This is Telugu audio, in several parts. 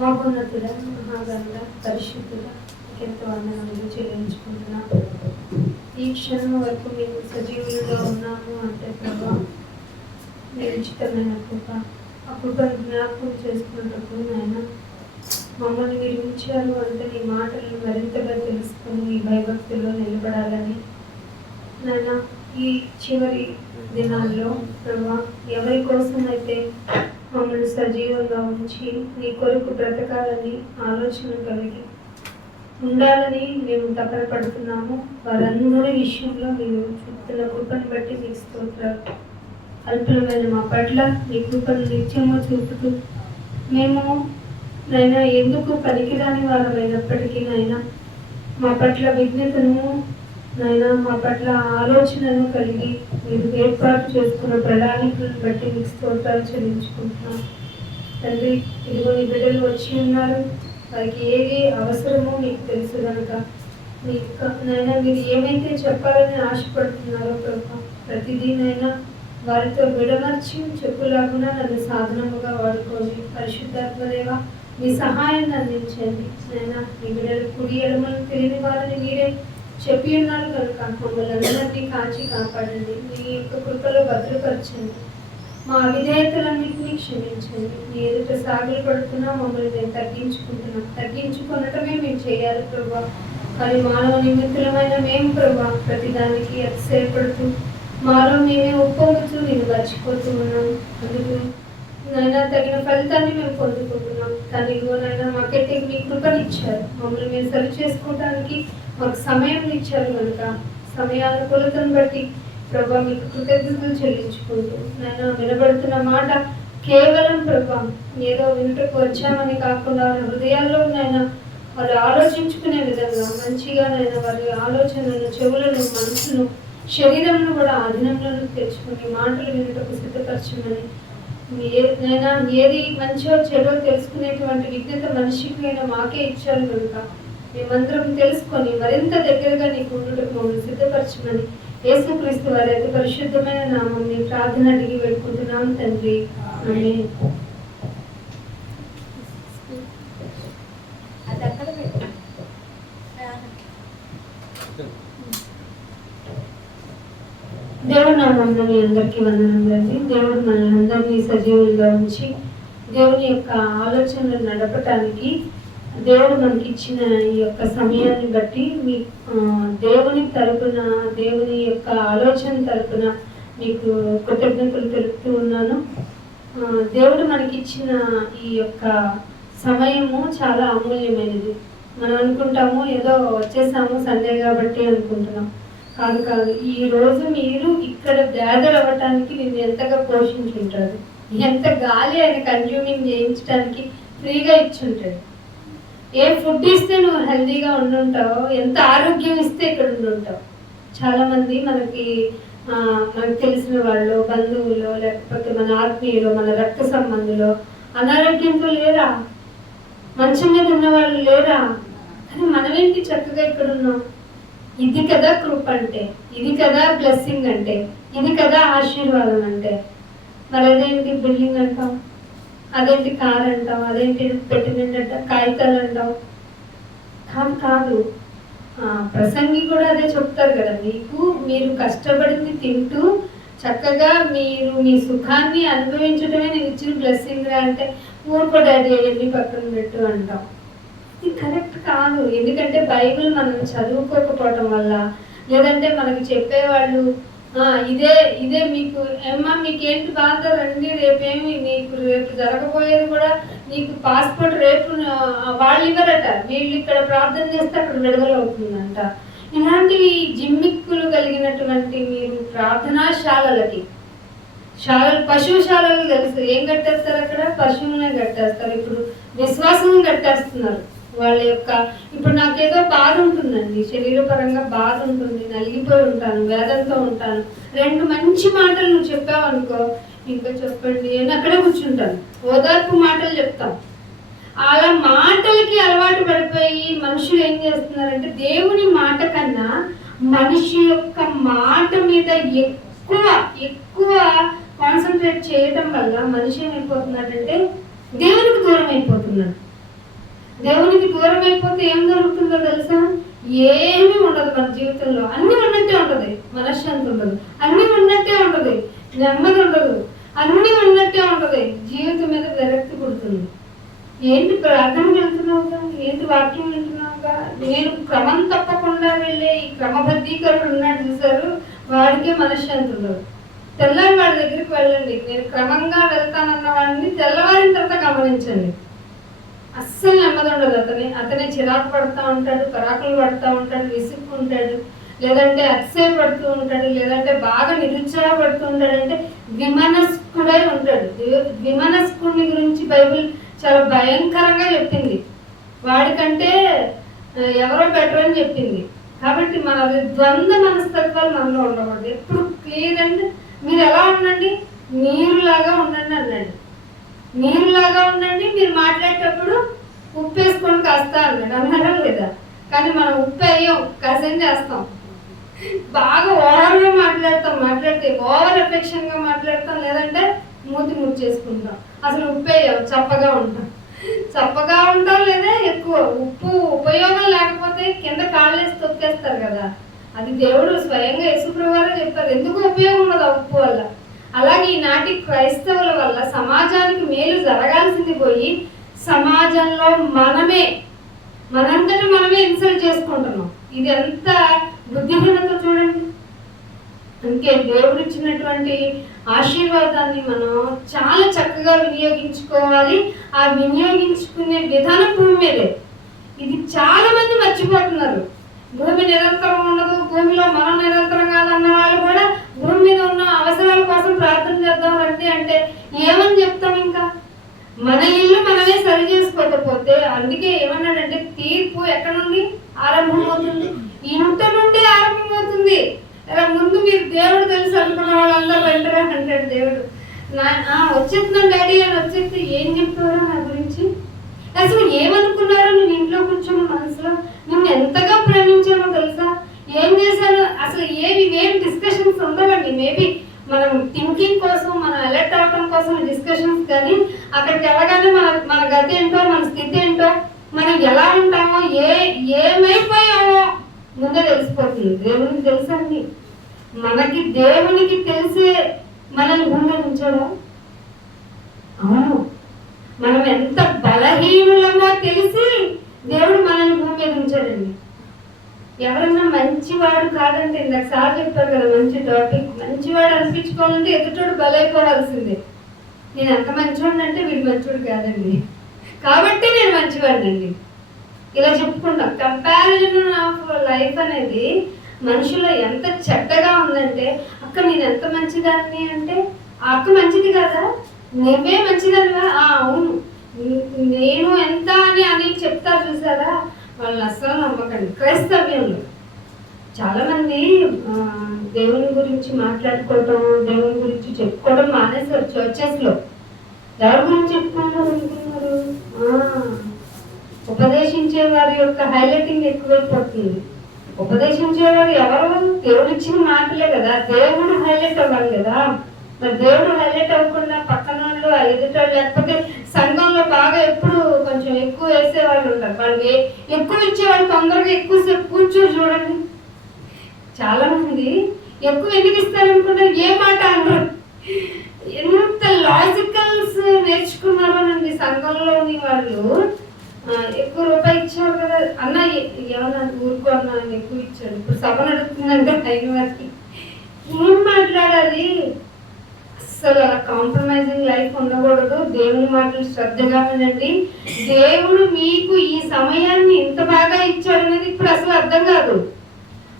మహోన్నతుడ, మహాగణుడ, పరిశుద్ధుడ, ఎంతో వందనములు చెల్లించుకుంటున్నాం. ఈ క్షణం వరకు మేము సజీవులుగా ఉన్నాము అంటే ప్రభా మీ ఉచితమైన కృప, ఆ కృపను జ్ఞాపకం చేసుకున్నప్పుడు నాయన మమ్మల్ని మీరు ఉంచారు అంటే నీ మాటలను మరింతగా తెలుసుకొని ఈ భయభక్తుల్లో నిలబడాలని నాయన ఈ చివరి దినాల్లో ప్రభా ఎవరి కోసమైతే మమ్మల్ని సజీవంగా ఉంచి నీ కొరకు బ్రతకాలని ఆలోచన కలిగి ఉండాలని మేము తపన పడుతున్నాము. వారందరి విషయంలో మీరు చూపుతున్న కృపను బట్టి మీకు స్తోత్రాలు. అల్పులమైన మా పట్ల మీ కృపను నిత్యము చూపుతూ మేము నైనా ఎందుకు పనికిరాని వారమైనప్పటికీ నైనా మా పట్ల విజ్ఞతను నైనా మా పట్ల ఆలోచనను కలిగి మీరు ఏర్పాటు చేసుకున్న ప్రణాళికలను బట్టి మీకు స్తోత్రాలు చెల్లించుకుంటున్నాం. తండ్రి, ఇదిగో నీ బిడ్డలు వచ్చి ఉన్నారు, వారికి ఏది అవసరమో మీకు తెలుసు కనుక నైనా మీరు ఏమైతే చెప్పాలని ఆశపడుతున్నారో ప్రభా ప్రతిదీనైనా వారితో విడమర్చి చెప్పులాగునా నన్ను సాధనముగా వాడుకోండి. పరిశుద్ధాత్మదేవ మీ సహాయాన్ని అందించండి. నైనా మీ బిడ్డలు కుడి ఎడమలు తెలియని వారిని మీరే చెప్పి ఉన్నారు కనుక మమ్మల్ని అందరినీ కాచి కాపాడండి. మీ యొక్క కృపలో భద్రపరచండి. మా అవిధేయతలన్నింటినీ క్షమించండి. మీ ఎదుట సాగులు పడుతున్నా మమ్మల్ని మేము తగ్గించుకున్నటమే మేము చేయాలి ప్రభా. కానీ మానవ నిమిత్తులమైన మేము ప్రభా ప్రతిదానికి అతిశయపడుతూ మాలో మేమే ఒప్పుకోవచ్చు నేను మర్చిపోతూ ఉన్నాం. అందుకు నైనా తగిన ఫలితాన్ని మేము పొందుకుంటున్నాం. కానీ ఇదిగోనైనా మాకైతే మీ కృపనిచ్చారు, మమ్మల్ని మేము సరి చేసుకోవడానికి మాకు సమయం ఇచ్చారు కనుక సమయానుకూలతను బట్టి ప్రభా మీకు కృతజ్ఞతలు చెల్లించుకుంటూ నైనా వినబడుతున్న మాట కేవలం ప్రభా ఏదో వినుటకు వచ్చామని కాకుండా హృదయాల్లో నైనా వారు ఆలోచించుకునే విధంగా మంచిగా నైనా వారి ఆలోచనలను, చెవులను, మనసును, శరీరంను కూడా ఆధీనంలోకి తెచ్చుకుని మాటలు వినుటకు సిద్ధపరచమని నైనా ఏది మంచో చెడో తెలుసుకునేటువంటి విజ్ఞత మనిషికైనా మాకే ఇచ్చారు కనుక మేమందరం తెలుసుకొని మరింత దగ్గరగా నీకు ఉండుటకు మమ్మల్ని సిద్ధపరచమని యేసుక్రీస్తు వారి అతి పరిశుద్ధమైన నామం నీ ప్రార్థన అడిగి పెట్టుకుంటున్నాం తండ్రి. ఆమేన్. దేవుడు నామంలో మీ అందరికీ వందనములండి. దేవుడు మనల్ని అందరినీ సజీవులుగా ఉంచి దేవుని యొక్క ఆలోచనలు నడపటానికి దేవుడు మనకి ఇచ్చిన ఈ యొక్క సమయాన్ని బట్టి మీ దేవుని తరపున, దేవుని యొక్క ఆలోచన తరపున మీకు కృతజ్ఞతలు తెలుపుతూ ఉన్నాను. దేవుడు మనకి ఇచ్చిన ఈ యొక్క సమయము చాలా అమూల్యమైనది. మనం అనుకుంటాము ఏదో వచ్చేసాము సండే కాబట్టి అనుకుంటున్నాం. కాదు, ఈ రోజు మీరు ఇక్కడ గ్యాదర్ అవ్వటానికి నేను ఎంతగా పోషించుంటాడు, ఎంత గాలి ఆయన కన్జ్యూమింగ్ చేయించడానికి ఫ్రీగా ఇచ్చుంటాడు. ఏ ఫుడ్ ఇస్తే నువ్వు హెల్తీగా ఉండుంటావు, ఎంత ఆరోగ్యం ఇస్తే ఇక్కడ ఉండుంటావు. చాలామంది మనకి తెలిసిన వాళ్ళు, బంధువులు, లేకపోతే మన ఆత్మీయులు, మన రక్త సంబంధులు అనారోగ్యంతో లేరా, మంచం మీద ఉన్న వాళ్ళు లేరా? కానీ మనమేంటి చక్కగా ఇక్కడ ఉన్నాం. ఇది కదా కృప అంటే, ఇది కదా బ్లెస్సింగ్ అంటే, ఇది కదా ఆశీర్వాదం అంటే. మరి అదేంటి బిల్డింగ్ అంటాం, అదేంటి కార్ అంటాం, అదేంటి పెట్టిందంట కాగితాలు అంటాం. కాదు ప్రసంగి కూడా అదే చెప్తారు కదా, మీరు కష్టపడింది తింటూ చక్కగా మీరు మీ సుఖాన్ని అనుభవించడమే నేను ఇచ్చిన బ్లెస్సింగ్ రా అంటే ఊరుకో డాడీ అవన్నీ పక్కన పెట్టు అంటాం. ఇది కరెక్ట్ కాదు. ఎందుకంటే బైబిల్ మనం చదువుకోకపోవటం వల్ల, లేదంటే మనకి చెప్పేవాళ్ళు ఇదే మీకు మీకేంటి బాధ రండి, రేపేమి నీకు రేపు జరగబోయేది కూడా నీకు పాస్పోర్ట్ రేపు వాళ్ళు ఇవ్వరట, వీళ్ళు ఇక్కడ ప్రార్థన చేస్తే అక్కడ విడుదల అవుతుందంట. ఇలాంటివి జిమ్మిక్కులు కలిగినటువంటి మీరు ప్రార్థనాశాలలకి పశుశాలలు తెలుసు ఏం కట్టేస్తారు, అక్కడ పశువులనే కట్టేస్తారు. ఇప్పుడు విశ్వాసం కట్టేస్తున్నారు వాళ్ళ యొక్క. ఇప్పుడు నాకేదో బాధ ఉంటుందండి, శరీరపరంగా బాధ ఉంటుంది, నలిగిపోయి ఉంటాను, వేదంతో ఉంటాను. 2 మంచి మాటలు నువ్వు చెప్పావు అనుకో, ఇంకా చెప్పండి నేను అక్కడే కూర్చుంటాను, ఓదార్పు మాటలు చెప్తాం. అలా మాటలకి అలవాటు పడిపోయి మనుషులు ఏం చేస్తున్నారంటే దేవుని మాట కన్నా మనిషి యొక్క మాట మీద ఎక్కువ కాన్సన్ట్రేట్ చేయడం వల్ల మనిషి ఏమైపోతున్నాడంటే దేవునికి దూరం అయిపోతున్నాడు. దేవునికి దూరం అయిపోతే ఏం జరుగుతుందో తెలుసా? ఏమీ ఉండదు మన జీవితంలో. అన్నీ ఉన్నట్టే ఉంటుంది, మనశ్శాంతి ఉండదు. అన్నీ ఉన్నట్టే ఉంటుంది, నెమ్మది ఉండదు. అన్నీ ఉన్నట్టే ఉంటుంది, జీవితం మీద విరక్తి పుడుతుంది. ఏంటి ప్రార్థనకు వెళ్తున్నావుగా, ఏంటి వాక్యం వింటున్నావుగా? నేను క్రమం తప్పకుండా వెళ్ళే ఈ క్రమబద్ధీకరణ ఉన్నాడు చూసారు, వాడికే మనశ్శాంతి ఉండదు. తెల్లారి వాడి దగ్గరికి వెళ్ళండి. నేను క్రమంగా వెళ్తానన్న వాడిని తెల్లవారిన తర్వాత గమనించండి, అస్సలు నెమ్మది ఉండదు. అతనే చిరాకు పడుతూ ఉంటాడు, పరాకులు పడుతూ ఉంటాడు, విసుక్కుంటాడు, లేదంటే అతిశయ పడుతూ ఉంటాడు, లేదంటే బాగా నిరుత్సాహపడుతూ ఉంటాడు. అంటే విమనస్కుడై ఉంటాడు. విమనస్కుడిని గురించి బైబిల్ చాలా భయంకరంగా చెప్పింది. వాడికంటే ఎవరో బెటర్ అని చెప్పింది. కాబట్టి మన ద్వంద్వ మనస్తత్వాలు మనలో ఉండకూడదు. ఎప్పుడు క్లియర్ అండ్ మీరు ఎలా ఉండండి, నీరులాగా ఉండండి అన్నాడు. నీరులాగా ఉండండి. మీరు మాట్లాడేటప్పుడు ఉప్పు వేసుకొని కాస్తా అన్నాడు. అన్నారా లేదా? కానీ మనం ఉప్పు వేయం, కసం చేస్తాం. బాగా ఓవర్గా మాట్లాడితే ఓవర్ ఎఫెక్షన్గా మాట్లాడతాం, లేదంటే మూతి ముచ్చేసుకుంటాం. అసలు ఉప్పు వేయం, చప్పగా ఉంటాం. లేదా ఎక్కువ ఉప్పు ఉపయోగం లేకపోతే కింద కాళ్ళేసి తొక్కేస్తారు కదా. అది దేవుడు స్వయంగా యేసుప్రభువు వారే చెప్పారు, ఎందుకు ఉపయోగం ఉండదు ఆ ఉప్పు వల్ల. అలాగే ఈనాటి క్రైస్తవుల వల్ల సమాజానికి మేలు జరగాల్సింది పోయి సమాజంలో మనంతటా మనమే ఇన్సల్ట్ చేసుకుంటున్నాం. ఇది ఎంత బుద్ధిహీనత చూడండి. అందుకే దేవుడు ఇచ్చినటువంటి ఆశీర్వాదాన్ని మనం చాలా చక్కగా వినియోగించుకోవాలి. ఆ వినియోగించుకునే విధానం భూమి మీదే. ఇది చాలా మంది మర్చిపోతున్నారు. భూమి నిరంతరం ఉండదు, భూమిలో మనం నిరంతరం కాదన్న వాళ్ళు కూడా భూమి మీద ఉన్న అవసరాల కోసం ప్రార్థన చేద్దాం రండి అంటే ఏమని చెప్తాం? ఇంకా మన ఇల్లు మనమే సరి చేసుకోకపోతే, అందుకే ఏమన్నాడంటే తీర్పు ఎక్కడ నుండి ఆరంభమవుతుంది? ఇంట నుండి ఆరంభమవుతుంది. ఇలా ముందు మీరు దేవుడు తెలుసు అనుకున్న వాళ్ళందరూ వెంటనే అంటాడు దేవుడు, వచ్చేస్తున్నాం డాడీ అని వచ్చేస్తే ఏం చెప్తారో నా గురించి, అసలు ఏమనుకున్నారో నేను ఇంట్లో కూర్చొని మనసులో నిన్ను ఎంతగా ప్రేమించానో తెలుసా, ఏం చేశాను అసలు ఏమి డిస్కషన్స్ ఉండవండి. మేబీ మనం థింకింగ్ కోసం, మనం అలర్ట్ అవడం కోసం డిస్కషన్స్, కానీ అక్కడికి వెళ్ళగానే మన గతి ఏంటో, మన స్థితి ఏంటో, మనం ఎలా ఉంటామో, ఏమైపోయామో ముందే తెలిసిపోతుంది. దేవునికి తెలుసండి. దేవునికి తెలిసే మనల్ని భూమి ఉంచాడా? అవును. మనం ఎంత బలహీనులమో తెలిసి దేవుడు మనల్ని భూమి మీద ఉంచాడండి. ఎవరన్నా మంచివాడు కాదంటే, ఇందాక సార్ చెప్పారు కదా మంచి టాపిక్, మంచివాడు అనిపించుకోవాలంటే ఎదుటోడు బలైపోవాల్సిందే. నేను ఎంత మంచివాడిని అంటే వీడు మంచివాడు కాదండి, కాబట్టి నేను మంచివాడినండి, ఇలా చెప్పుకుంటాం. కంపారిజన్ ఆఫ్ లైఫ్ అనేది మనుషులో ఎంత చెడ్డగా ఉందంటే, అక్క నేను ఎంత మంచిదాన్ని అంటే, ఆ అక్క మంచిది కదా, నువ్వే మంచిదానివా, అవును నేను ఎంత అని చెప్తారు చూసారా, వాళ్ళని అస్సలు నమ్మకండి. క్రైస్తవ్యంలో చాలామంది దేవుని గురించి మాట్లాడుకోవటం, దేవుని గురించి చెప్పుకోవడం మానేసారు. చర్చెస్లో ఎవరి గురించి చెప్పుకున్నారు అనుకున్నారు? ఉపదేశించే వారి యొక్క హైలైటింగ్ ఎక్కువైపోతుంది. ఉపదేశించేవారు ఎవరు? దేవుడు ఇచ్చిన మాటలే కదా, దేవుడు హైలైట్ అవ్వాలి కదా. మరి దేవుడు హైలైట్ అవ్వకుండా పక్కన వాళ్ళు, ఎదుటాళ్ళు, లేకపోతే సంఘంలో బాగా ఎప్పుడు కొంచెం ఎక్కువ వేసేవాళ్ళు ఉంటారు. వాళ్ళు ఎక్కువ ఇచ్చేవాళ్ళు తొందరగా ఎక్కువసేపు కూర్చొని చూడండి. చాలా మంది ఎక్కువ ఎందుకు ఇస్తారనుకుంటారు, ఏ మాట అన్నారు, ఎంత లాజికల్స్ నేర్చుకున్నారోనండి. సంఘంలోని వాళ్ళు ఎక్కువ రూపాయి ఇచ్చారు కదా అన్న, ఏమన్నా ఊరుకో అన్న ఎక్కువ ఇచ్చాడు, ఇప్పుడు సభ నడుస్తుందంటే టైం వరకు ఏం మాట్లాడాలి. అస్సలు అలా కాంప్రమైజింగ్ లైఫ్ ఉండకూడదు. దేవుని మాటలు శ్రద్ధగా వినండి. దేవుడు మీకు ఈ సమయాన్ని ఇంత బాగా ఇచ్చాడు అనేది ఇప్పుడు అసలు అర్థం కాదు.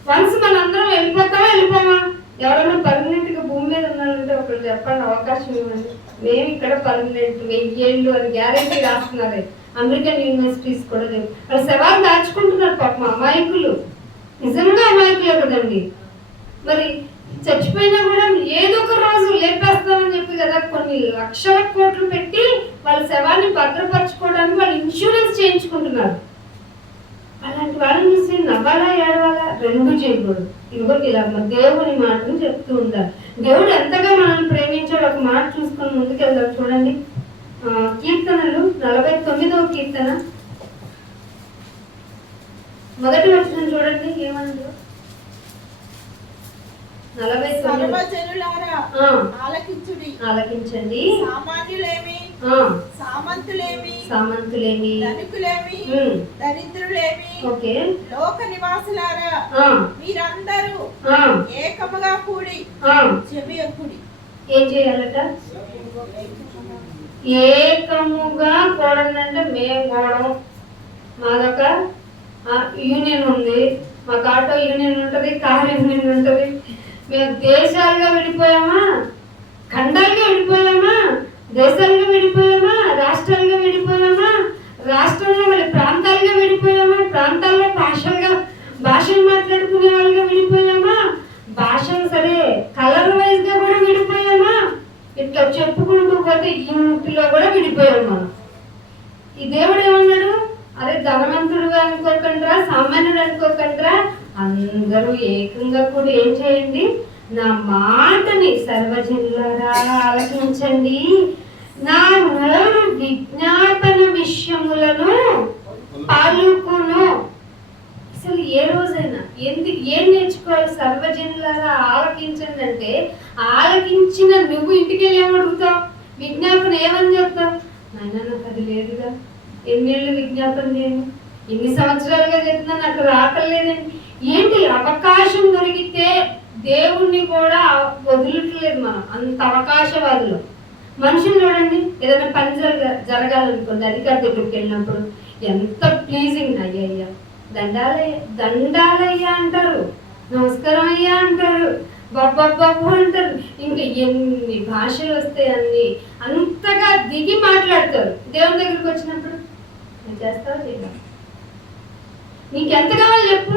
వన్స్ మనందరం వెళ్ళిపోమా? ఎవరైనా పర్మనెంట్ గా భూమి మీద ఉన్నారంటే ఒకళ్ళు చెప్పండి, అవకాశం ఇవ్వండి. మేము ఇక్కడ పర్మనెంట్ 1000 ఏళ్ళు అని గ్యారెంటీ రాస్తున్నారే. అమెరికన్ యూనివర్సిటీస్ కూడా వాళ్ళు సవాలు దాచుకుంటున్నారు పాపం. అమాయకులు, నిజంగా అమాయకులే కదండి. మరి చచ్చిపోయినా కూడా ఏదో ఒక రోజు లేపేస్తామని చెప్పి కదా కొన్ని లక్షల కోట్లు పెట్టి వాళ్ళ శవాన్ని భద్రపరచుకోవడానికి వాళ్ళు ఇన్సూరెన్స్ చేయించుకుంటున్నారు. అలాంటి వాళ్ళని చూసి నవ్వాలా ఏడవాలా రెండు చేయకూడదు. ఇదిగో ఇలా దేవుని మాటను చెప్తూ ఉండాలి. దేవుడు ఎంతగా మనల్ని ప్రేమించాడు ఒక మాట చూసుకొని ముందుకెళ్దాం. చూడండి, కీర్తనలు 49వ కీర్తన మొదటి వచనం చూడండి ఏమన్నారు. 49 ఆలకించండి. సామంతులేమి ధనికులేమి దరిద్రులేమి ఓకే లోక నివాసులారా మీరందరూ ఏకముగా కూడి చెవియొక్కుడి. ఏం చేయాలట? ఏకముగా కూడంటే మేము కూడం. మాదొక యూనియన్ ఉంది, మాకు ఆటో యూనియన్ ఉంటుంది, కార్ యూనియన్ ఉంటుంది. మేము దేశాలుగా విడిపోయామా, ఖండాలుగా విడిపోయామా, దేశాలుగా విడిపోయామా, రాష్ట్రాలుగా విడిపోయామా, రాష్ట్రంలో మళ్ళీ ప్రాంతాలుగా విడిపోయామా, ప్రాంతాల్లో భాషలు మాట్లాడుకునే వాళ్ళుగా విడిపోయామా, భాషలు సరే కలర్ వైజ్ గా కూడా విడిపోయామా. ఇట్లా చెప్పుకుంటూ పోతే ఇంటిలో కూడా విడిపోయాం మనం. ఈ దేవుడు ఏమన్నాడు? అరే ధనవంతుడుగా అనుకోకండ్రా, సామాన్యుడు అనుకోకండ్రా, అందరూ ఏకంగా కూడా ఏం చేయండి, నా మాటని సర్వజనులారా ఆలకించండి, నా నోరు విజ్ఞాపన విషయములను పలుకును. అసలు ఏ రోజైనా ఏం నేర్చుకోవాలి? సర్వజనులారా ఆలకించండి అంటే ఆలకించిన నువ్వు ఇంటికి వెళ్ళి ఏమడుగుతావు? విజ్ఞాపన ఏమని చెప్తావు? నాయన నాకు అది లేదుగా, ఎన్నేళ్ళు విజ్ఞాపన చేయను, ఎన్ని సంవత్సరాలుగా చెప్తున్నా నాకు రాకలేదండి. ఏంటి అవకాశం దొరికితే దేవుణ్ణి కూడా వదులుట్లేదు మనం, అంత అవకాశవాదులు. మనుషులు చూడండి, ఏదైనా పని జరగాలనుకోండి, అధికారి దగ్గరికి వెళ్ళినప్పుడు ఎంత ప్లీజింగ్, అయ్యయ్యా దండాలయ్యా అంటారు, నమస్కారం అయ్యా అంటారు, బాబు అంటారు, ఇంకా ఎన్ని భాషలు వస్తాయి అన్ని అంతగా దిగి మాట్లాడతారు. దేవుని దగ్గరికి వచ్చినప్పుడు నేను చేస్తావా లేదా, నీకెంత కావాలి చెప్పు,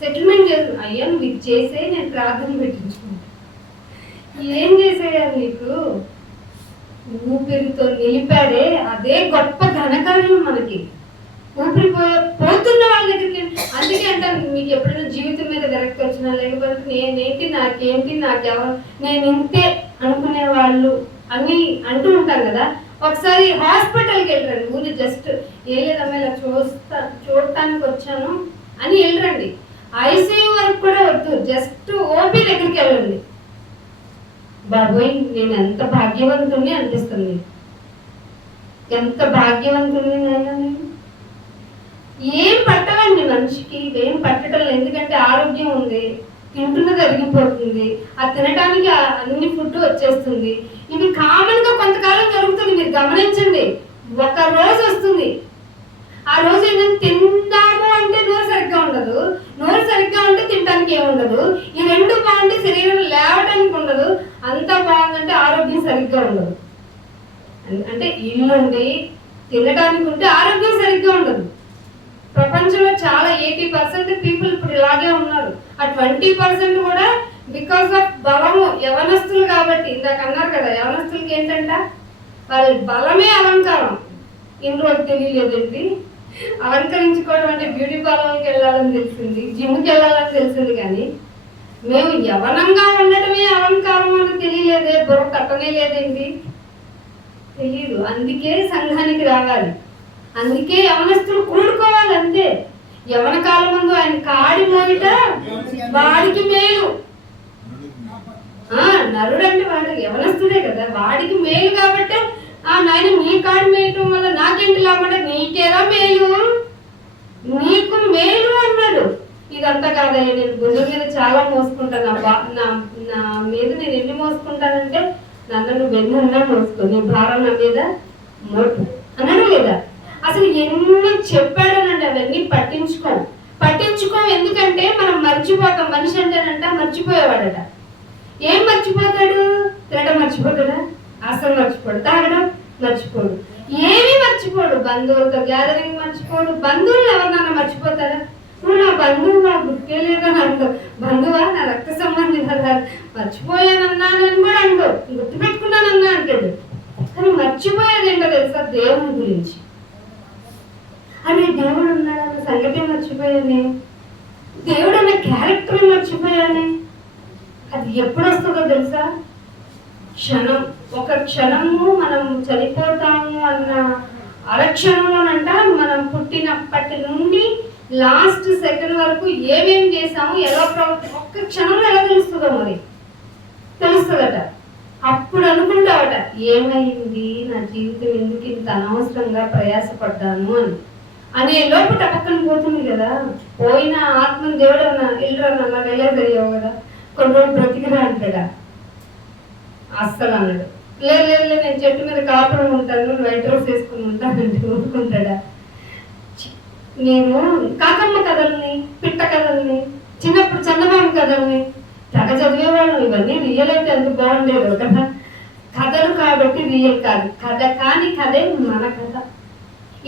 సెటిల్మెంట్ చేసు, అయ్యా నువ్వు ఇది చేసే నేను ప్రార్థన పెట్టించుకుంటా. ఏం చేసేయాలి నీకు? ఊపిరితో నిలిపాడే అదే గొప్ప ఘనకార్యం మనకి. పోతున్న వాళ్ళ దగ్గరికి. అందుకే అంటాను, మీకు ఎప్పుడైనా జీవితం మీద విరక్తి వచ్చినా, లేకపోతే నేనేంటి, నాకేంటి, నాకెవరు, నేను ఇంతే అనుకునే వాళ్ళు అని అంటూ ఉంటారు కదా. ఒకసారి హాస్పిటల్కి వెళ్ళరండి, ఊరి జస్ట్ ఏం లేదమ్మా ఇలా చూడటానికి వచ్చాను అని వెళ్ళరండి. ఐసీయూ వరకు కూడా వద్దు, జస్ట్ ఓపీ దగ్గరికి వెళ్ళండి. బాబోయ్ నేను ఎంత భాగ్యవంతుని అనిపిస్తుంది, ఎంత భాగ్యవంతుని నాయన నేను. ఏం పట్టవండి మనిషికి, ఏం పట్టడం లేదు. ఎందుకంటే ఆరోగ్యం ఉంది, తింటున్నది అరిగిపోతుంది, ఆ తినడానికి అన్ని ఫుడ్ వచ్చేస్తుంది. ఇవి కామన్ గా కొంతకాలం జరుగుతుంది. మీరు గమనించండి, ఒక రోజు వస్తుంది, ఆ రోజు ఏదైనా తిందాము అంటే నోరు సరిగ్గా ఉండదు, నోరు సరిగ్గా ఉంటే తినడానికి ఏముండదు, ఈ రెండు బాగుంటే శరీరం లేవడానికి ఉండదు, అంతా బాగుందంటే ఆరోగ్యం సరిగ్గా ఉండదు. అంటే ఇల్లుండి తినడానికి ఉంటే ఆరోగ్యం సరిగ్గా ఉండదు. ప్రపంచంలో చాలా 80% పీపుల్ ఇప్పుడు ఇలాగే ఉన్నారు. ఆ 20% కూడా బికాస్ ఆఫ్ బలము, యవనస్తులు కాబట్టి. ఇందాక అన్నారు కదా, యవనస్తులకి ఏంటంట వాళ్ళ బలమే అలంకారం. ఇన్ని రోజులు తెలియలేదండి, అలంకరించుకోవడం అంటే బ్యూటీ పార్లర్కి వెళ్ళాలని తెలిసింది, జిమ్కి వెళ్ళాలని తెలిసింది, కానీ మేము యవనంగా ఉండటమే అలంకారం అని తెలియలేదే, బుర్ర తట్టనే లేదండి, తెలియదు. అందుకే సంఘానికి రావాలి, అందుకే యవనస్తులు కూడుకోవాలి. అంతే, యవన కాలం ముందు ఆయన కాడి మోయిట వాడికి మేలు. నరుడు అంటే వాడు యవనస్తుడే కదా, వాడికి మేలు కాబట్టి నాయన నీ కాడి మేయటం వల్ల నాకేంటి లాభం, నీకేరా మేలు, నీకు మేలు అన్నాడు. ఇదంతా కాదయ్యా, నేను భుజం మీద చాలా మోసుకుంటాను, నా మీద నేను ఎన్ని మోసుకుంటానంటే, నన్ను నువ్వు ఎన్నన్నా మోసుకో, నీ భారం నా మీద మోటు అన్నాడు లేదా. అసలు ఎన్ని చెప్పాడనండి, అవన్నీ పట్టించుకో. ఎందుకంటే మనం మర్చిపోతాం. మనిషి అంటేనంట మర్చిపోయేవాడట. ఏం మర్చిపోతాడు? తినడం మర్చిపోతాడా? అసలు మర్చిపోడు. తాగడం మర్చిపోడు, ఏమీ మర్చిపోడు. బంధువులతో గ్యాదరింగ్ మర్చిపోడు. బంధువులు ఎవరినన్నా మర్చిపోతారా? నువ్వు నా బంధువు, నా గుర్తే లేదని అంటావు. బంధువా, నా రక్త సంబంధి కదా, మర్చిపోయానన్నానని కూడా అంటావు, గుర్తుపెట్టుకున్నానన్నా అంటాడు. కానీ మర్చిపోయేది ఏంటో తెలుసా? దేవుని గురించి. అదే దేవుడు ఉన్నాడన్న సంగతి మర్చిపోయానే, దేవుడు అన్న క్యారెక్టర్ మర్చిపోయానే. అది ఎప్పుడు వస్తుందో తెలుసా? ఒక క్షణము మనం చనిపోతాము అన్న అరక్షణంలోనంట, మనం పుట్టినప్పటి నుండి లాస్ట్ సెకండ్ వరకు ఏమేమి చేసాము, ఎలా ఒక్క క్షణంలో ఎలా తెలుస్తుందో మరి తెలుస్తుందట. అప్పుడు అనుకుంటావట, ఏమైంది నా జీవితం, ఎందుకు ఇంత అనవసరంగా ప్రయాసపడ్డాను అని. అనే లోపల పక్కన పోతుంది కదా. పోయిన ఆత్మని దేవుడు వెళ్ళరన్నా నాకు వెళ్ళేదయ్యావు కదా, కొన్ని రోజులు బ్రతికిరా అంటాడా? అస్సలు అన్నాడు. లేదు లేదు లేదు, నేను చెట్టు మీద కాపురం ఉంటాను, వైట్ డ్రెస్ వేసుకుని ఉంటానంటే ఊరుకుంటాడా? నేను కాకమ్మ కథల్ని, పిట్ట కథల్ని, చిన్నప్పుడు చందమామ కథల్ని తెగ చదివేవాళ్ళం. ఇవన్నీ రియల్ అయితే ఎంత బాగుండేది కదా. కథలు కాబట్టి రియల్ కాదు, కథ కాని కథే మన కథ.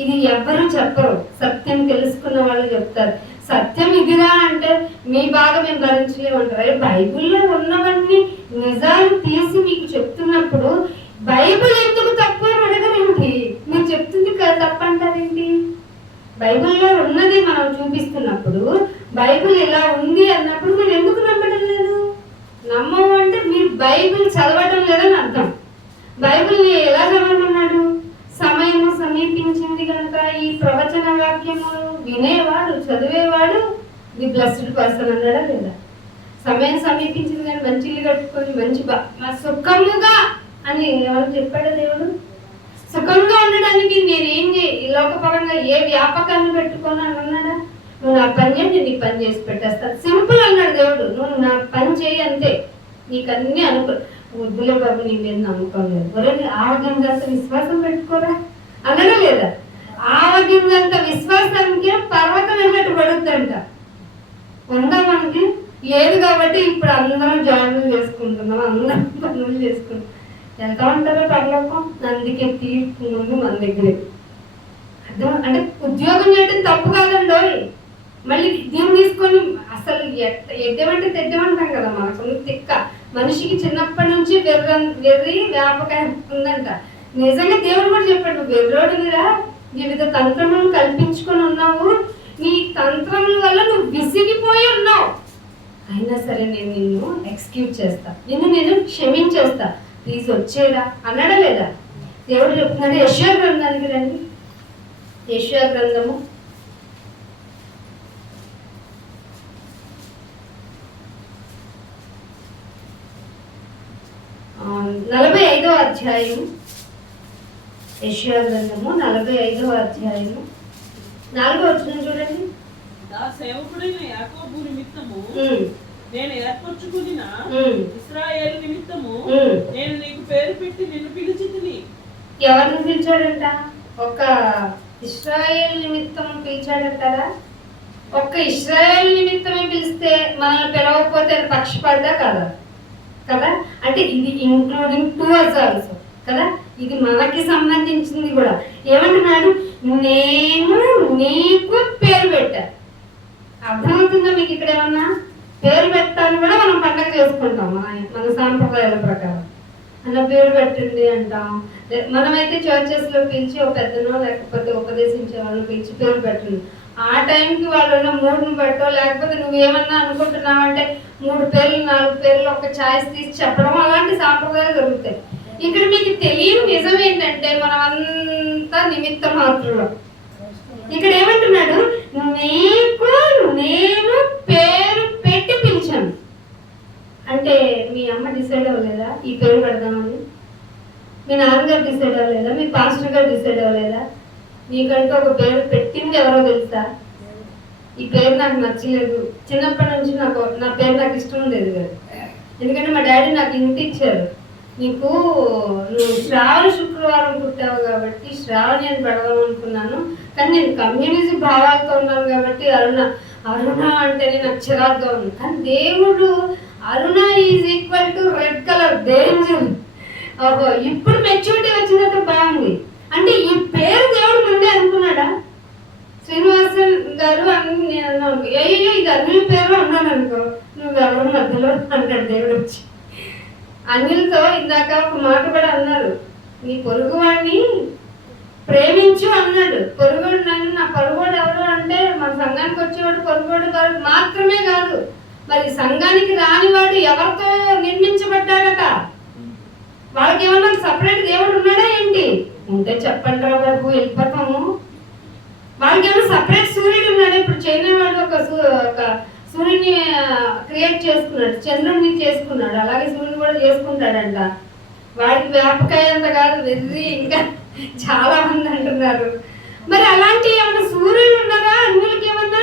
ఇది ఎవ్వరూ చెప్పరు, సత్యం తెలుసుకున్న వాళ్ళు చెప్తారు. సత్యం ఇదిరా అంటే మీ బాగా మేము భరించలేమంటారు. బైబిల్లో ఉన్నవన్నీ నిజాలు తీసి మీకు చెప్తున్నప్పుడు బైబిల్ ఎందుకు తప్పు అని అడగరేంటి? మీరు చెప్తుంది తప్పంటారేంటి? బైబిల్లో ఉన్నది మనం చూపిస్తున్నప్పుడు, బైబిల్ ఇలా ఉంది అన్నప్పుడు మీరు ఎందుకు నమ్మడం లేదు? నమ్మము అంటే మీరు బైబిల్ చదవటం లేదని అర్థం. బైబిల్ని ఎలా చదవమన్నాడు? సమయము సమీపించింది కనుక ఈ ప్రవచన వాక్యము వినేవాడు, చదివేవాడు ది బ్లెస్డ్ పర్సన్ అన్నాడా లేదా? సమయం సమీపించింది కానీ మంచి ఇల్లు కట్టుకొని మంచి సుఖముగా అని ఎవరు చెప్పాడు దేవుడు? సుఖంగా ఉండడానికి నేనేం ఈ లోకపరంగా ఏ వ్యాపకాన్ని పెట్టుకోను అని అన్నాడా? నువ్వు నా పని చేయి, నేను నీ పని చేసి పెట్టేస్తా, సింపుల్ అన్నాడు దేవుడు. నువ్వు నా పని చేయి అంతే, నీకన్నీ వద్దులే బాబు, నీ మీద నమ్మకం లేదు. ఒరే ఆవగింజంత విశ్వాసం పెట్టుకోరా అనగా లేదా? ఆవగింజంత విశ్వాసానికి పర్వతం వెళ్ళట్టు పడుద్దంట. ఉందా మనకి? లేదు కాబట్టి ఇప్పుడు అందరం జాయిన్లు చేసుకుంటున్నాం, అందరం పనులు చేసుకుంటాం. ఎంత ఉంటారో పర్లోకం, అందుకే తీర్పు ముందు మన దగ్గరే. అర్థం అంటే ఉద్యోగం చేయడం తప్పు కాదండో. మళ్ళీ దీన్ని తీసుకొని అసలు ఎడ్డమంటే తెడ్డమంటాం కదా, మనకు తిక్క. మనిషికి చిన్నప్పటి నుంచి వెర్రి వ్యాపకం ఉందంట. నిజంగా దేవుడు కూడా చెప్పాడు, నువ్వు వెర్రోడివిరా, వివిధ తంత్రములను కల్పించుకొని ఉన్నావు, నీ తంత్రముల వల్ల నువ్వు విసిగిపోయి ఉన్నావు. అయినా సరే నేను నిన్ను ఎక్స్క్యూజ్ చేస్తా, నేను క్షమించేస్తా, ప్లీజ్ వచ్చేరా అన్నాడా లేదా? దేవుడు చెప్తున్నాడు. యెషయా గ్రంథానికి రండి. యెషయా గ్రంథము 45వ అధ్యాయం. యెషయా గ్రంథము 45వ అధ్యాయము 4వ వచనం చూడండి. నా సేవకుడైన యాకోబు నిమిత్తము నేను ఏర్పరచుకున్న ఇశ్రాయేలు నిమిత్తము నేను నీకు పేరు పెట్టి నిన్ను పిలిచితిని. ఎవరిని పిలిచాడంట? ఒక ఇశ్రాయేల్ నిమిత్తం పిలిచాడంటారా? ఒక్క ఇశ్రాయేల్ నిమిత్తమే పిలిస్తే మనల్ని పిలవకపోతే పక్షపాత కదా కదా? అంటే ఇది ఇంక్లూడింగ్ టు అస్ ఆల్సో కదా. ఇది మనకి సంబంధించింది కూడా. ఏమంటున్నాడు? నేను నీకు పేరు పెట్టా. అర్థమవుతుందా మీకు? ఇక్కడ ఏమన్నా పేరు పెట్టాలని కూడా మనం పండగ చేసుకుంటాం మన సాంప్రదాయాల ప్రకారం. అలా పేరు పెట్టండి అంటాం. మనమైతే చర్చెస్లో పిలిచి ఒక పెద్దనో లేకపోతే ఉపదేశించే వాళ్ళని పిలిచి పేరు పెట్టండి. ఆ టైంకి వాళ్ళు 3 పెట్టో లేకపోతే నువ్వేమన్నా అనుకుంటున్నావంటే 3 పేర్లు 4 పేర్లు ఒక ఛాయిస్ తీసి చెప్పడం, అలాంటి సాంప్రదాయాలు జరుగుతాయి. ఇక్కడ మీకు తెలియని నిజం ఏంటంటే మనం అంతా నిమిత్త మాత్రులు. ఇక్కడ ఏమంటున్నాడు? నీకు నేను పేరు పెట్టి పిలిచాను. అంటే మీ అమ్మ డిసైడ్ అవ్వలేదా ఈ పేరు పెడదామని? మీ నాన్నగారు డిసైడ్ అవ్వలేదా? మీ పాస్టర్ గారు డిసైడ్ అవ్వలేదా? నీకంటూ ఒక పేరు పెట్టింది ఎవరో తెలుసా? ఈ పేరు నాకు నచ్చలేదు, చిన్నప్పటి నుంచి నా పేరు నాకు ఇష్టం లేదు కదా. ఎందుకంటే మా డాడీ నాకు ఇంటి ఇచ్చారు, నువ్వు శ్రావణ శుక్రవారం పుట్టావు కాబట్టి శ్రావణి అని పెడదాం అనుకున్నాను. కానీ నేను కమ్యూనిజం భావాలతో ఉన్నాను కాబట్టి అరుణ అంటేనే నాకు చిరాగ్గా ఉంది. కానీ దేవుడు Aruna is equal to red colour, danger. ఓహో, ఇప్పుడు మెచ్యూరిటీ వచ్చినట్టు బాగుంది. అంటే ఈ పేరు దేవుడు ముందే అనుకున్నాడా? శ్రీనివాసన్ గారు అని నేను అన్నాను, అయ్యో ఇది అనిల్ పేరు అన్నాను అనుకో, నువ్వెవరు మధ్యలో అంటాడు దేవుడు వచ్చి. అనిల్తో ఇందాక ఒక మాట కూడా అన్నారు, నీ పొరుగువాడిని ప్రేమించు అన్నాడు. పొరుగుడు నన్ను, నా పొరుగుడు ఎవరు అంటే మన సంఘానికి వచ్చేవాడు పొరుగుడు మాత్రమే కాదు, మరి సంఘానికి రానివాడు ఎవరితో నిర్మించబడ్డాడట? వాళ్ళకి ఏమన్నా సపరేట్ దేవుడు ఉన్నాడా ఏంటి? ఉంటే చెప్పండి రా బాబు, వెళ్ళిపోతాము. వాళ్ళకి ఏమన్నా సపరేట్ సూర్యుడు ఉన్నాడు? ఇప్పుడు చైనా వాడు ఒక సూర్యుని క్రియేట్ చేసుకున్నాడు, చంద్రుడిని చేసుకున్నాడు, అలాగే సూర్యుని కూడా చేసుకుంటాడంట. వాడికి వ్యాపకాయ అంత కాదు, వెర్రి ఇంకా చాలా మంది అంటున్నారు. మరి అలాంటి ఏమన్నా సూర్యుడు ఉన్నారా అన్యులకి? ఏమన్నా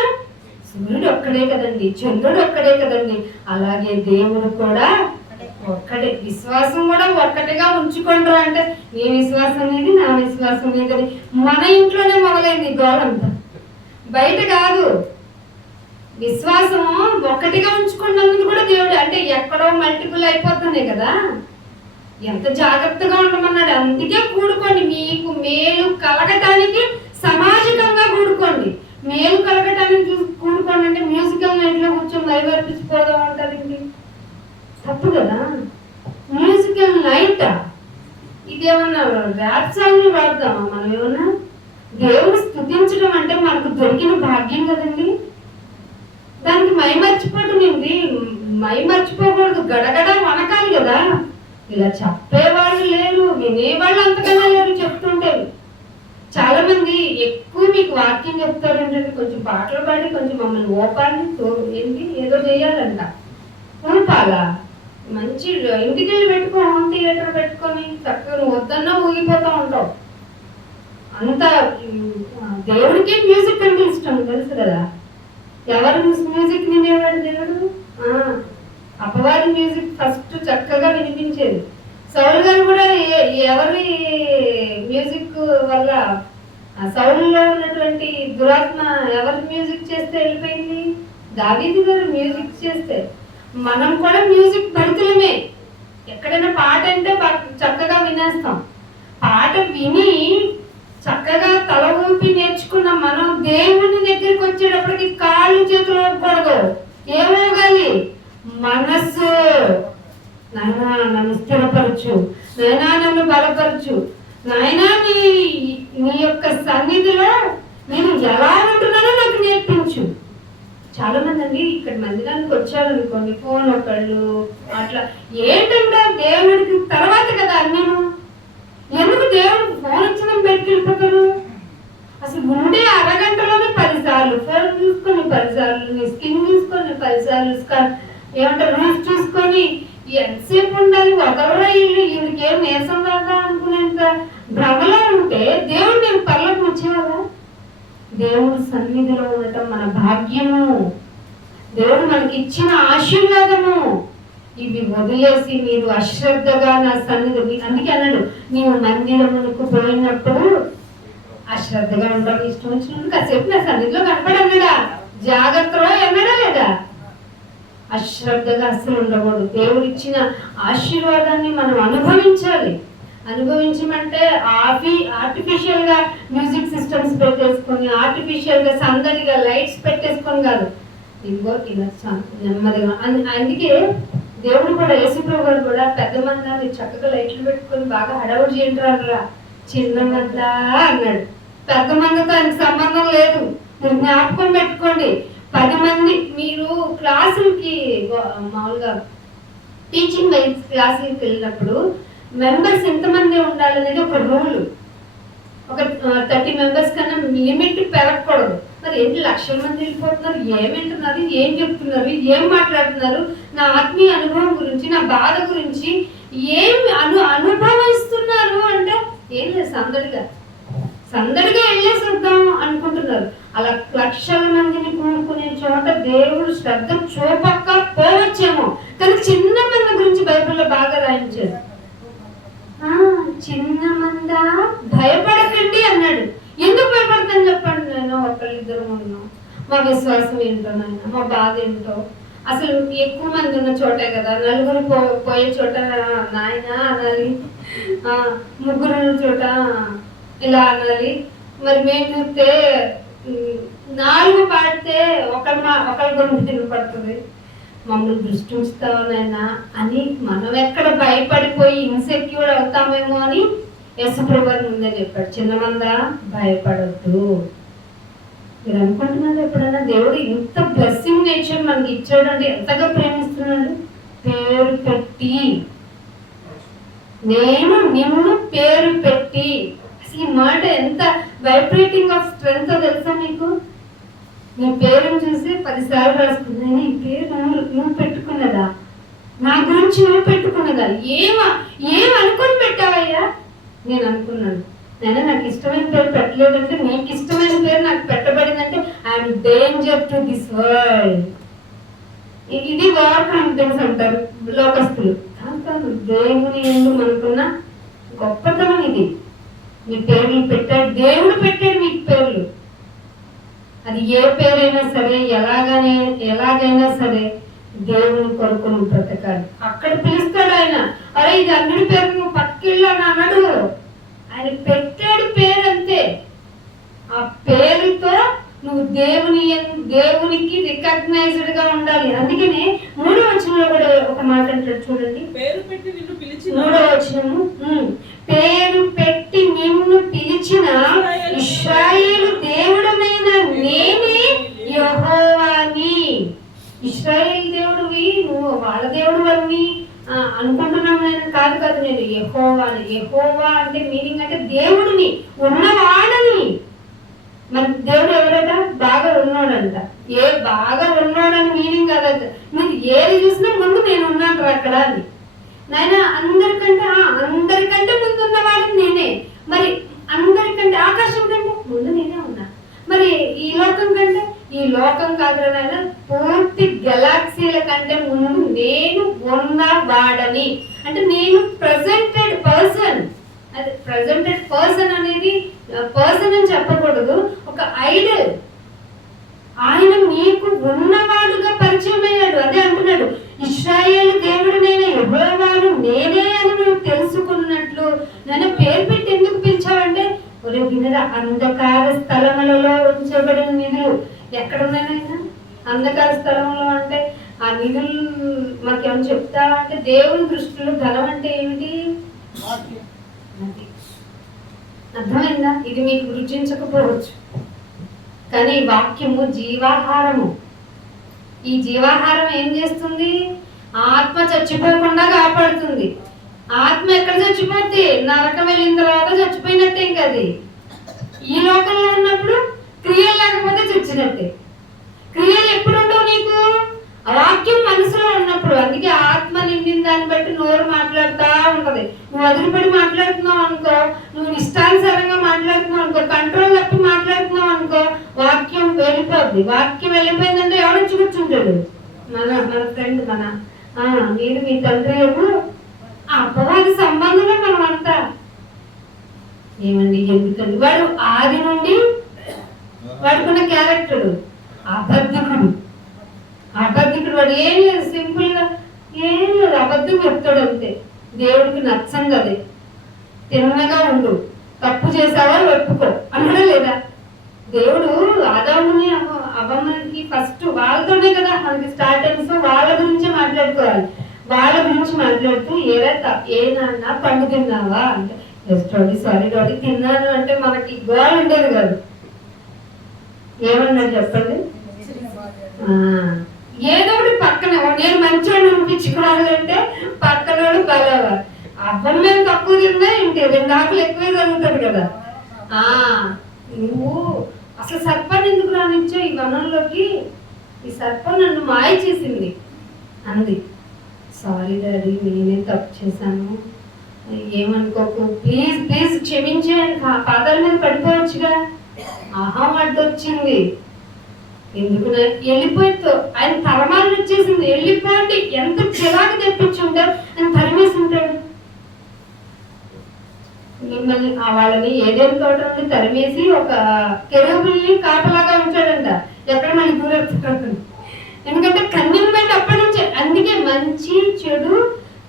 సూర్యుడు ఒక్కడే కదండి, చంద్రుడు ఒక్కడే కదండి, అలాగే దేవుడు కూడా ఒక్కడే. విశ్వాసం కూడా ఒక్కటిగా ఉంచుకుంటారా అంటే నీ విశ్వాసం అనేది నా విశ్వాసం అనేది మన ఇంట్లోనే మొదలైంది గోడంతా, బయట కాదు. విశ్వాసం ఒక్కటిగా ఉంచుకున్నందుకు కూడా దేవుడు అంటే ఎక్కడో మల్టిపుల్ అయిపోతున్నాయి కదా, ఎంత జాగ్రత్తగా ఉండమన్నాడు. అందుకే కూడుకోండి, మీకు మేలు కలగటానికి సమాజకంగా కూడుకోండి. మేలు కలగటానికి కూడుకోండి అంటే మ్యూజికల్ నైట్లో కూర్చొని మైవర్పించిపోదాం అంటారు, ఇంటి తప్పు కదా. మ్యూజికల్ నైట్ ఇదేమన్నా ర్యాప్ సాంగ్లు పాడతామా మనం? ఏమన్నా దేవుని స్తుతించడం అంటే మనకు దొరికిన భాగ్యం కదండి. దానికి మై మర్చిపోకూడదు, గడగడ వనకాలి కదా. ఇలా చెప్పేవాళ్ళు లేరు, వినేవాళ్ళు అంతకన్నా లేరు. చెప్తుంటారు చాలా మంది ఎక్కువ మీకు వాక్యం చెప్తారంటే కొంచెం పాటలు పాడి కొంచెం మమ్మల్ని ఓపాలి ఏంటి ఏదో చేయాలంట. ఊపాలా? మంచి ఇంటికి వెళ్ళి పెట్టుకో, హోమ్ థియేటర్ పెట్టుకొని చక్కగా వద్దన్నా ఊగిపోతూ ఉంటావు. అంత దేవుడికి మ్యూజిక్ అంటే ఇష్టం తెలుసు కదా. ఎవరు మ్యూజిక్ వినేవాడు? దేవుడు. అపవాది మ్యూజిక్ ఫస్ట్ చక్కగా వినిపించేది. సౌలు గారు కూడా ఎవరి మ్యూజిక్ వల్ల సౌలులో ఉన్నటువంటి దురాత్మ ఎవరి మ్యూజిక్ చేస్తే వెళ్ళిపోయింది? దావీదు గారు మ్యూజిక్ చేస్తే. మనం కూడా మ్యూజిక్ భరితులమే. ఎక్కడైనా పాట అంటే చక్కగా వినేస్తాం. పాట విని చక్కగా తల ఊపి నేర్చుకున్న మనం దేవుని దగ్గరికి వచ్చేటప్పటికి కాళ్ళు చేతులు ఊపకూడదు. ఏమోగాలి? మనస్సు. నాయనా నన్ను స్థిరపరచు, నాయనా నన్ను బలపరచు, నాయనా నీ యొక్క సన్నిధిలో నేను ఎలా ఉంటున్నానో నాకు నేర్పించు. చాలా మంది అండి ఇక్కడ మందిరానికి వచ్చారనుకోండి, ఫోన్ ఒకళ్ళు అట్లా ఏంటంటే దేవుడికి తర్వాత కదా అన్నీను. ఎందుకు దేవుడికి ఫోన్ ఇచ్చిన బయటకు వెళ్ళిపోతారు? అసలు ఉండే అరగంటలోనే 10 సార్లు ఫోన్ చూసుకొని, 10 సార్లు నీ స్కిన్ చూసుకొని, 10 సార్లు ఏమంటారు రూల్స్ చూసుకొని ఎంతసేపు ఉండాలి? ఒకవరా వీళ్ళకి ఏం నీరసం రాదా అనుకునేంత భ్రమలో ఉంటే దేవుడు నేను పర్లకు వచ్చేవాళ్ళ. దేవుడు సన్నిధిలో ఉండటం మన భాగ్యము, దేవుడు మనకి ఇచ్చిన ఆశీర్వాదము. ఇవి వదిలేసి మీరు అశ్రద్ధగా నా సన్నిధి, అందుకే అన్నాడు నీవు మందిరమునకు పోయినప్పుడు అశ్రద్ధగా ఉండడం, ఇష్టం వచ్చినప్పుడు కాసేపు నా సన్నిధిలో కనపడన్నాడా? జాగ్రత్తలో అన్నాడా లేదా? అశ్రద్ధగా అస్సలు ఉండకూడదు. దేవుడు ఇచ్చిన ఆశీర్వాదాన్ని మనం అనుభవించాలి. అనుభవించమంటే ఆర్టిఫిషియల్ గా మ్యూజిక్ సిస్టమ్స్ పెట్టేసుకొని, ఆర్టిఫిషియల్ గా సందడిగా లైట్స్ పెట్టేసుకొని కాదు. ఇదిగో ఇలా నెమ్మదిగా. అందుకే దేవుడు కూడా యేసుప్రభు గారు కూడా పెద్ద మంది చక్కగా లైట్లు పెట్టుకొని బాగా హడావుడి చేయంటారా, చిన్న మంద అన్నాడు. పెద్ద మందితో ఆయనకు సంబంధం లేదు. మీరు జ్ఞాపకం పెట్టుకోండి. 10 మంది మీరు క్లాసులకి మామూలుగా టీచింగ్ వైజ్ క్లాసులకి వెళ్ళినప్పుడు మెంబర్స్ ఎంతమంది ఉండాలనేది ఒక రూల్. ఒక 30 మెంబర్స్ కన్నా లిమిట్ పెరగకూడదు. మరి ఏంటి లక్షల మంది వెళ్ళిపోతున్నారు, ఏమింటున్నారు, ఏం చెప్తున్నారు, ఏం మాట్లాడుతున్నారు, నా ఆత్మీయ అనుభవం గురించి, నా బాధ గురించి ఏం అనుభవిస్తున్నారు అంటే ఏం లేదు, సందడిగా వెళ్ళేసి వద్దాం అనుకుంటున్నారు. అలా లక్షల మందిని కూడుకునే చోట దేవుడు శ్రద్ధ చూపక్క పోవచ్చేమో, కానీ చిన్న మంది గురించి బైబిల్లో బాగా రాయించారు. చిన్న మంద భయపడకండి అన్నాడు. ఎందుకు భయపడతాను చెప్పండి? నేను ఒకళ్ళిద్దరు ఉన్నాం, మా విశ్వాసం ఏంటో నాయన, మా బాధ ఏంటో. అసలు ఎక్కువ మంది ఉన్న చోటే కదా, నలుగురు పోయే చోట నాయన అనాలి, ముగ్గురు ఉన్న చోట ఇలా అనాలి. మరి మేము చూస్తే 4 పాడితే ఒకరి గురించి తినపడుతుంది. మమ్మల్ని దృష్టి ఉంచుతావునైనా అని మనం ఎక్కడ భయపడిపోయి ఇన్సెక్యూర్ అవుతామేమో అని యేసుప్రభు గారు ముందే చెప్పాడు, చిన్నమంద భయపడద్దు. మీరు అనుకుంటున్నారు ఎప్పుడైనా దేవుడు ఇంత బ్లెస్సింగ్ నేచర్ మనకి ఇచ్చాడు అంటే ఎంతగా ప్రేమిస్తున్నాడు? పేరు పెట్టి, నేను నిన్ను పేరు పెట్టి. అసలు ఈ మాట ఎంత వైబ్రేటింగ్ ఆఫ్ స్ట్రెంగ్త్ తెలుసా మీకు? నీ పేరును చూసి 10 సార్లు రాసుకున్నాను. ఈ పేరు నువ్వు పెట్టుకున్నదా? నా గురించి నువ్వు పెట్టుకున్నదా? ఏం అనుకుని పెట్టావయ్యా? నేను అనుకున్నాను, నేను నాకు ఇష్టమైన పేరు పెట్టలేదంటే, నీకు ఇష్టమైన పేరు నాకు పెట్టబడిందంటే I'm danger to this world. ఇది వార్ కాన్ఫిడెన్స్ అంటారు లోకస్తులు. కాదు, దేవుని ఎందుకు అనుకున్న గొప్పతనం ఇది. మీ పేర్లు పెట్టాడు, దేవుడు పెట్టాడు మీకు పేర్లు. అది ఏ పేరైనా సరే, ఎలాగైనా సరే దేవుని కొరకు నువ్వు బ్రతకాలి. అక్కడ పిలుస్తాడు ఆయన, అరే ఇది అన్నిటి పేరు నువ్వు పక్కిళ్ళు అని అన్నాడు. ఆయన పెట్టాడు పేరు అంతే. ఆ పేరుతో నువ్వు దేవునికి రికగ్నైజ్డ్ గా ఉండాలి. అందుకనే 3వ వచనంలో కూడా ఒక మాట అంటాడు చూడండి. పేరు పెట్టి నిన్ను పిలిచిన 3వ వచనము, పేరు పెట్టి నిన్ను పిలిచిన ఇశ్రాయేలు దేవుడనైన నేనే యెహోవాని. ఇశ్రాయేలు దేవుడివి, నువ్వు వాళ్ళ దేవుడు అని అనుకుంటున్నాను నేను. కాదు, నేను యెహోవాని. యెహోవా అంటే మీనింగ్ అంటే దేవుడిని, ఉన్నవాడని. మన దేవుడు ఎవరట? బాగా ఉన్నాడంట. బాగా ఉన్నాడని మీనింగ్ కదట. మీరు ఏది చూసినా ముందు నేను ఉన్నాను అక్కడ అని. నాయన అందరికంటే ముందు ఉన్నవాడిని నేనే. మరి అందరికంటే, ఆకాశం కంటే ముందు నేనే ఉన్నా. మరి ఈ లోకం కాదు నాయన, పూర్తి గెలాక్సీల కంటే ముందు నేను ఉన్నవాడని. అంటే నేను ప్రెజెంటెడ్ పర్సన్. అది ప్రెజెంటెడ్ పర్సన్ అనేది పర్సన్ అని చెప్పకూడదు, ఒక ఐడల్. ఆయన నీకు ఉన్నవాడుగా పరిచయం అయ్యాడు. అదే అంటున్నాడు, ఇశ్రాయేలు దేవుడు నేనే, యెహోవాను నేనే అని నువ్వు తెలుసుకున్నట్లు. నన్ను పేరు పెట్టి ఎందుకు పిలిచావంటే, ఒరే వినరా, అంధకార స్థలములలో ఉంచబడిన నిధులు ఎక్కడున్నాయైనా? అంధకార స్థలంలో అంటే ఆ నిధులు మాకేమైనా చెప్తావా అంటే, దేవుని దృష్టిలో ధనం అంటే ఏమిటి? అర్థమైందా? ఇది మీకు రుచించకపోవచ్చు, కానీ వాక్యము జీవాహారము. ఈ జీవాహారం ఏం చేస్తుంది? ఆత్మ చచ్చిపోకుండా కాపాడుతుంది. ఆత్మ ఎక్కడ చచ్చిపోతే నరకం వెళ్ళిన తర్వాత చచ్చిపోయినట్టే. ఇంకా అది ఈ లోకంలో ఉన్నప్పుడు క్రియలు లేకపోతే చచ్చినట్టే. క్రియలు ఎప్పుడు ఉండవు నీకు? వాక్యం మనసులో ఉన్నప్పుడు. అందుకే ఆత్మ నిండిన దాన్ని బట్టి నోరు మాట్లాడుతూ ఉంటది. నువ్వు వదిలిపడి మాట్లాడుతున్నావు అనుకో, నువ్వు ఇష్టానుసారంగా మాట్లాడుతున్నావు అనుకో, కంట్రోల్ తప్పి మాట్లాడుతున్నావు అనుకో, వాక్యం వెళ్ళిపోద్ది. వాక్యం వెళ్ళిపోయిందంటే ఎవడొచ్చి కూర్చుంటాడు? మన ఫ్రెండ్, మీరు మీ తండ్రి ఏమో అపవాది సంబంధంలో మనం అంతా. ఏమండి ఎందుకండి? వాడు ఆది నుండి వాడుకున్న క్యారెక్టర్ అబద్ధికుడు. వాడు ఏం లేదు, సింపుల్ గా ఏం లేదు, అబద్ధం చెప్తాడు అంతే. దేవుడికి నచ్చంది అదే. తిన్నగా ఉండు, తప్పు చేసావా ఒప్పుకో అన్నాడా లేదా? దేవుడు ఆదాముని అవ్వమ్మకి ఫస్ట్ వాళ్ళతోనే కదా మనకి స్టార్టింగ్స్, వాళ్ళ గురించే మాట్లాడుకోవాలి. వాళ్ళ గురించి మాట్లాడుతూ ఏ నాన్న పండు తిన్నావా అంటే, సారీ డాడీ తిన్నాను అంటే మనకి గోల్ ఉండేది కాదు. ఏమన్నా చెప్పండి? ఏదో ఒకటి పక్కన, నేను మంచివాడు అనిపించుకోవాలంటే పక్కనోడు బలవా. అవ్వం మేము తక్కువ తిన్నా ఏంటి, 2 ఆకులు ఎక్కువే జరుగుతుంది కదా. నువ్వు అసలు సర్పాన్ని ఎందుకు రానిచ్చో ఈ వనంలోకి? ఈ సర్పం నన్ను మాయ చేసింది అంది. సారీ డాడీ, నేనే తప్పు చేశాను, ఏమనుకోకు, ప్లీజ్ క్షమించే. పాదాల మీద పడిపోవచ్చుగా. అహం అడ్డొచ్చింది. ఎందుకు వెళ్ళిపోయితో ఆయన తరమాలు వచ్చేసింది. వెళ్ళిపోండి, ఎంత చిరాకు తెప్పించుంటారు ఆయన తరిమేసి ఉంటాడు మిమ్మల్ని. వాళ్ళని ఏదైనా తోట నుండి తరిమేసి ఒక కెరూబుల్ని కాపలాగా ఉంచాడంట. ఎక్కడ మనకి దూరం, ఎందుకంటే కన్యను బట్టి అప్పటి నుంచే. అందుకే మంచి చెడు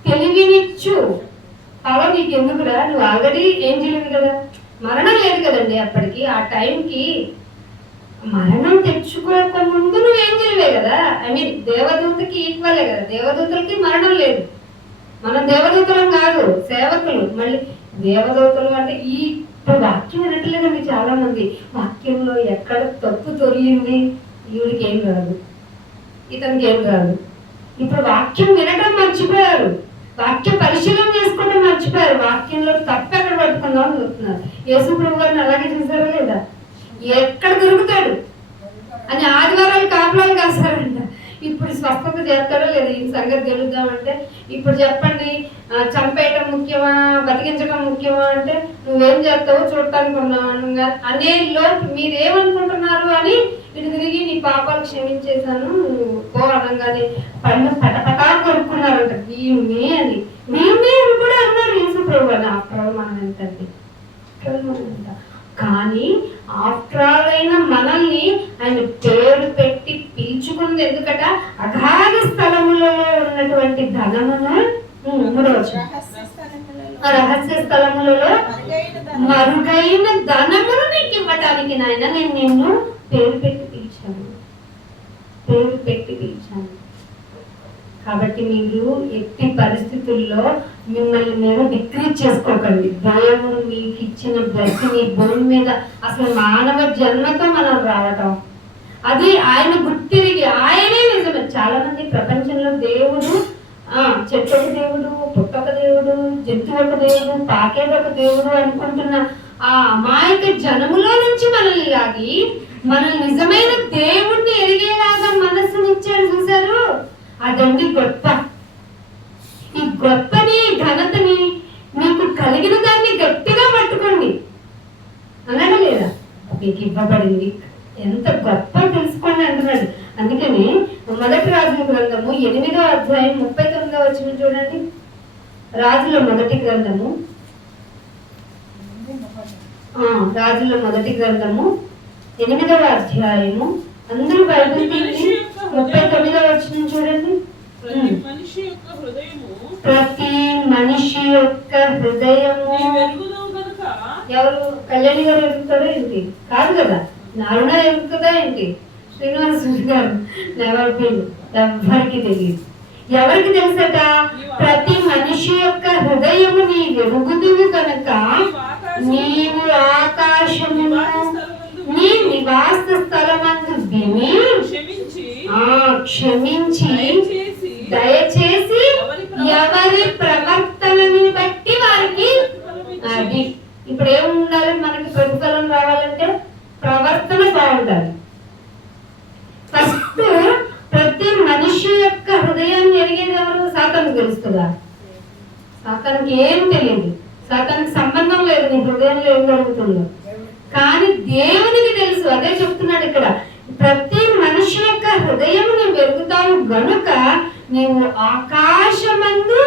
తెలివినిచ్చు. అలా నీకు ఎందుకురా, నువ్వు ఆల్రెడీ ఏం చేయలేదు కదా, మరణం లేదు కదండి అప్పటికి. ఆ టైంకి మరణం తెచ్చుకోక ముందు నువ్వు ఏంజెల్వే కదా. ఐ మీన్ దేవదూతకి ఈక్వలే కదా. దేవదూతలకి మరణం లేదు. మనం దేవదూతలం కాదు, సేవకులు. మళ్ళీ దేవదూతలు అంటే ఇప్పుడు వాక్యం వినట్లేదండి చాలా మంది. వాక్యంలో ఎక్కడ తప్పు తొలిగింది, ఈవిడికి ఏం రాదు, ఇతనికి ఏం రాదు. ఇప్పుడు వాక్యం వినడం మర్చిపోయారు, వాక్య పరిశీలన చేసుకోవడం మర్చిపోయారు. వాక్యంలో తప్పు ఎక్కడ పట్టుకుందాం అని చూస్తున్నారు. యేసు ప్రభు గారిని అలాగే చూసారా లేదా? ఎక్కడ దొరుకుతాడు అని స్వస్థత చేస్తాడో లేదు ఈ సంగతి తెలుద్దామంటే, ఇప్పుడు చెప్పండి, చంపేయటం ముఖ్యమా బతికించడం ముఖ్యమా అంటే నువ్వేం చేస్తావో చూడటానికి ఉన్నావు అనే లోపు మీరేమనుకుంటున్నారు అని ఇటు తిరిగి నీ పాపాలు క్షమించేశాను పో అనగానే పళ్ళు పటపటా కొరుక్కున్నారంట మేమే అని. మేమే అని కూడా అన్నారు యేసు ప్రభు అని. ఆఫ్టర్ ఆల్ మనం ఎంతండి, కానీ ఆఫ్టర్ ఆల్ అయిన మనల్ని ఆయన పేరు పెట్టి పిలుచుకున్నది ఎందుకట? అగాధ స్థలములలో ఉన్నటువంటి ధనమును రహస్య స్థలములలో మరుగైన ధనమును నీకు ఇవ్వటానికి నాయన నేను నిన్ను పేరు పెట్టి పిలిచాను, పేరు పెట్టి పిలిచాను. కాబట్టి మీరు ఎట్టి పరిస్థితుల్లో మిమ్మల్ని మీరు డిక్రీజ్ చేసుకోకండి. దేవుడు మీకు ఇచ్చిన బ్లెస్సింగ్ ఈ భూమి మీద అసలు మానవ జన్మతో మనం రావటం అది ఆయన గుర్తిరిగి ఆయనే నిజమే. చాలా మంది ప్రపంచంలో దేవుడు చెట్టొక దేవుడు, పుట్టొక దేవుడు, జంతువు ఒక దేవుడు, పాకేది ఒక దేవుడు అనుకుంటున్న ఆ అమాయక జనములో నుంచి మనల్ని లాగి మనల్ని నిజమైన దేవుణ్ణి ఎరిగేలాగా మనస్సునిచ్చాడు. చూశారు? అదండి గొప్ప. ఈ గొప్పని ఘనతని మీకు కలిగిన దాన్ని గట్టిగా పట్టుకోండి అన్నాడు లేదా? మీకు ఇవ్వబడింది ఎంత గొప్ప తెలుసుకోండి అంటున్నాడు. అందుకని మొదటి రాజుల గ్రంథము 8వ అధ్యాయం 39వ వచనం చూడండి. రాజుల మొదటి గ్రంథము రాజుల మొదటి గ్రంథము 8వ అధ్యాయము అందరూ బైబిల్ తీసి 39వ వచనం చూడండి. ప్రతి మనిషి యొక్క హృదయము ఎవరు? కళ్యాణి గారు ఎదుగుతారో ఏంటి? కాదు కదా. నారుణ ఎదుగుతుందా ఏంటి? శ్రీనివాస గారు ఎవరికి తెలియదు. ఎవరికి తెలుసట? ప్రతి మనిషి యొక్క హృదయము నీ వెరుగుదువు కనుక నీవు ఆకాశమును నీ నివాస స్థలమందు విని క్షమించి దయచేసి ఎవరి ప్రవర్తనని బట్టి వారికి అది. ఇప్పుడు ఏముండాలి? మనకి ప్రతిఫలం రావాలంటే ప్రవర్తన బాగుండాలి. ఫస్ట్ ప్రతి మనిషి యొక్క హృదయాన్ని ఎరిగేది ఎవరు? సాతానుకు తెలుస్తుందా? సాతానికి ఏం తెలియదు, సాతానికి సంబంధం లేదు నీ హృదయంలో ఏం జరుగుతుందో. కానీ దేవునికి తెలుసు. అదే చెప్తున్నాడు ఇక్కడ, ప్రతి మనిషి యొక్క హృదయం నీవు ఎరుగుతావు గనుక నీవు ఆకాశమందు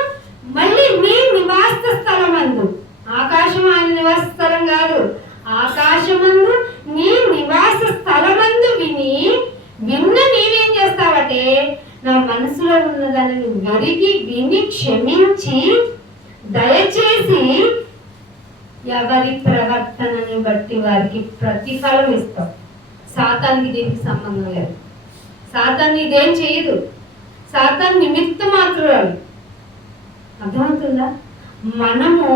మళ్ళీ నీ నివాస స్థలమందు, ఆకాశం ఆయన నివాస స్థలం కాదు, ఆకాశమందు నీ నివాస స్థలమందు విన్న నీవేం చేస్తావటే నా మనసులో ఉన్నదాన్ని నువ్వు వెరిగి విని క్షమించి దయచేసి ఎవరి ప్రవర్తనని బట్టి వారికి ప్రతిఫలం ఇస్తావు. సాతానికి దీనికి సంబంధం లేదు. సాతాన్ని ఇదేం చేయదు. సాతాన్ నిమిత్త మాత్రాలు. అర్థమవుతుందా? మనము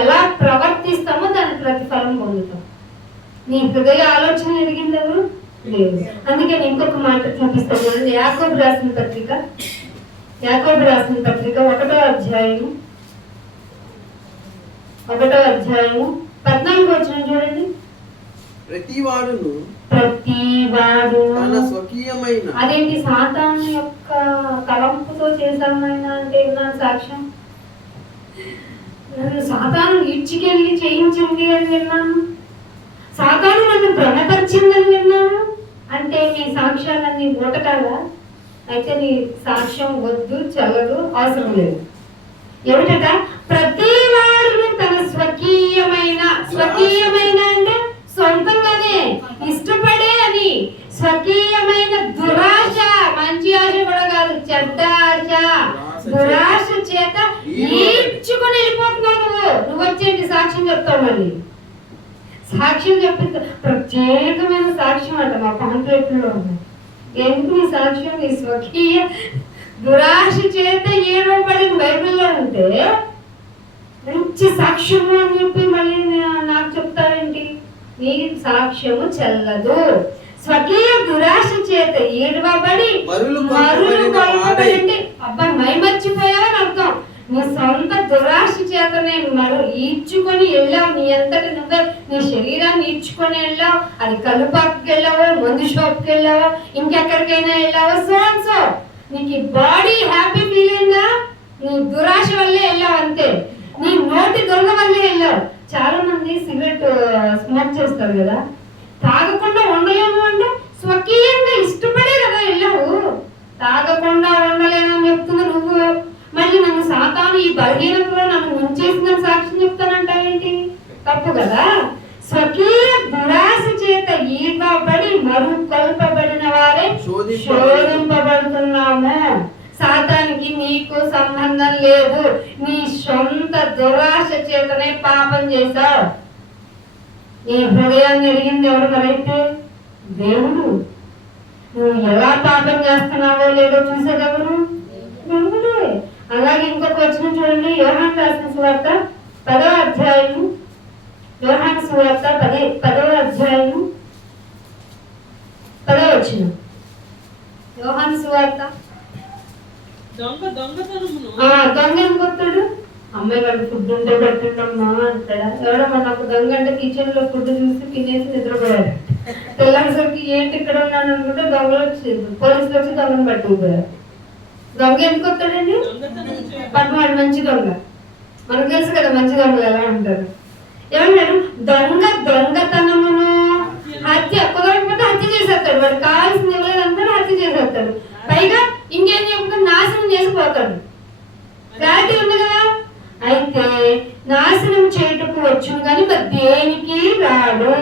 ఎలా ప్రవర్తిస్తామో దాని ప్రతిఫలం పొందుతాం. నీ హృదయ ఆలోచన ఎరిగింది ఎవరు? లేదు. అందుకని ఇంకొక మాట చూపిస్తాను చూడండి. యాకోబు రాసిన పత్రిక 1వ అధ్యాయము 14వ వచనం చూడండి. ప్రతివాడును స్వకీయమైన. అదేంటి? సాతాను యొక్క తలంపుతో చేశామైనా అంటే నా సాక్ష్యం నన్ను సాతాను ఈడ్చికెళ్ళి చేయించింది అని విన్నాను, సాతాను నన్ను భ్రమపరిచిందని విన్నాను అంటే నీ సాక్ష్యాలన్నీ ఊటకాలా? అయితే నీ సాక్ష్యం వద్దు, చల్లదు, అవసరం లేదు. ఏమిటట? ప్రతి వాడు తన స్వకీయమైన అంటే సొంతంగానే ఇష్టపడే అని స్వకీయమైన దురాశ, మంచి ఆశ కూడా కాదు, చెడ్డ ఆశ, దురాశ చేత ఈడ్చుకొని వెళ్ళిపోతున్నావు. నువ్వు వచ్చేంటి సాక్ష్యం చెప్తావు? మళ్ళీ సాక్ష్యం చెప్పి ప్రత్యేకమైన సాక్ష్యం అంట మా పాంప్లెట్లో ఉంది. ఎందుకు నీ సాక్ష్యం? నీ స్వకీయ దురాశ చేత ఏడవబడిన బైబిల్లో ఉంటే మంచి సాక్ష్యము అని చెప్పి మళ్ళీ నాకు చెప్తావేంటి? నీ సాక్ష్యము చెల్లదు. స్వకీయ దురాశ చేత ఏడవబడి అంటే అబ్బా మైమర్చిపోయావని అర్థం. నీ సొంత దురాశ చేతనే ఈడ్చుకొని వెళ్ళావు. నీ అంతటి నువ్వే నీ శరీరాన్ని ఈడ్చుకొని వెళ్ళావు. అది కలుపాకి వెళ్ళావో, మందు షాప్కి వెళ్ళావో, ఇంకెక్కడికైనా వెళ్ళావో, సో నీకు బాడీ హ్యాపీ ఫీల్ అయిందా? నీ దురాశ వల్లే వెళ్ళావు అంతే, నీ నోటి దొంగ వల్లే వెళ్ళావు. చాలా మంది సిగరెట్ స్మోక్ చేస్తారు కదా, తాగకుండా ఉండలేము అంటే స్వకీయంగా ఇష్టపడే కదా వెళ్ళావు. తాగకుండా ఉండలేనని చెప్తున్నా నువ్వు, మళ్ళీ నన్ను సాతాను ఈ బలహీనతలో నన్ను ముంచేసిందని సాక్ష్యం చెప్తానంటావేంటి? తప్పు కదా. స్వకీయ దురాశ చేత ఈర్వబడి మరుకొల్పబడిన వారే శోధింపబడుతున్నాము. సాతానికి నీకు సంబంధం లేదు, నీ సొంత దురాశ చేతనే పాపం చేశావు. నీ హృదయాన్ని అడిగింది ఎవరు మరైతే? దేవుడు. నువ్వు ఎలా పాపం చేస్తున్నావో లేదో చూసేదెవరు? దేవుడే. అలాగే ఇంకొక వచ్చిన చూడండి, యోహాను రాసిన సువార్త 10వ అధ్యాయము, యోహాను సువార్త 10వ అధ్యాయము 10వ వచనం. యోహాను సువార్త దొంగతనమును దొంగ ఎందుకొస్తాడు? అమ్మాయి వాడు ఫుడ్ ఉంటే పెట్టండమ్మా అంటాడా? ఎవడమ్మా నాకు దొంగ అంటే కిచెన్ లో ఫుడ్ చూసి తినేసి నిద్రపోయాడు. తెల్లారిసరికి ఏంటి ఇక్కడ ఉన్నాను అనుకుంటే దొంగలు వచ్చేది, పోలీసులు వచ్చి దొంగను పట్టుకుపోయారు. దొంగ ఎందుకు వస్తాడండి? పట్టువాడు మంచి దొంగ. మనకు తెలుసు కదా మంచి దొంగలు ఎలా ఉంటారు. ఏమన్నాడు? దొంగతనమును హత్య, కుదరకపోతే హత్య చేసేస్తాడు. వాడు కావాల్సిన ఎవరైనా హత్య చేసేస్తాడు. పైగా ఇంకేం చెప్పకుండా నాశనం చేసిపోతాడు. క్లారిటీ ఉంది కదా. అయితే నాశనం చేయటకు వచ్చును కానీ మరి దేనికి రాడు.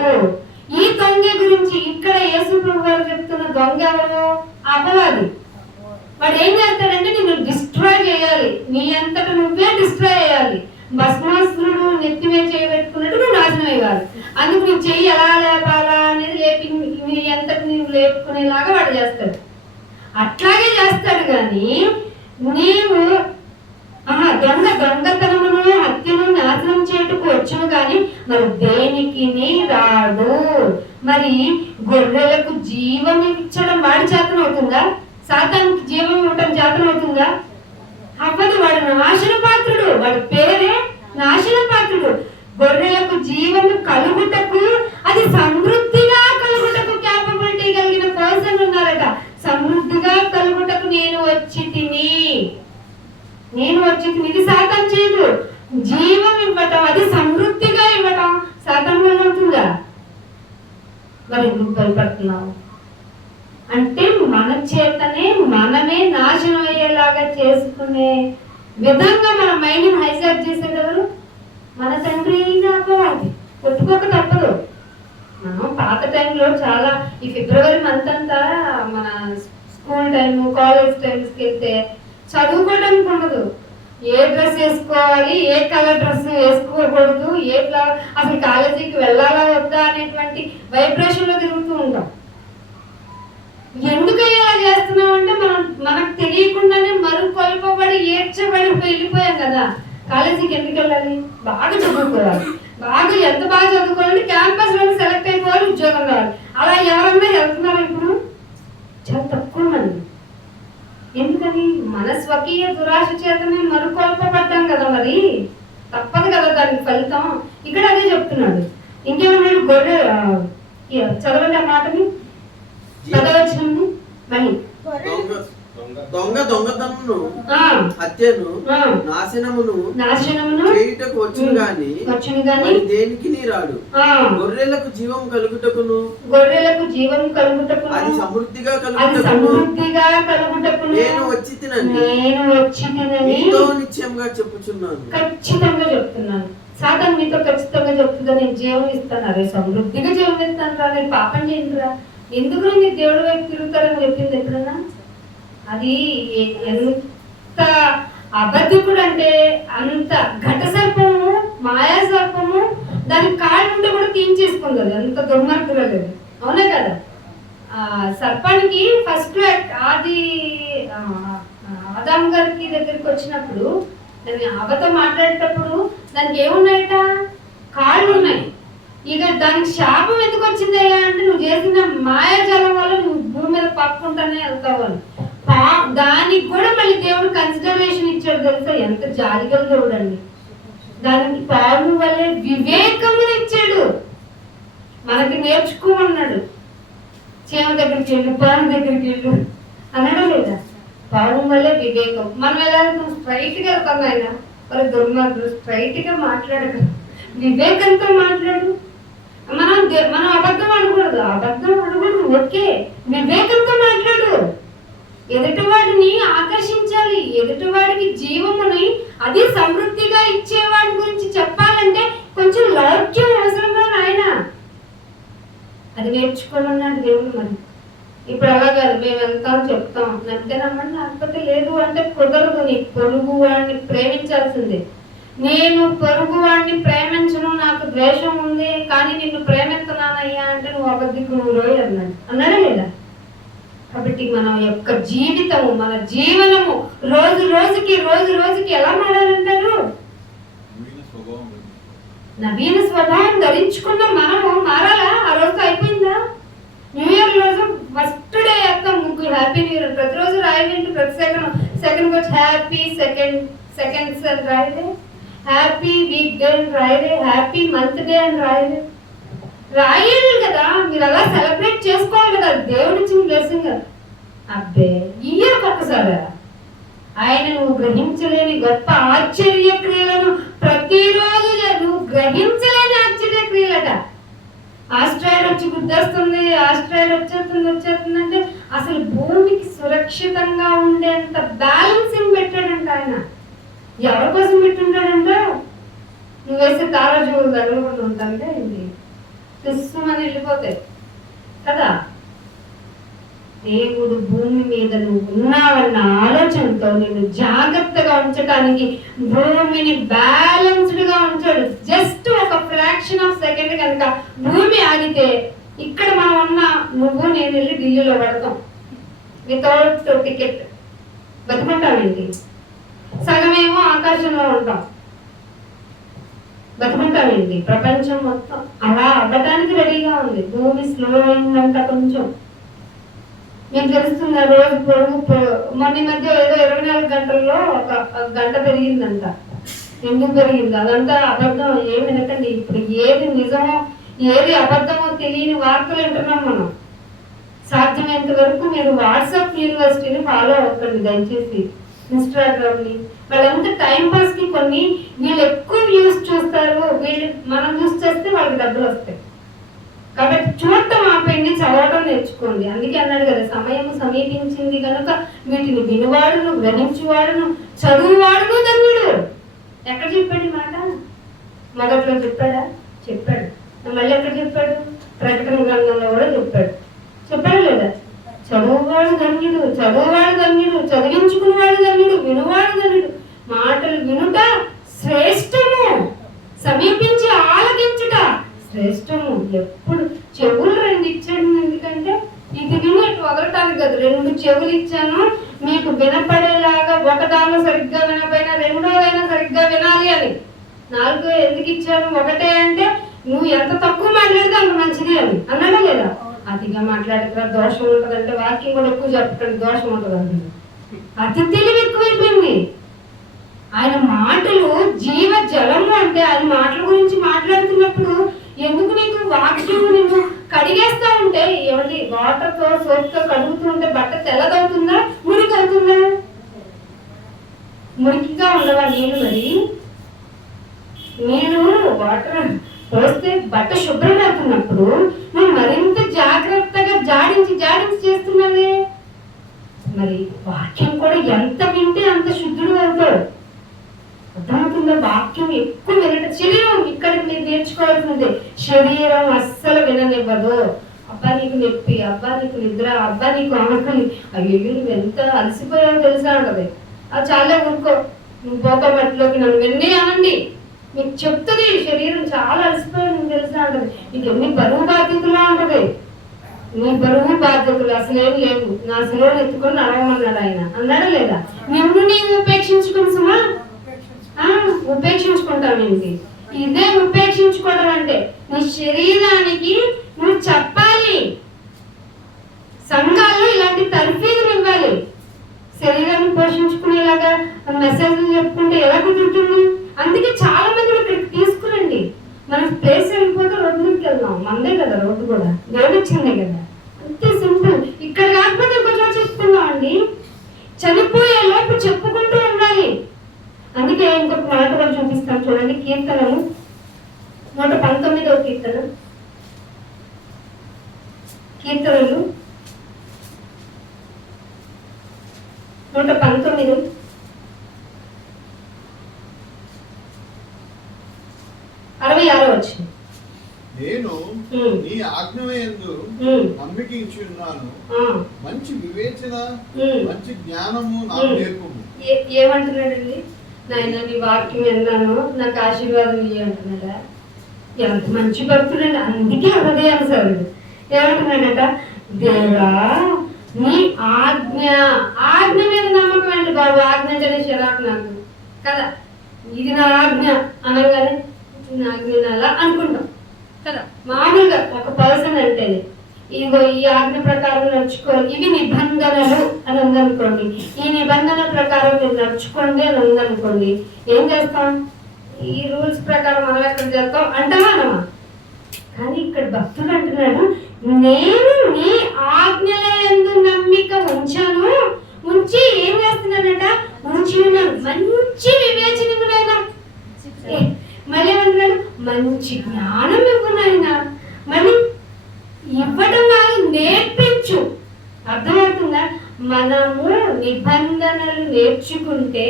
ఈ దొంగ గురించి ఇక్కడ యేసు ప్రభు గారు చెప్తున్న దొంగ ఎవరు? అపవాది. వాడు ఏం చేస్తాడంటే నిన్ను డిస్ట్రాయ్ చేయాలి, నీ అంతటా నువ్వే డిస్ట్రాయ్ చేయాలి. భస్మాసురుడు నెత్తిమే చేయబెట్టుకున్నట్టు నువ్వు నాశనం అయ్యాలి. అందుకు నువ్వు చెయ్యి ఎలా లేపాలా అనేది లేపి నీ అంతటి నువ్వు లేపుకునేలాగా వాడు చేస్తాడు. అట్లాగే చేస్తాడు కానీ నీవు దొంగతనమును హత్యను నాశనం చేయటకు వచ్చును కానీ మరి దేనికి రాడు. మరి గొర్రెలకు జీవం ఇచ్చడం వాడి చేతన అవుతుందా? సాతానికి జీవం ఇవ్వటం చేతన అవుతుందా? అవ్వదు. వాడు నాశన పాత్రుడు, వాడి పేరే నాశన పాత్రుడు. గొర్రెలకు జీవము కలుగుటకు, అది సమృద్ధిగా కలుగుటకు క్యాపబిలిటీ కలిగిన పర్సన్ ఉన్నారట. సమృద్ధిగా కలుగుటకు నేను వచ్చి తిని. ఇది సాతాను చేయదు. జీవం ఇవ్వటం, అది సమృద్ధిగా ఇవ్వటం సాతాను వల్ల అవుతుందా? మరి ఎందుకు భయపడుతున్నావు అంటే మన చేతనే మనమే నాశనం అయ్యేలాగా చేసుకునే విధంగా మన మైండ్ని హైజాక్ చేసేటప్పుడు మన తండ్రి అపవాది. ఒప్పుకోక తప్పదు. మనం పాత టైంలో చాలా ఈ ఫిబ్రవరి మంత్ అంతా మన స్కూల్ టైము కాలేజ్ టైమ్స్కి వెళ్తే చదువుకోవడానికి ఉండదు. ఏ డ్రెస్ వేసుకోవాలి, ఏ కలర్ డ్రెస్ వేసుకోకూడదు, అసలు కాలేజీకి వెళ్ళాలా వద్దా అనేటువంటి వైబ్రేషన్లో తిరుగుతూ ఉంటాం. ఎందుకు ఇలా చేస్తున్నాం అంటే మనకు తెలియకుండానే మరుకొల్పబడి ఏడ్చబడి వెళ్ళిపోయాం కదా. కాలేజీకి ఎందుకు వెళ్ళాలి? బాగా చదువుకోవాలి. ఎంత బాగా చదువుకోవాలంటే క్యాంపస్ లో సెలెక్ట్ అయిపోవాలి, ఉద్యోగం రావాలి. అలా ఎవరన్నా వెళ్తున్నారు ఇప్పుడు? చాలా తక్కువ మంది. ఎందుకని? మన స్వకీయ దురాశ చేతనే మరుకొల్పబడ్డాం కదా. మరి తప్పదు కదా దానికి ఫలితం. ఇక్కడ అదే చెప్తున్నాడు. ఇంకేమన్నాడు? గొర్రె చదవండి ఆ మాటని, చదవచ్చును. మళ్ళీ దొంగతనమును హత్యను నాశనమును చేయుటకు వచ్చును గాని దేనికి రాడు. గొర్రెలకు జీవం కలుగుటకును అది సమృద్ధిగా కలుగుటకును నేను వచ్చి తినని మీతో నిశ్చయంగా చెప్పుచున్నాను. ఖచ్చితంగా చెప్తున్నాను. సాతాను మీతో ఖచ్చితంగా చెప్తుందా? నేను జీవం ఇస్తాను. అరే సమృద్ధిగా జీవం ఇస్తాను రా, నేను పాపం చేయండిరా. ఎందుకు మీరు దేవుడి వైపు తిరుగుతారని చెప్పింది ఎప్పుడన్నా? అది ఎంత అబద్ధికుడు అంటే అంత ఘట సర్పము, మాయా సర్పము దాని కాళ్ళు ఉంటే కూడా తీయించేసుకుంది. ఎంత దుర్మార్గులు లేదు, అవునా కదా? సర్పానికి ఫస్ట్ ఆదాం గారికి దగ్గరికి వచ్చినప్పుడు దాన్ని అవత మాట్లాడేటప్పుడు దానికి ఏమున్నాయట? కాళ్ళు ఉన్నాయి. ఇక దానికి శాపం ఎందుకు వచ్చిందయ్యా అంటే నువ్వు చేసిన మాయాజాలం వల్ల నువ్వు భూమి మీద పక్కుంటానే వెళ్తావు అని. దానికి కూడా మళ్ళీ దేవుడు కన్సిడరేషన్ ఇచ్చాడు తెలుసా? ఎంత జాలిగల దేవుడు అండి. దానికి పాము వల్లే వివేకము ఇచ్చాడు. మనకి నేర్చుకోమన్నాడు. చీమ దగ్గరికి వెళ్ళు, పాము దగ్గరికి వెళ్ళు అన్నాడు లేదా? పాపం వల్లే వివేకం. మనం ఎలా స్ట్రైట్ గా వెళ్తాం, ఆయన మరి దుర్మార్గులు స్ట్రైట్ గా మాట్లాడదు, వివేకంతో మాట్లాడు. మనం అబద్ధం అనకూడదు, ఓకే, వివేకంతో మాట్లాడు. ఎదుటివాడిని ఆకర్షించాలి, ఎదుటివాడికి జీవముని అది సమృద్ధిగా ఇచ్చేవాడి గురించి చెప్పాలంటే కొంచెం లౌక్యం అవసరంగా నాయన. అది నేర్చుకోమన్నాడు దేవుడు. మరి ఇప్పుడు అలా కాదు, మేము వెళ్తాం చెప్తాం అంతేనమ్మని, లేకపోతే లేదు అంటే కుదరదు. నీ పొరుగు వాడిని ప్రేమించాల్సిందే. నేను పొరుగు వాడిని ప్రేమించను, నాకు ద్వేషం ఉంది, కానీ నిన్ను ప్రేమిస్తున్నానయ్యా అంటే నువ్వు అబద్ధికుడు అన్నాడా లేదా? కాబట్టి మన యొక్క జీవితము, మన జీవనము రోజు రోజుకి ఎలా మారాలంటారు? నవీన స్వభావం ధరించుకున్న మనము మారాలా? ఆ రోజు అయిపోయిందా? న్యూ ఇయర్ రోజు ఫస్ట్ డే వేస్తాం ముగ్గురు హ్యాపీ న్యూ ఇయర్. ప్రతిరోజు రాయండి, ప్రతి సెకండ్ వచ్చి హ్యాపీ సెకండ్స్ అని రాయలే, హ్యాపీ వీక్ డే అని రాయలే, హ్యాపీ మంత్ డే అని రాయాలి కదా. మీరు అలా సెలబ్రేట్ చేసుకోవాలి కదా, దేవుడి ఇచ్చిన బ్లెస్సింగ్. అబ్బే ఇయర్ ఒక్కసారి ఆయన నువ్వు గ్రహించలేని గొప్ప ఆశ్చర్య క్రియలను ప్రతిరోజు నువ్వు గ్రహించలేని ఆశ్చర్య క్రియలట. ఆస్ట్రాయిడ్ వచ్చి గుద్దేస్తుంది, ఆస్ట్రాయిడ్ వచ్చేస్తుంది అంటే అసలు భూమికి సురక్షితంగా ఉండేంత బ్యాలెన్సింగ్ పెట్టాడంట ఆయన. ఎవరి కోసం పెట్టుంటాడంట? నువ్వు వేసే తారాజువులు తగలకుండా ఉంటాంటే ఇది తుస్సుమని వెళ్ళిపోతాయి కదా. దేవుడు భూమి మీద నువ్వు ఉన్నావన్న ఆలోచనతో నిన్ను జాగ్రత్తగా ఉంచడానికి భూమిని బ్యాలెన్స్డ్ గా ఉంచాడు. జస్ట్ ఒక ఫ్రాక్షన్ ఆఫ్ సెకండ్ కనుక భూమి ఆగితే ఇక్కడ మనం ఉన్న నువ్వు నేను వెళ్ళి ఢిల్లీలో పడతాం వితౌట్ టికెట్. బతుకుంటామేంటి? సగమేమో ఆకాశంలో ఉంటాం, బతుకుంటామేంటి? ప్రపంచం మొత్తం అలా అవ్వడానికి రెడీగా ఉంది. భూమి స్లో అయిందంట కొంచెం. మీకు తెలుస్తుంది రోజు పొడుగు మొన్న మధ్య ఏదో 24 గంటల్లో ఒక గంట పెరిగిందంట. ఎందుకు పెరిగింది? అదంతా అబద్ధం, ఏమి వినకండి. ఇప్పుడు ఏది నిజమో ఏది అబద్ధమో తెలియని వార్తలు వింటున్నాం మనం. సాధ్యమైనంత వరకు మీరు వాట్సాప్ యూనివర్సిటీని ఫాలో అవ్వకండి దయచేసి, ఇన్స్టాగ్రామ్ ని. వాళ్ళంతా టైం పాస్ కి కొన్ని వీళ్ళు ఎక్కువ వ్యూస్ చూస్తారు, వీళ్ళు మనం యూస్ చేస్తే వాళ్ళకి డబ్బులు వస్తాయి. కాబట్టి చూడటం ఆపండి, చదవటం నేర్చుకోండి. అందుకే అన్నాడు కదా, సమయం సమీపించింది కనుక వీటిని వినువాడును, గ్రహించువాడును, చదువువాడును ధన్యుడు. ఎక్కడ చెప్పాడు ఈ మాట? మొదట్లో చెప్పాడా? చెప్పాడు. మళ్ళీ ఎక్కడ చెప్పాడు? ప్రకటన గ్రంథంలో కూడా చెప్పాడు లేదా? చదువువాడు ధన్యుడు, చదివించుకునేవాడు ధన్యుడు, వినువాడు ధన్యుడు. మాటలు వినుట శ్రేష్టము, సమీపించి ఆలకించుట శ్రేష్టము. ఎప్పుడు చెవులు 2 ఇచ్చాడు, ఎందుకంటే ఇది విని ఇటు వదలటానికి కదా. 2 చెవులు ఇచ్చాను మీకు వినపడేలాగా, ఒకదానిలో సరిగ్గా వినపోయినా రెండోదైనా సరిగ్గా వినాలి అని. 4 ఎందుకు ఇచ్చాను? ఒకటే అంటే నువ్వు ఎంత తక్కువ మాట్లాడితే అంత మంచిది అని అన్నాడా లేదా? అతిగా మాట్లాడితే దోషం ఉంటుందంటే వాక్యం కూడా ఎక్కువ చెప్పకండి, దోషం ఉంటుంది. అతి తెలివి ఎక్కువైపోయింది. ఆయన మాటలు జీవ జలము అంటే ఆయన మాటల గురించి మాట్లాడుతున్నప్పుడు ఎందుకు నీకు వాక్యం నిన్ను కడిగేస్తా ఉంటే, ఎవరి వాటర్తో సోప్తో కడుగుతూ ఉంటే బట్ట తెల్లదవుతుందా, మురికి అవుతుందా? మురికిగా ఉండవా నీళ్ళు? మరి నీళ్ళు వాటర్ పోస్తే బట్ట శుభ్రం అవుతున్నప్పుడు నువ్వు మరింత జాగ్రత్తగా జాడించి చేస్తున్నావే. మరి వాక్యం కూడా ఎంత వింటే అంత శుద్ధుడు అవుతాడు. అర్థమవుతుందా? వాక్యం ఎక్కువ వినట. శరీరం ఇక్కడ మీరు నేర్చుకోవాల్సిందే. శరీరం అస్సలు విననివ్వదు. అబ్బా నీకు నొప్పి, అబ్బా నీకు నిద్ర, అబ్బా నీకు ఆకలి, అయ్యో నువ్వు ఎంత అలసిపోయావో తెలుసా అంటది. అది చాలా ఊరుకో, నువ్వు పోతా మట్టిలోకి నన్ను వెన్నీ అనండి, మీకు చెప్తుంది. శరీరం చాలా అలసిపోయావు నువ్వు తెలుసా అంటది. నీకు ఎన్ని బరువు బాధ్యతలు అంటది. నీ బరువు బాధ్యతలు అసలేం లేవు, నా శిలువను ఎత్తుకొని నడవమన్నాడు ఆయన. అన్నాడా లేదా? నిన్ను నీవు ఉపేక్షించుకుని సుమా, ఉపేక్షించుకుంటావేంటి? ఇదే ఉపేక్షించుకోవడం అంటే. నీ శరీరానికి నువ్వు చెప్పాలి, సంఘాల్లో ఇలాంటి తర్ఫీదులు ఇవ్వాలి. శరీరాన్ని పోషించుకునేలాగా మెసేజ్లు చెప్పుకుంటే ఎలా కుదురుతుంది? అందుకే చాలా మంది ఇక్కడికి తీసుకురండి. మనం ప్లేస్ వెళ్ళిపోతే రోడ్డు మీదకి వెళ్దాం, మందే కదా రోడ్డు కూడా, దేవుడు ఇచ్చిందే కదా, అంతే సింపుల్. ఇక్కడ కాకపోతే ఇంకో చోట చెప్తున్నాం అండి. చనిపోయే లోపు చెప్పుకుంటూ ఉండాలి. అందుకే ఇంకొక మాట కూడా చూపిస్తాను చూడండి. కీర్తనలు 119వ కీర్తన, కీర్తనలు 119 66వ వచనం. నేను నీ ఆజ్ఞయందు నమ్మికించున్నాను, మంచి వివేచన మంచి జ్ఞానము నాకు నేర్పుము. ఏమంటున్నాడండి? నాయన నీ వాక్యం విన్నాను, నాకు ఆశీర్వాదం ఇయ్యి అంటున్నాడా? ఎంత మంచి భక్తుడండి. అందుకే హృదయానుసారుడు. ఏమంటున్నాడట? దేవా నీ ఆజ్ఞ మీద నమ్మకం అండి బాబు. ఆజ్ఞ అంటేనే చిరాకు నాకు కదా. ఇది నా ఆజ్ఞ అనగానే నా ఆజ్ఞ అలా అనుకుంటాం కదా. మామూలుగా ఒక పర్సన్ అంటేనే ఇదిగో ఈ ఆజ్ఞ ప్రకారం నడుచుకోవాలి, ఇవి నిబంధనలు అని ఉందనుకోండి, ఈ నిబంధనల ప్రకారం మీరు నడుచుకోండి అని ఉందనుకోండి, ఏం చేస్తాం? ఈ రూల్స్ ప్రకారం మనం ఎక్కడ చేస్తాం అంటామా అనమా? కానీ ఇక్కడ భక్తుడు అంటున్నాడు, నేను నీ ఆజ్ఞల యందు నమ్మిక ఉంచాను, ఉంచి ఏం చేస్తున్నానట? ఉంచి ఉన్నాను. మంచి వివేచన ఇవ్వనైనా, మళ్ళీ ఏమంటున్నాడు? మంచి జ్ఞానం ఇవ్వనైనా. మళ్ళీ ఇవ్వడం కాదు, నేర్పించు. అర్థమవుతుందా? మనము నిబంధనలు నేర్చుకుంటే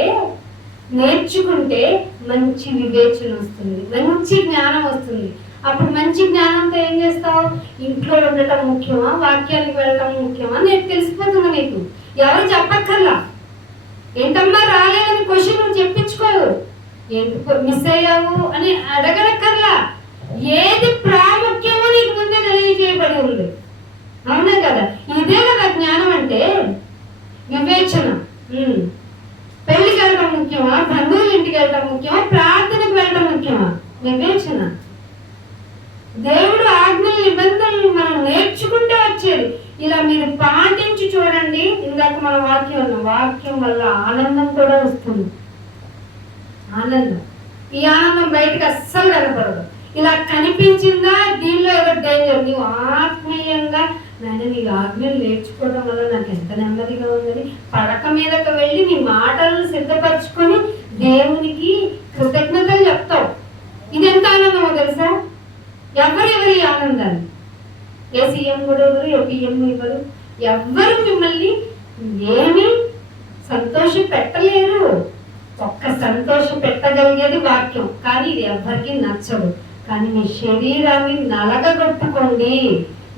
మంచి వివేచన వస్తుంది, మంచి జ్ఞానం వస్తుంది. అప్పుడు మంచి జ్ఞానంతో ఏం చేస్తావు? ఇంట్లో ఉండటం ముఖ్యమా, వాక్యానికి వెళ్ళటం ముఖ్యమా నేను తెలిసిపోతుంది నీకు. ఎవరు చెప్పక్కర్లా. ఏంటమ్మా రాలేదని క్వశ్చన్ నువ్వు చెప్పించుకోవు, ఎందుకు మిస్ అయ్యావు అని అడగనక్కర్లా. ఏది ప్రాముఖ్యమో నీకు ముందే తెలియజేయబడి ఉంది. అవునా కదా? ఇదే కదా జ్ఞానం అంటే, వివేచన. పెళ్లికి వెళ్ళటం ముఖ్యమా, బంధువుల ఇంటికి వెళ్ళటం ముఖ్యమా, ప్రార్థనకు వెళ్ళటం ముఖ్యమా? వివేచన. దేవుడు ఆజ్ఞల నిబంధనలు మనం నేర్చుకుంటే వచ్చేది. ఇలా మీరు పాటించి చూడండి. ఇందాక మన వాక్యం వల్ల ఆనందం కూడా వస్తుంది. ఆనందం, ఈ ఆనందం బయటకు అస్సలు కనపడదు. ఇలా కనిపించిందా దీనిలో ఏదో డేంజర్. నీవు ఆత్మీయంగా నాయన నీ ఆజ్ఞలు నేర్చుకోవడం వల్ల నాకు ఎంత నెమ్మదిగా ఉందని పడక మీదకి వెళ్ళి నీ మాటలను సిద్ధపరచుకొని దేవునికి కృతజ్ఞతలు చెప్తావు. ఇది ఎంత ఆనందమో తెలుసా? ఎవరి ఆనందాన్ని ఏ సీఎం కూడా ఎవరు, ఏ పిఎం ఇవ్వరు, ఎవ్వరు మిమ్మల్ని ఏమీ సంతోష పెట్టలేరు. ఒక్క సంతోష పెట్టగలిగేది వాక్యం, కానీ ఇది ఎవరికి నచ్చదు. కానీ మీ శరీరాన్ని నలగగొట్టుకోండి,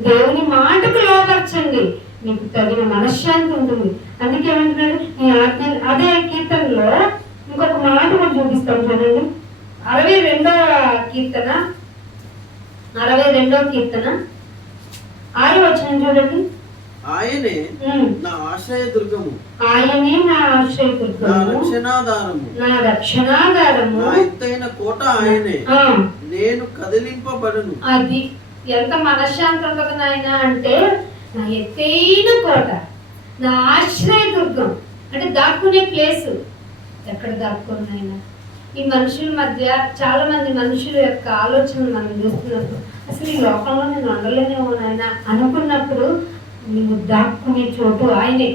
దేవుని మాటకు లోపరచండి, మీకు తగిన మనశ్శాంతి ఉంటుంది. అందుకే ఏమంటున్నాడు? నీ ఆజ్ఞ. అదే కీర్తనలో ఇంకొక మాట కూడా చూపిస్తాం చూడండి. 62వ కీర్తన 6వ వచనం చూడండి. ఆయనే నా ఆశ్రయ దుర్గము, ఆయనే నా ఆశ్రయ దుర్గము, నా రక్షణాధారము, నా రక్షణాధారము, నా ఎత్తైన కోట ఆయనే, నేను కదిలింపబడను. అది ఎంత మనశ్శాంతి ఉంటుంది నాయన అంటే, నా ఎత్తైన కోట, నా ఆశ్రయ దుర్గం అంటే దాక్కునే ప్లేస్. ఎక్కడ దాక్కున్నాయినా? ఈ మనుషుల మధ్య చాలా మంది మనుషుల యొక్క ఆలోచనలు మనం చూస్తున్నప్పుడు అసలు ఈ లోకంలో నేను ఉండలేనేమో నాయన అనుకున్నప్పుడు నువ్వు దాక్కునే చోటు ఆయనే.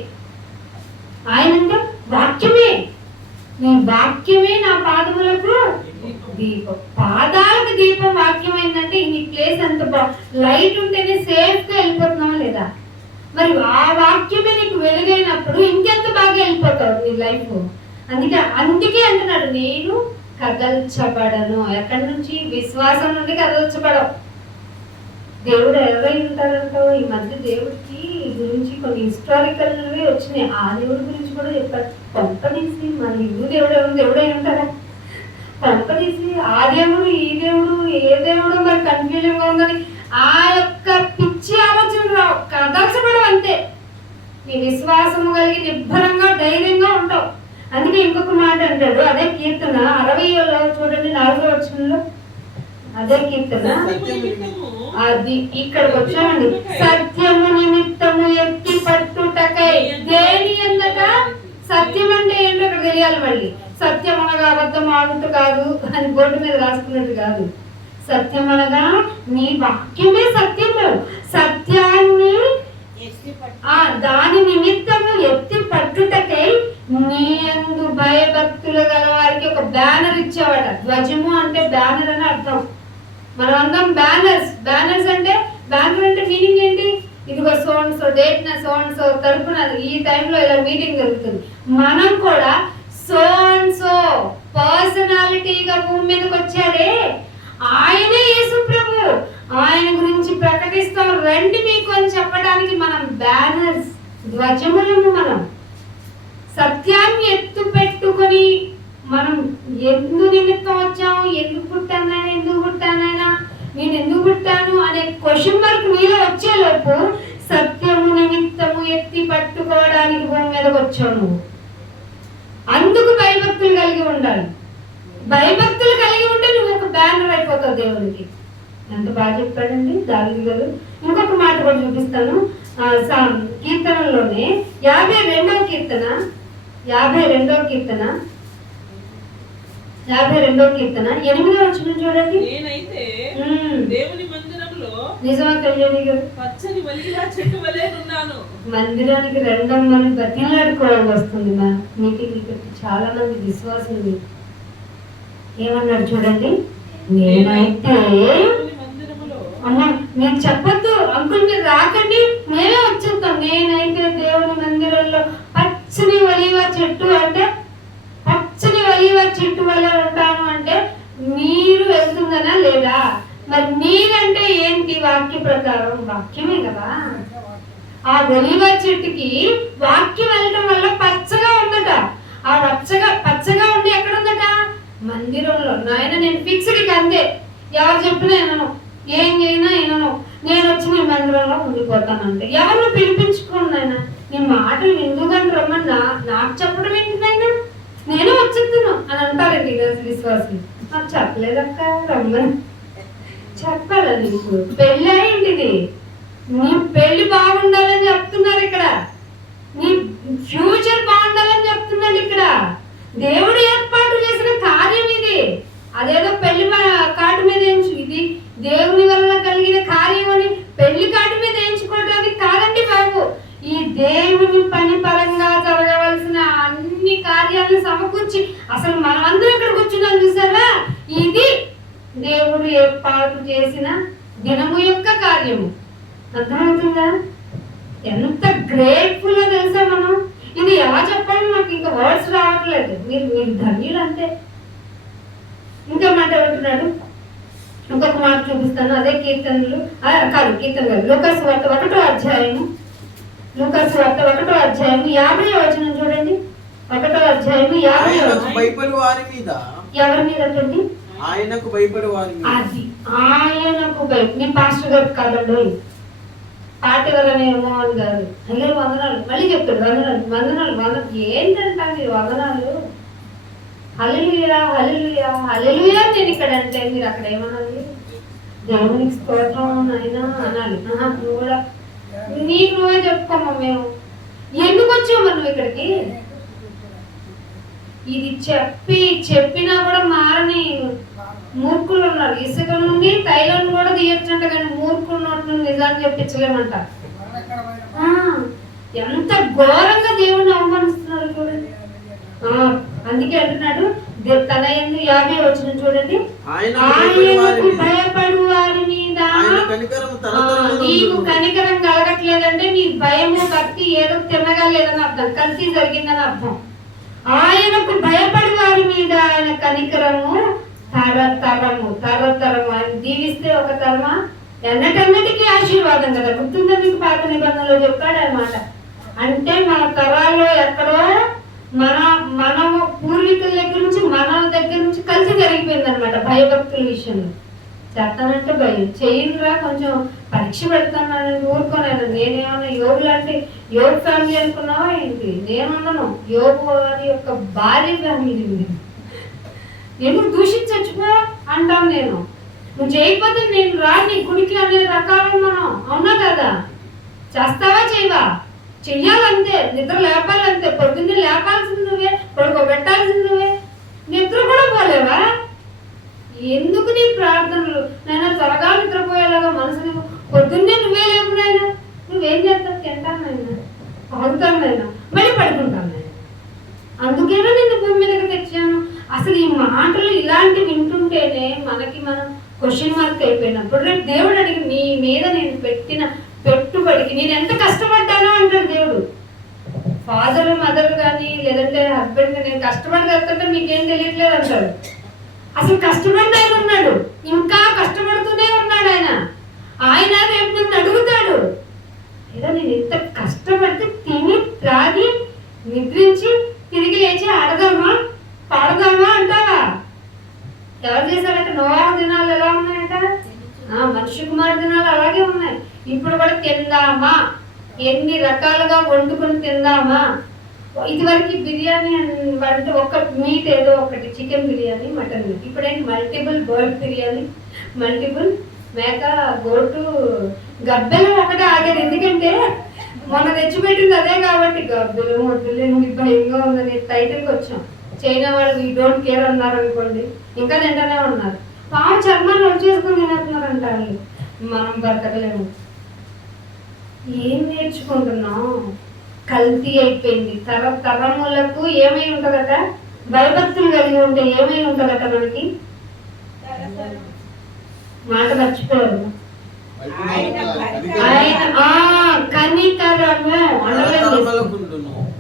ఆయనంటే వాక్యమే. నీ వాక్యమే నా పాదములకు దీపం, పాదాలకు దీపం వాక్యం ఏంటంటే నీ ప్లేస్ అంత లైట్ ఉంటేనే సేఫ్ గా వెళ్ళిపోతున్నావా లేదా? మరి ఆ వాక్యమే నీకు వెలుగైనప్పుడు ఇంకెంత బాగా వెళ్ళిపోతావు నీ లైఫ్. అందుకే అంటున్నాడు, నేను కదల్చబడను. ఎక్కడి నుంచి? విశ్వాసం నుండి కదల్చబడవు. దేవుడు ఎవరై ఉంటారంటావు? ఈ మధ్య దేవుడికి గురించి కొన్ని హిస్టారికల్వి వచ్చినాయి. ఆ దేవుడి గురించి కూడా చెప్పారు. పంపదీసి మన హిందూ దేవుడై ఉంటారా? పంపదీసి ఆ దేవుడు ఈ దేవుడు ఏ దేవుడు మరి కన్ఫ్యూజన్ గా ఉందని ఆ యొక్క పిచ్చి ఆలోచన రావు, కదల్చబడవు. అంతే. నీ విశ్వాసము కలిగి నిబ్బరంగా ధైర్యంగా ఉంటావు. అందుకే ఇంకొక మాట అంటాడు, అదే కీర్తన 60లో చూడండి 4వ వచనంలో. అదే కీర్తన అది ఇక్కడికి వచ్చామండి. సత్యము నిమిత్తము ఎత్తి పట్టుటకై. దేని అందట? సత్యం అంటే ఏంటో అక్కడ తెలియాలి. మళ్ళీ సత్యం అనగా అబద్ధం ఆడుతూ కాదు అని బోర్డు మీద రాసుకున్నట్టు కాదు. సత్యం అనగా నీ వాక్యమే సత్యము. సత్యాన్ని దాని నిమిత్తము ఎత్తి పట్టుటకై మనం అందరం బ్యానర్స్ అంటే బ్యానర్ అంటే మీనింగ్ ఏంటి? ఇదిగో సో అండ్ సో డేట్ నా సో అండ్ సో తరపున ఈ టైంలో ఇలా మీటింగ్ జరుగుతుంది. మనం కూడా సో అండ్ సో పర్సనాలిటీగా భూమి మీదకి వచ్చాడే ఆయనే యేసు ప్రభు. ఆయన గురించి ప్రకటిస్తాం రండి మీకు అని చెప్పడానికి మనం బ్యానర్స్, ధ్వజములము. మనం సత్యాన్ని ఎత్తు పెట్టుకొని మనం ఎందు నిమిత్తం వచ్చాము, ఎందుకు పుట్టానైనా నేను ఎందుకు పుట్టాను అనే క్వశ్చన్ మార్క్ మీలో వచ్చేలోపు సత్యము నిమిత్తము ఎత్తి పట్టుకోవడానికి భూమి మీదకి వచ్చాను. అందుకు భయభక్తులు కలిగి ఉండాలి. భయభక్తులు కలిగి ఉంటే నువ్వు ఒక బ్యానర్ అయిపోతావు దేవునికి. ఎంత బాగా చెప్పాడండి దావీదు గారు. ఇంకొక మాట కూడా చూపిస్తాను. కీర్తనలోనే 52వ కీర్తన 8వ వచనం చూడండి. నేనైతే దేవుని మందిరంలో నిజమా కళ్యాణి గారు? పచ్చని వలిలా చెట్టు వలె ఉన్నాను. మందిరానికి రెండమ్మని బతిలాడుకోవాల్సి వస్తుంది. మా మీటింగ్ పెట్టి చాలా మంది విశ్వాసులు ఏమన్నాడు చూడండి. నేనైతే అమ్మ మీరు చెప్పొద్దు అంకుల్, మీరు రాకండి, మేమే వచ్చేస్తాం. నేనైతే దేవుని మందిరంలో పచ్చని ఒలీవ చెట్టు అంటే పచ్చని ఒలీవ చెట్టు వల్ల ఉంటాను అంటే నీరు వెళ్తుందనా లేదా? మరి నీరంటే ఏంటి? వాక్య ప్రకారం వాక్యమే కదా. ఆ ఒలీవ చెట్టుకి వాక్యం వెళ్ళటం వల్ల పచ్చగా ఉందట. ఆ పచ్చగా ఉండి ఎక్కడ ఉందట? మందిరంలో. నాయన నేను ఫిక్స్డ్ అంతే, ఎవరు చెప్పినా వినను, ఏం చేయినా వినను, నేను వచ్చి నీ మందిరంలో ఉండిపోతానంటే. ఎవరు పిలిపించుకోండి నాయన, నీ మాటలు ఎందుకని రమ్మని నాకు చెప్పడం ఏంటిదైనా, నేను వచ్చేస్తాను అని అంటారండి ఈరోజు విశ్వాసం. నాకు చెప్పలేదక్క రమ్మని చెప్పాలా? నీకు పెళ్ళి అయింటిది, నీ పెళ్లి బాగుండాలని చెప్తున్నారు ఇక్కడ, నీ ఫ్యూచర్ బాగుండాలని చెప్తున్నాడు ఇక్కడ. దేవుడు ఏర్పాటు చేసిన కార్యం ఇది. అదేదో పెళ్లి కాటు మీద ఇది దేవుని వల్ల కలిగిన కార్యం అని పెళ్లి కాటు మీద ఎంచుకోవడానికి కాదండి బాబు. ఈ దేవుని పని పరంగా జరగవలసిన అన్ని కార్యాలను సమకూర్చి అసలు మనమందరం ఇక్కడ కూర్చున్నాం చూసారా, ఇది దేవుడు ఏర్పాటు చేసిన దినము యొక్క కార్యము. అర్థమవుతుందా? ఎంత గ్రేట్ఫుల్ తెలుసా మనం. ఇది ఎలా చెప్పాలి నాకు ఇంకా వర్డ్స్ రావట్లేదు. మీరు ధన్యులు అంతే. ఇంకా మాట అంటున్నాడు, ఇంకొక మాట చూపిస్తాను. అదే కీర్తనలు కాదు, లూకాసు వార్త 1వ అధ్యాయము 50వ వచనం చూడండి. 1వ అధ్యాయము 50వ వచనం. భయపడు వారి మీద. ఎవరి మీద అండి? ఆయనకు భయపడు వారి మీద. అది ఆయనకు మీ పాస్టర్ గారు కాదండి, పాటివరనేమో అని కాదు. అయ్యారు వందనాలు, మళ్ళీ చెప్తాడు వందనాలు ఏంటంటే మీరు వందనాలు హల్లెలూయా హల్లెలూయా హల్లెలూయా నేను ఇక్కడ అంటే మీరు అక్కడ ఏమనాలి? దేవునికి స్తోత్రం అయినా అనాలి. నువ్వు కూడా నీకు నువ్వే చెప్పుకోమా, మేము ఎందుకు వచ్చావు నువ్వు ఇక్కడికి? ఇది చెప్పినా కూడా మారని మూర్ఖులు ఉన్నారు. ఇసుక నుండి తైలం కూడా తీయొచ్చంట, కానీ మూర్ఖులు నోటి నిజాన్ని చెప్పించలేమంట. ఎంత ఘోరంగా దేవుణ్ణి అవమానిస్తున్నారు చూడండి. అందుకే అంటున్నాడు తన యందు 50వ వచనం చూడండి. ఆయనకు భయపడు వారి మీద నీకు కనికరం కలగట్లేదంటే నీ భయము భక్తి ఏదో తిన్నగా లేదని అర్థం, కలిసి జరిగిందని అర్థం. ఆయనకు భయపడి వారి మీద ఆయన కనికరము తరతరము. ఆయన దీవిస్తే ఒక తరమా, ఎన్నటన్నిటికీ ఆశీర్వాదం కదా. గుర్తుందా మీకు? పాత నిబంధనలో చెప్పాడు అన్నమాట. అంటే మన తరాల్లో ఎక్కడో మన పూర్వీకుల దగ్గర నుంచి మన దగ్గర నుంచి కలిసి జరిగిపోయింది అనమాట భయభక్తుల విషయంలో. చేస్తానంటే భయం చేయండిరా, కొంచెం పరీక్ష పెడతాను ఊరుకోనైనా. నేనేమన్నా యోగు లాంటి యోగు ఫ్యామిలీ అనుకున్నావా ఏంటి? నేనున్నాను యోగు వారి యొక్క భార్య ఫ్యామిలీ. ఎందుకు దూషించచ్చుకో అంటాం. నువ్వు చేయకపోతే నేను నీ గుడికి అనే రకాలు మనం, అవునా కదా? చేస్తావా చేయవా? చెయ్యాలంతే, నిద్ర లేపాలంతే. పొద్దున్నే లేపాల్సింది నువ్వే, పడుకోబెట్టాల్సింది నువ్వే, నిద్ర కూడా పోలేవా? ఎందుకు నీ ప్రార్థనలు? నైనా త్వరగా నిద్రపోయేలాగా మనసుని పొద్దున్నే నువ్వే లేపు నాయన. నువ్వేం చేస్తావు? తింటాను నాయన, తాగుతాను నాయన, మళ్ళీ పడుకుంటాను నాయన. అందుకేనా నిన్ను భూమి మీదకి తెచ్చాను. అసలు ఈ మాటలు ఇలాంటివి వింటుంటేనే మనకి మనం క్వశ్చన్ మార్క్ అయిపోయినప్పుడు రేపు దేవుడు అడిగి నీ మీద నేను పెట్టిన పెట్టుబడికి నేను ఎంత కష్టపడ్డానో అంటాడు దేవుడు. ఫాదర్ మదర్ కానీ లేదంటే హస్బెండ్ నేను కష్టపడి చేస్తుంటే మీకేం తెలియట్లేదు అంటాడు. అసలు కష్టపడి ఆయన ఉన్నాడు, ఇంకా కష్టపడుతూనే ఉన్నాడు ఆయన. ఆయన రేపు నన్ను అడుగుతాడు, ఏదో నేను ఇంత కష్టపడితే తిని త్రాగి నిద్రించి తిరిగి లేచి ఆడదామా పాడదామా అంటావా? ఎవరు చేశారంటే నోవాహు దినాలు ఎలా ఉన్నాయంట, మనిషి కుమార్ దినాలు అలాగే ఉన్నాయి. ఇప్పుడు కూడా తిందామా, ఎన్ని రకాలుగా వండుకొని తిందామా. ఇదివరకు బిర్యానీ అంటే ఒక మీట్ ఏదో ఒకటి, చికెన్ బిర్యానీ, మటన్ బిర్యానీ. ఇప్పుడేంటి మల్టిపుల్ బర్డ్ బిర్యానీ, మల్టిపుల్ మేక, గోటు, గబ్బెలు ఒకటే ఆగేది. ఎందుకంటే మొన్న తెచ్చిపెట్టింది అదే కాబట్టి గబ్బెలు వద్దులేని భయంగా ఉందని టైటిల్కి వచ్చాం. చైనా వాళ్ళు వీ డోంట్ కేర్ అన్నారు అనుకోండి, ఇంకా తింటూనే ఉన్నారు. పాము చర్మాన్ని వచ్చి చేసుకుని తినేస్తున్నారు వాళ్ళు. మనం బ్రతకలేము. ఏం నేర్చుకుంటున్నాం? కల్తీ అయిపోయింది. తరములకు ఏమై ఉంటుందట, భయభక్తులు కలిగి ఉంటే ఏమై ఉంటుందట మనకి. మాట మర్చిపోయారు.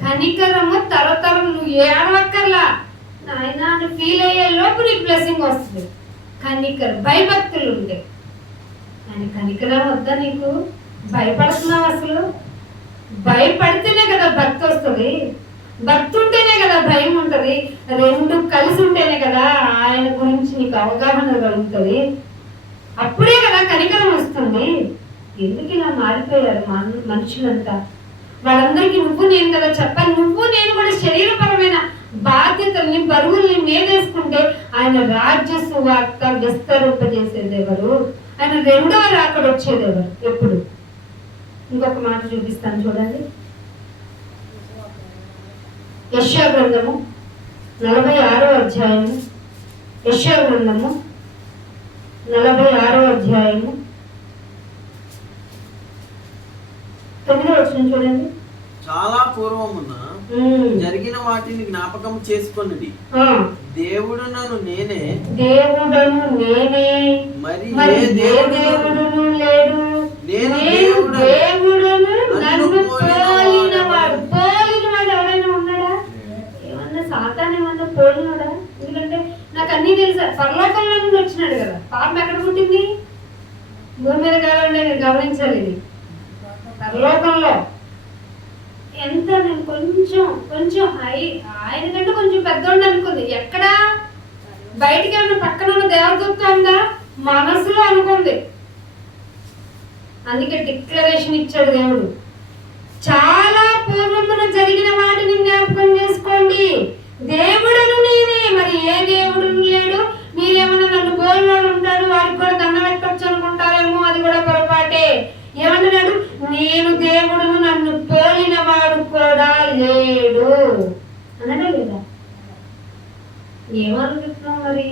కనికరము తరతరం. నువ్వు ఏడవక్కర్లా ఆయన ఫీల్ అయ్యే లోపు నీకు బ్లెస్సింగ్ వస్తుంది. కనికరం, భయభక్తులు ఉంటే. ఆయన కనికరం వద్దా నీకు? భయపడుతున్నావు అసలు? భయపడితేనే కదా భక్తి వస్తుంది. భక్తి ఉంటేనే కదా భయం ఉంటది. రెండు కలిసి ఉంటేనే కదా ఆయన గురించి నీకు అవగాహన కలుగుతుంది. అప్పుడే కదా కనికరం వస్తుంది. ఎందుకు ఇలా మారిపోయారు మనుషులంతా? వాళ్ళందరికీ నువ్వు నేను కదా చెప్పాలి. నువ్వు నేను కూడా శరీరపరమైన బాధ్యతల్ని బరువుల్ని మేలేసుకుంటే ఆయన రాజ్య సువార్త విస్తరింపజేసేది ఎవరు? ఆయన రెండవ రాకడ వచ్చేది ఎవరు? ఎప్పుడు? ఇంకొక మాట చూపిస్తాను చూడండి. యెషయా గ్రంథము 46వ అధ్యాయము. యెషయా గ్రంథము 46వ అధ్యాయము 9వ వచనం చూడండి. చాలా పూర్వమున జరిగిన వాటిని జ్ఞాపకం చేసుకొనిది. దేవుడునను నేనే, దేవుడను నేనే, మరి ఏ దేవుడును లేడు. నేను దేవుడును, నన్ను పోలినవాడు. పోలినవాడు ఎవరైనా ఉన్నాడా? ఏమన్నా సాతాను ఏమన్నా పోలినవాడా? ఎందుకంటే నాకు అన్ని తెలుసా. పరలోకంలో నుండి వచ్చినాడు కదా. పాపం ఎక్కడ పుట్టింది? భూమి మీద కావాలంటే నేను గమనించాలి. ఇది పరలోకంలో. ఎంత నేను కొంచెం ఆయన కంటే కొంచెం పెద్దోండి అనుకుంది. ఎక్కడ? బయటికి ఏమన్నా పక్కన ఉన్న దేవదూత ఉందా? మనసులో అనుకుంది. అందుకే డిక్లరేషన్ ఇచ్చాడు దేవుడు. చాలా పూర్వమున జరిగిన వాటిని జ్ఞాపకం చేసుకోండి. దేవుడును నేనే, మరి ఏ దేవుడును లేడు. మీరేమన్నా నన్ను పోలినోడు ఉంటాడు, వాడికి కూడా దండ పెట్టొచ్చు అనుకుంటారేమో. అది కూడా పొరపాటే. ఏమంటున్నాడు? నేను దేవుడును, నన్ను పోలిన వాడు కూడా లేడు అన్నాడా లేదా? ఏమనుకుంటున్నావు మరి?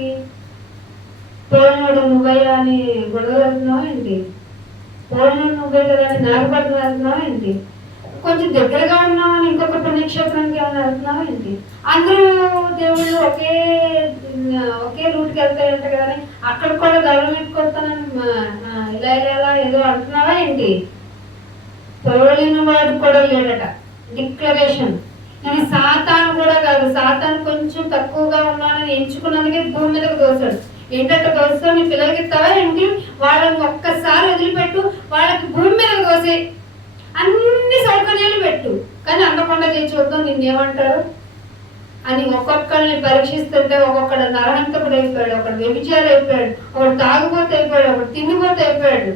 పోలినోడు నువ్వయ్యా అని గొడవ వెళ్తున్నావు ఏంటి? పోలినోడు నువ్వే కదా అని నాగపడిన వెళ్తున్నావు ఏంటి? కొంచెం దగ్గరగా ఉన్నామని ఇంకొక పుణ్యక్షేత్రానికి ఏమైనా వెళ్తున్నావు ఏంటి? అందరూ దేవుళ్ళు ఒకే రూట్కి వెళ్తాయంట కదా, అక్కడ కూడా గౌరవం పెట్టుకొస్తానని ఇలా ఏదో అంటున్నావా ఏంటి? పోలిన వాడు కూడా లేడట. డిక్లరేషన్. ఇది సాతాను కూడా కాదు. సాతాను కొంచెం తక్కువగా ఉన్నానని ఎంచుకున్నందుకే భూమి మీదకి దోశాడు. ఏంటంటే దోస్తావు, నీ పిల్లలకి ఇస్తావా ఏంటి? వాళ్ళని ఒక్కసారి వదిలిపెట్టు, వాళ్ళకి భూమి మీదకి దోసే, అన్ని సౌకర్యాలు పెట్టు, కానీ అందకుండా చేసి చూద్దాం నిన్నేమంటారు అని ఒక్కొక్కరిని పరీక్షిస్తుంటే ఒక్కొక్కడు నరహంతకుడు అయిపోయాడు, ఒకడు వ్యభిచారి అయిపోయాడు, ఒకడు తాగుబోతు అయిపోయాడు, ఒకడు తిండిపోతు అయిపోయాడు,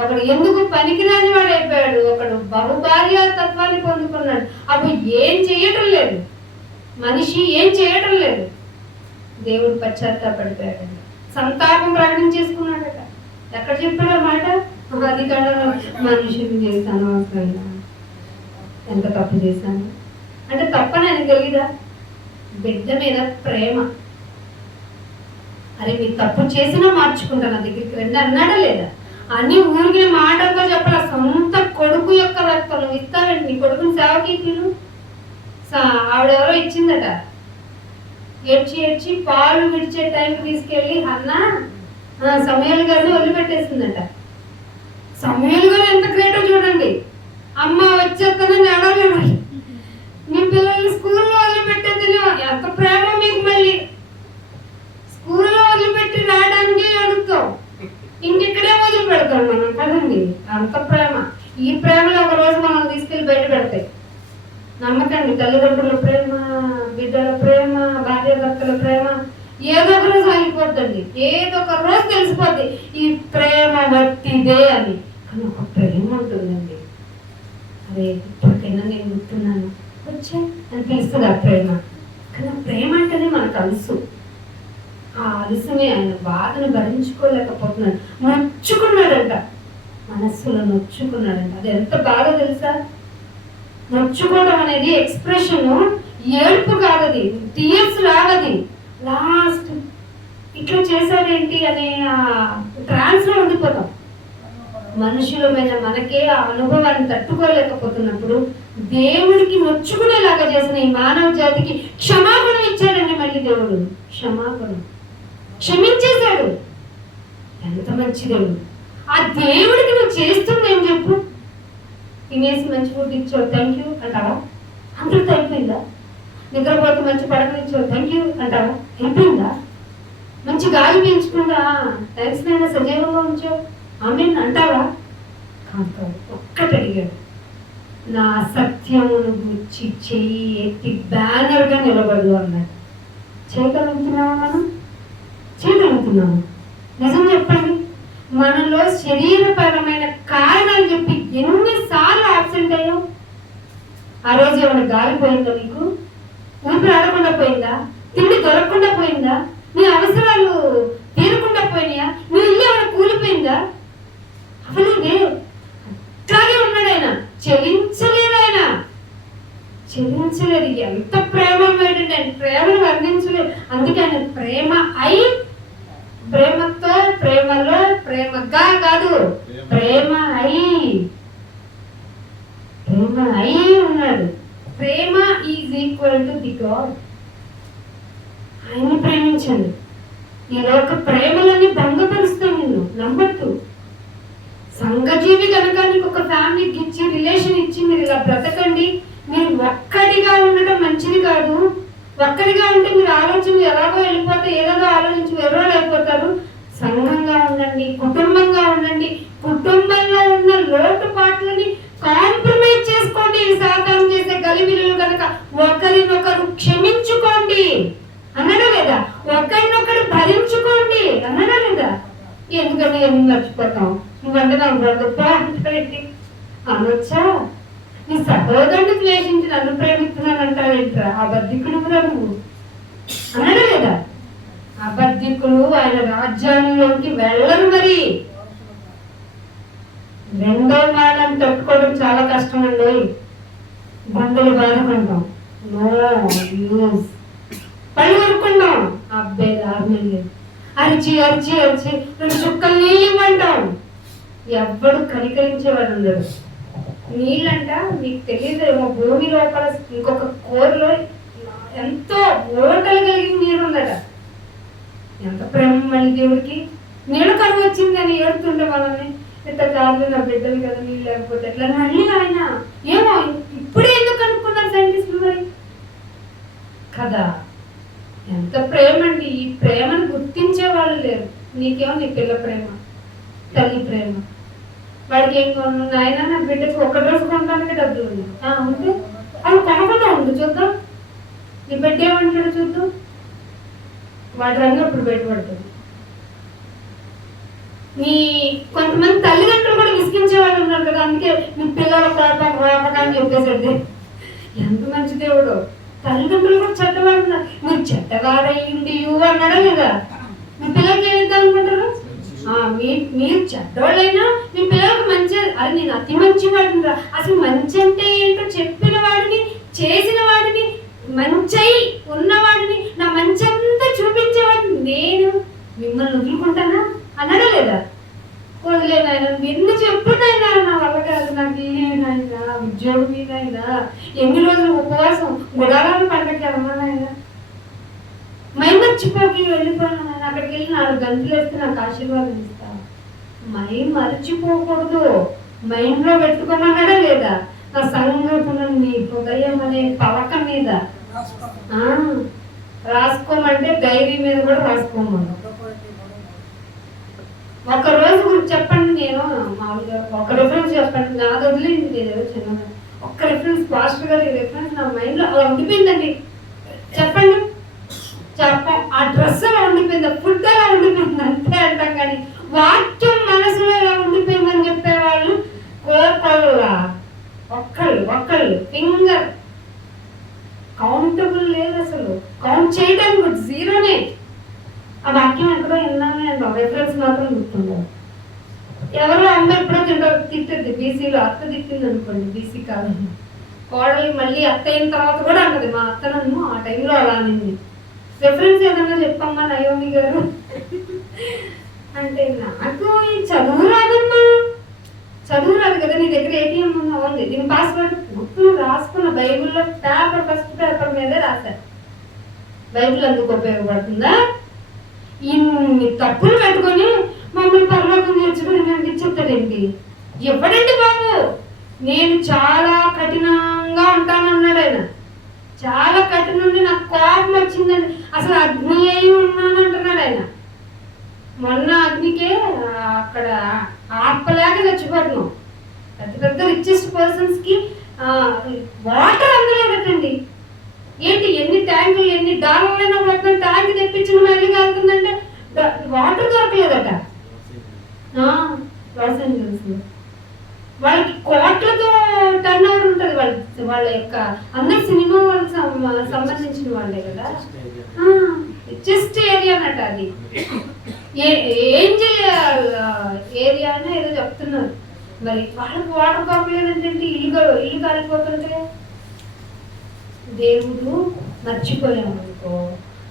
ఒకడు ఎందుకు పనికిరాని వాడు అయిపోయాడు, ఒకడు బహుభార్య తత్వాన్ని పొందుకున్నాడు. అప్పుడు ఏం చేయటం లేదు, మనిషి ఏం చేయటం లేదు. దేవుడు పశ్చాత్తాపడిపోయాడు, సంతాపం ప్రకటించేసుకున్నాడట. ఎక్కడ చెప్పాడు మాట? అది కాదు, మనుషుని చేశాను, అవసరంగా ఎంత తప్పు చేశాను అంటే తప్పని ఆయన తెలియదా? బిడ్డ మీద ప్రేమ. అరే మీరు తప్పు చేసినా మార్చుకుంటాను, నా దగ్గరికి రండి అన్నాడా లేదా? అన్ని ఊరికి మాటలతో చెప్పాల. సొంత కొడుకు యొక్క రక్తం నువ్వు ఇస్తావండి, నీ కొడుకుని సేవకి పిలు. ఆవిడెవరో ఇచ్చిందట, ఏడ్చి పాలు విడిచే టైంకి తీసుకెళ్ళి, అన్నా సమూయేలు గారిని వదిలిపెట్టేసిందట. సమూయేలు గారు ఎంత గ్రేటో చూడండి. అమ్మ వచ్చేస్తానని అడగలేదు. మీ పిల్లల్ని స్కూల్లో వదిలిపెట్టేది ఎంత ప్రేమ మీకు, మళ్ళీ స్కూల్లో వదిలిపెట్టి రావడానికి అడుగుతాం, ఇంకెక్కడే వదిలిపెడతాం మనం కదండి. అంత ప్రేమ. ఈ ప్రేమలో ఒక రోజు మనం తీసుకెళ్ళి బయట పెడతాయి. నమ్మకండి, తల్లిదండ్రుల ప్రేమ, బిడ్డల ప్రేమ, భార్య భర్తల ప్రేమ ఏదో ఒక రోజు ఆగిపోద్దండి. ఏదో ఒక రోజు తెలిసిపోద్ది ఈ ప్రేమ వట్టిదే అని. కానీ ఒక ప్రేమ ఉంటుందండి. అరే ఇప్పటికైనా నేను గుర్తున్నాను వచ్చే అని పిలుస్తుంది ఆ ప్రేమ. కానీ ఆ ప్రేమ అంటేనే మనకు అలుసు. ఆ అలుసుని ఆయన బాధను భరించుకోలేకపోతున్నాడు. నొచ్చుకున్నాడంట, మనస్సులో నొచ్చుకున్నాడంట. అది ఎంత బాధ తెలుసా? నొచ్చుకోవడం అనేది ఎక్స్ప్రెషన్, ఏడుపు కాదది, టీయర్స్ రావది. లాస్ట్ ఇట్లా చేశాడేంటి అనే ట్రాన్స్ లో ఉండిపోతాం. మనుషులమైన మనకే ఆ అనుభవాన్ని తట్టుకోలేకపోతున్నప్పుడు దేవుడికి నొచ్చుకునేలాగా చేసిన ఈ మానవ జాతికి క్షమాగుణం ఇచ్చాడండి. మళ్ళీ దేవుడు క్షమాగుణం, క్షమించేశాడు. ఎంత మంచి దేవుడు. ఆ దేవుడికి నువ్వు చేస్తుంది ఏం చెప్పు? తినేసి మంచి ఫుడ్ ఇచ్చావు థ్యాంక్ యూ అంటావా? అంతటితో అయిపోయిందా? నిద్రపోతే మంచి పడకనిచ్చావు థ్యాంక్ యూ అంటావా? అయిపోయిందా? మంచి గాలి పీల్చుకుందా థ్యాంక్స్ నైనా సజీవంగా ఉంచావు ఆమె అంటావా? కాదు. ఒక్కటి అడిగాడు, నా సత్యమును గుర్చి చెయ్యి ఎత్తి బ్యానర్గా నిలబడు అన్నాడు. చేయగలుగుతున్నావా? మనం చేయగలుగుతున్నాము. నిజం చెప్పండి, మనలో శరీరపరమైన కారణాలు చెప్పి ఎన్నిసార్లు ఆబ్సెంట్ అయ్యావు? ఆ రోజు ఏమైనా గాలి పోయిందా నీకు? ఊపిరి ఆడకుండా పోయిందా? తిండి దొరకకుండా పోయిందా? నీ అవసరాలు తీరకుండా పోయినాయా? నీ ఇల్లు ఏమైనా కూలిపోయిందా? అవలేదే. అట్లాగే ఉన్నాడు ఆయన. చెలించలేదు ఆయన, చెలించలేదు. ఎంత ప్రేమ ఏంటంటే ఆయన ప్రేమను వర్ణించలేదు. అందుకే ఆయన ప్రేమ అయి, ప్రేమతో, ప్రేమలో, ప్రేమగా కాదు, ప్రేమ అయి, ప్రేమ అయి ఉన్నాడు. ప్రేమ is equal to the God. ఆయన్ని ప్రేమించండి. ఈ లోక ప్రేమలని భంగపరుస్తాం. నిన్ను నమ్మద్దు. సంఘజీవి కనుక నీకు ఒక ఫ్యామిలీకి ఇచ్చి రిలేషన్ ఇచ్చి మీరు ఇలా బ్రతకండి, మీరు ఒక్కడిగా ఉండడం మంచిది కాదు. ఒక్కడిగా ఉంటే మీరు ఆలోచనలు ఎలాగో వెళ్ళిపోతే ఏదో ఆలోచించి ఎవరో అయిపోతారు. సంఘంగా ఉండండి, కుటుంబంగా ఉండండి. కుటుంబంలో ఉన్న లోటుపాట్లని కాంప్రమైజ్ చేసుకోండి. సాతాను చేసే గలిబిలు కనుక ఒకరినొకరు క్షమించుకోండి అన్నాడా లేదా? ఒకరినొకరు భరించుకోండి అన్నాడా లేదా? ఎందుకంటే ఏమి మర్చిపోతాం? నువ్వంటే నాకు బ్రతుకు అంటే అనొచ్చా? నీ సహోదరుని ద్వేషించి నన్ను ప్రేమిస్తున్నాను అంటావేంట్రా? అబద్ధికుడు కూడా నువ్వు అన్నాడా లేదా? అబద్ధికులు ఆయన రాజ్యాల్లోకి వెళ్ళరు. మరి రెండో మాటను తట్టుకోవడం చాలా కష్టం అండి. గుండెలు బాధపడతాం, నో యూస్, పళ్ళు కొనుక్కుంటాం, అబ్బాయి దారుణం లేదు, అరిచి అరిచి అరిచి 2 చుక్కలు నీళ్ళు ఇవ్వంటాం. ఎవ్వడు కనికరించేవాడు ఉండడు. నీళ్ళంట మీకు తెలియదేమో, భూమి లోపల ఇంకొక కోరలో ఎంతో ఓటలు కలిగిన నీరు ఉందట. ఎంత ప్రేమ మళ్ళీ దేవుడికి. నీళ్ళ కరువు వచ్చిందని ఏడుతుండే మనల్ని, ఎంత కాదు నా బిడ్డలు కదా నీళ్ళు లేకపోతే ఎట్లా. మళ్ళీ ఆయన ఏమో ఇప్పుడే ఎందుకు అనుకున్నారు సైంటిస్టులు మరి కదా. ఎంత ప్రేమ అండి. ఈ ప్రేమను గుర్తించే వాళ్ళు లేరు. నీకేమో నీ పిల్ల ప్రేమ, తల్లి ప్రేమ. వాడికి ఏం కొను? నాయన నా బిడ్డకు 1 రోజు కొనడానికి డబ్బులు ఉన్నాయి ఉంటే అది కొనకుండా ఉండు, చూద్దాం నీ బిడ్డ ఏమంటాడు చూద్దాం. వాడి రంగు అప్పుడు బయటపడుతుంది. మీ కొంతమంది తల్లిదండ్రులు కూడా విసిగించే వాళ్ళు ఉన్నారు కదా, అందుకే మీ పిల్లల కోపం అని చెప్పేసండి. ఎంత మంచి దేవుడు. తల్లిదండ్రులు కూడా చెడ్డవాడు ఉన్నారు. మీరు చెడ్డవారయ్యిండి అన్నాడా లేదా? మీ పిల్లలకి ఏమిద్దాం అనుకుంటారు? మీరు చెడ్డవాళ్ళైనా మీ పిల్లలకు మంచి, అది నేను అతి మంచి వాడిని. అసలు మంచి అంటే ఏంటో చెప్పిన వాడిని, చేసిన వాడిని, మంచి ఉన్నవాడిని, నా మంచి అంతా చూపించేవాడిని నేను మిమ్మల్ని వదులుకుంటానా అన్నాడా లేదా? వదిలేనాయన ఎన్ని చెప్పునైనా నా వల్ల కాదు, నాకు ఏమైనా ఉద్యోగం మీదైనా ఎన్ని రోజులు ఉపవాసం గుడాలను పండగకి అమ్మానైనా మైండ్ మర్చిపోకి వెళ్ళిపోయాను, నేను అక్కడికి వెళ్ళి 4 గంటలు వేస్తే నాకు ఆశీర్వాదం ఇస్తా. మర్చిపోకూడదు, మైండ్లో పెట్టుకోమన్నాడా లేదా? నా సంగతులు నీ హృదయం అనే పలక మీద రాసుకోమంటే డైరీ మీద కూడా రాసుకోమను. ఒక రోజు గురించి చెప్పండి, నేను మామూలుగా ఒక రిఫరెన్స్ చెప్పండి, నాది వదిలేండి, నేను చిన్న ఒక్క రిఫరెన్స్ పాస్టర్ గారి రిఫరెన్స్ నా మైండ్లో అలా ఉండిపోయిందండి. చెప్పండి, ఆ డ్రెస్ అలా ఉండిపోయింది, ఫుడ్ అలా ఉండిపోయింది అంతే అంటాం. కానీ వాక్యం మనసులో ఎలా ఉండిపోయిందని చెప్పేవాళ్ళు కోపల్లా ఒక్కళ్ళు ఫింగర్ కౌంటబుల్ లేదు, అసలు కౌంట్ చేయడానికి జీరోనే. ఆ వాక్యం ఎక్కడో విన్నామే అంటాం, రిఫరెన్స్ మాత్రం గుర్తుండదు. ఎవరో అమ్మ ఎప్పుడో తిట్టద్ది, బీసీలో అత్త తిట్టింది అనుకోండి, బీసీ కాదు కోడలి, మళ్ళీ అత్త అయిన తర్వాత కూడా అంటది, మా అత్త నన్ను ఆ టైంలో అలా అనింది. రిఫరెన్స్ ఏదన్నా చెప్పమ్మా నయోమి గారు అంటే, నాకు ఈ చదువు రాదమ్మా, చదువు రాదు కదా, నీ దగ్గర ఏటీఎం ఉంది, దీని పాస్వర్డ్ గుర్తులు రాసుకున్న బైబిల్లో పేపర్, ఫస్ట్ పేపర్ మీదే రాశారు. బైబిల్ అందుకు ఉపయోగపడుతుందా? ఇన్ని తప్పులు పెట్టుకొని మమ్మల్ని పర్లోకం నేర్చుకుని చెప్తాడేంటి? ఎవడండి బాబు, నేను చాలా కఠినంగా ఉంటానన్నాడు ఆయన. చాలా కఠినంగా నాకు కోపం వచ్చిందండి, అసలు అగ్ని అయి ఉన్నాను అంటున్నాడు ఆయన. మొన్న అగ్నికే అక్కడ ఆపలేక చచ్చిపోతున్నాం. పెద్ద పెద్ద రిచెస్ట్ పర్సన్స్ కి వాటర్ అందలేదటండి. ఏంటి, ఎన్ని ట్యాంకులు ఎన్ని డాలర్లైనా మొత్తం ట్యాంక్ తెప్పించిన మళ్ళీ కాలుతుందంటే వాటర్ దొరకలేదట. లాస్ ఏంజల్స్ వాళ్ళకి కోట్లతో టర్న్ ఓవర్ ఉంటుంది, వాళ్ళ యొక్క అందరు సినిమా వాళ్ళకి సంబంధించిన వాళ్ళే కదా, రిచెస్ట్ ఏరియా అన్నట్టు. అది ఏంజల్ ఏరియా అని ఏదో చెప్తున్నారు. మరి వాళ్ళకి వాటర్ దొరకలేదంటే ఇల్లు కాలిపోతుంటే దేవుడు మర్చిపోయాము అనుకో,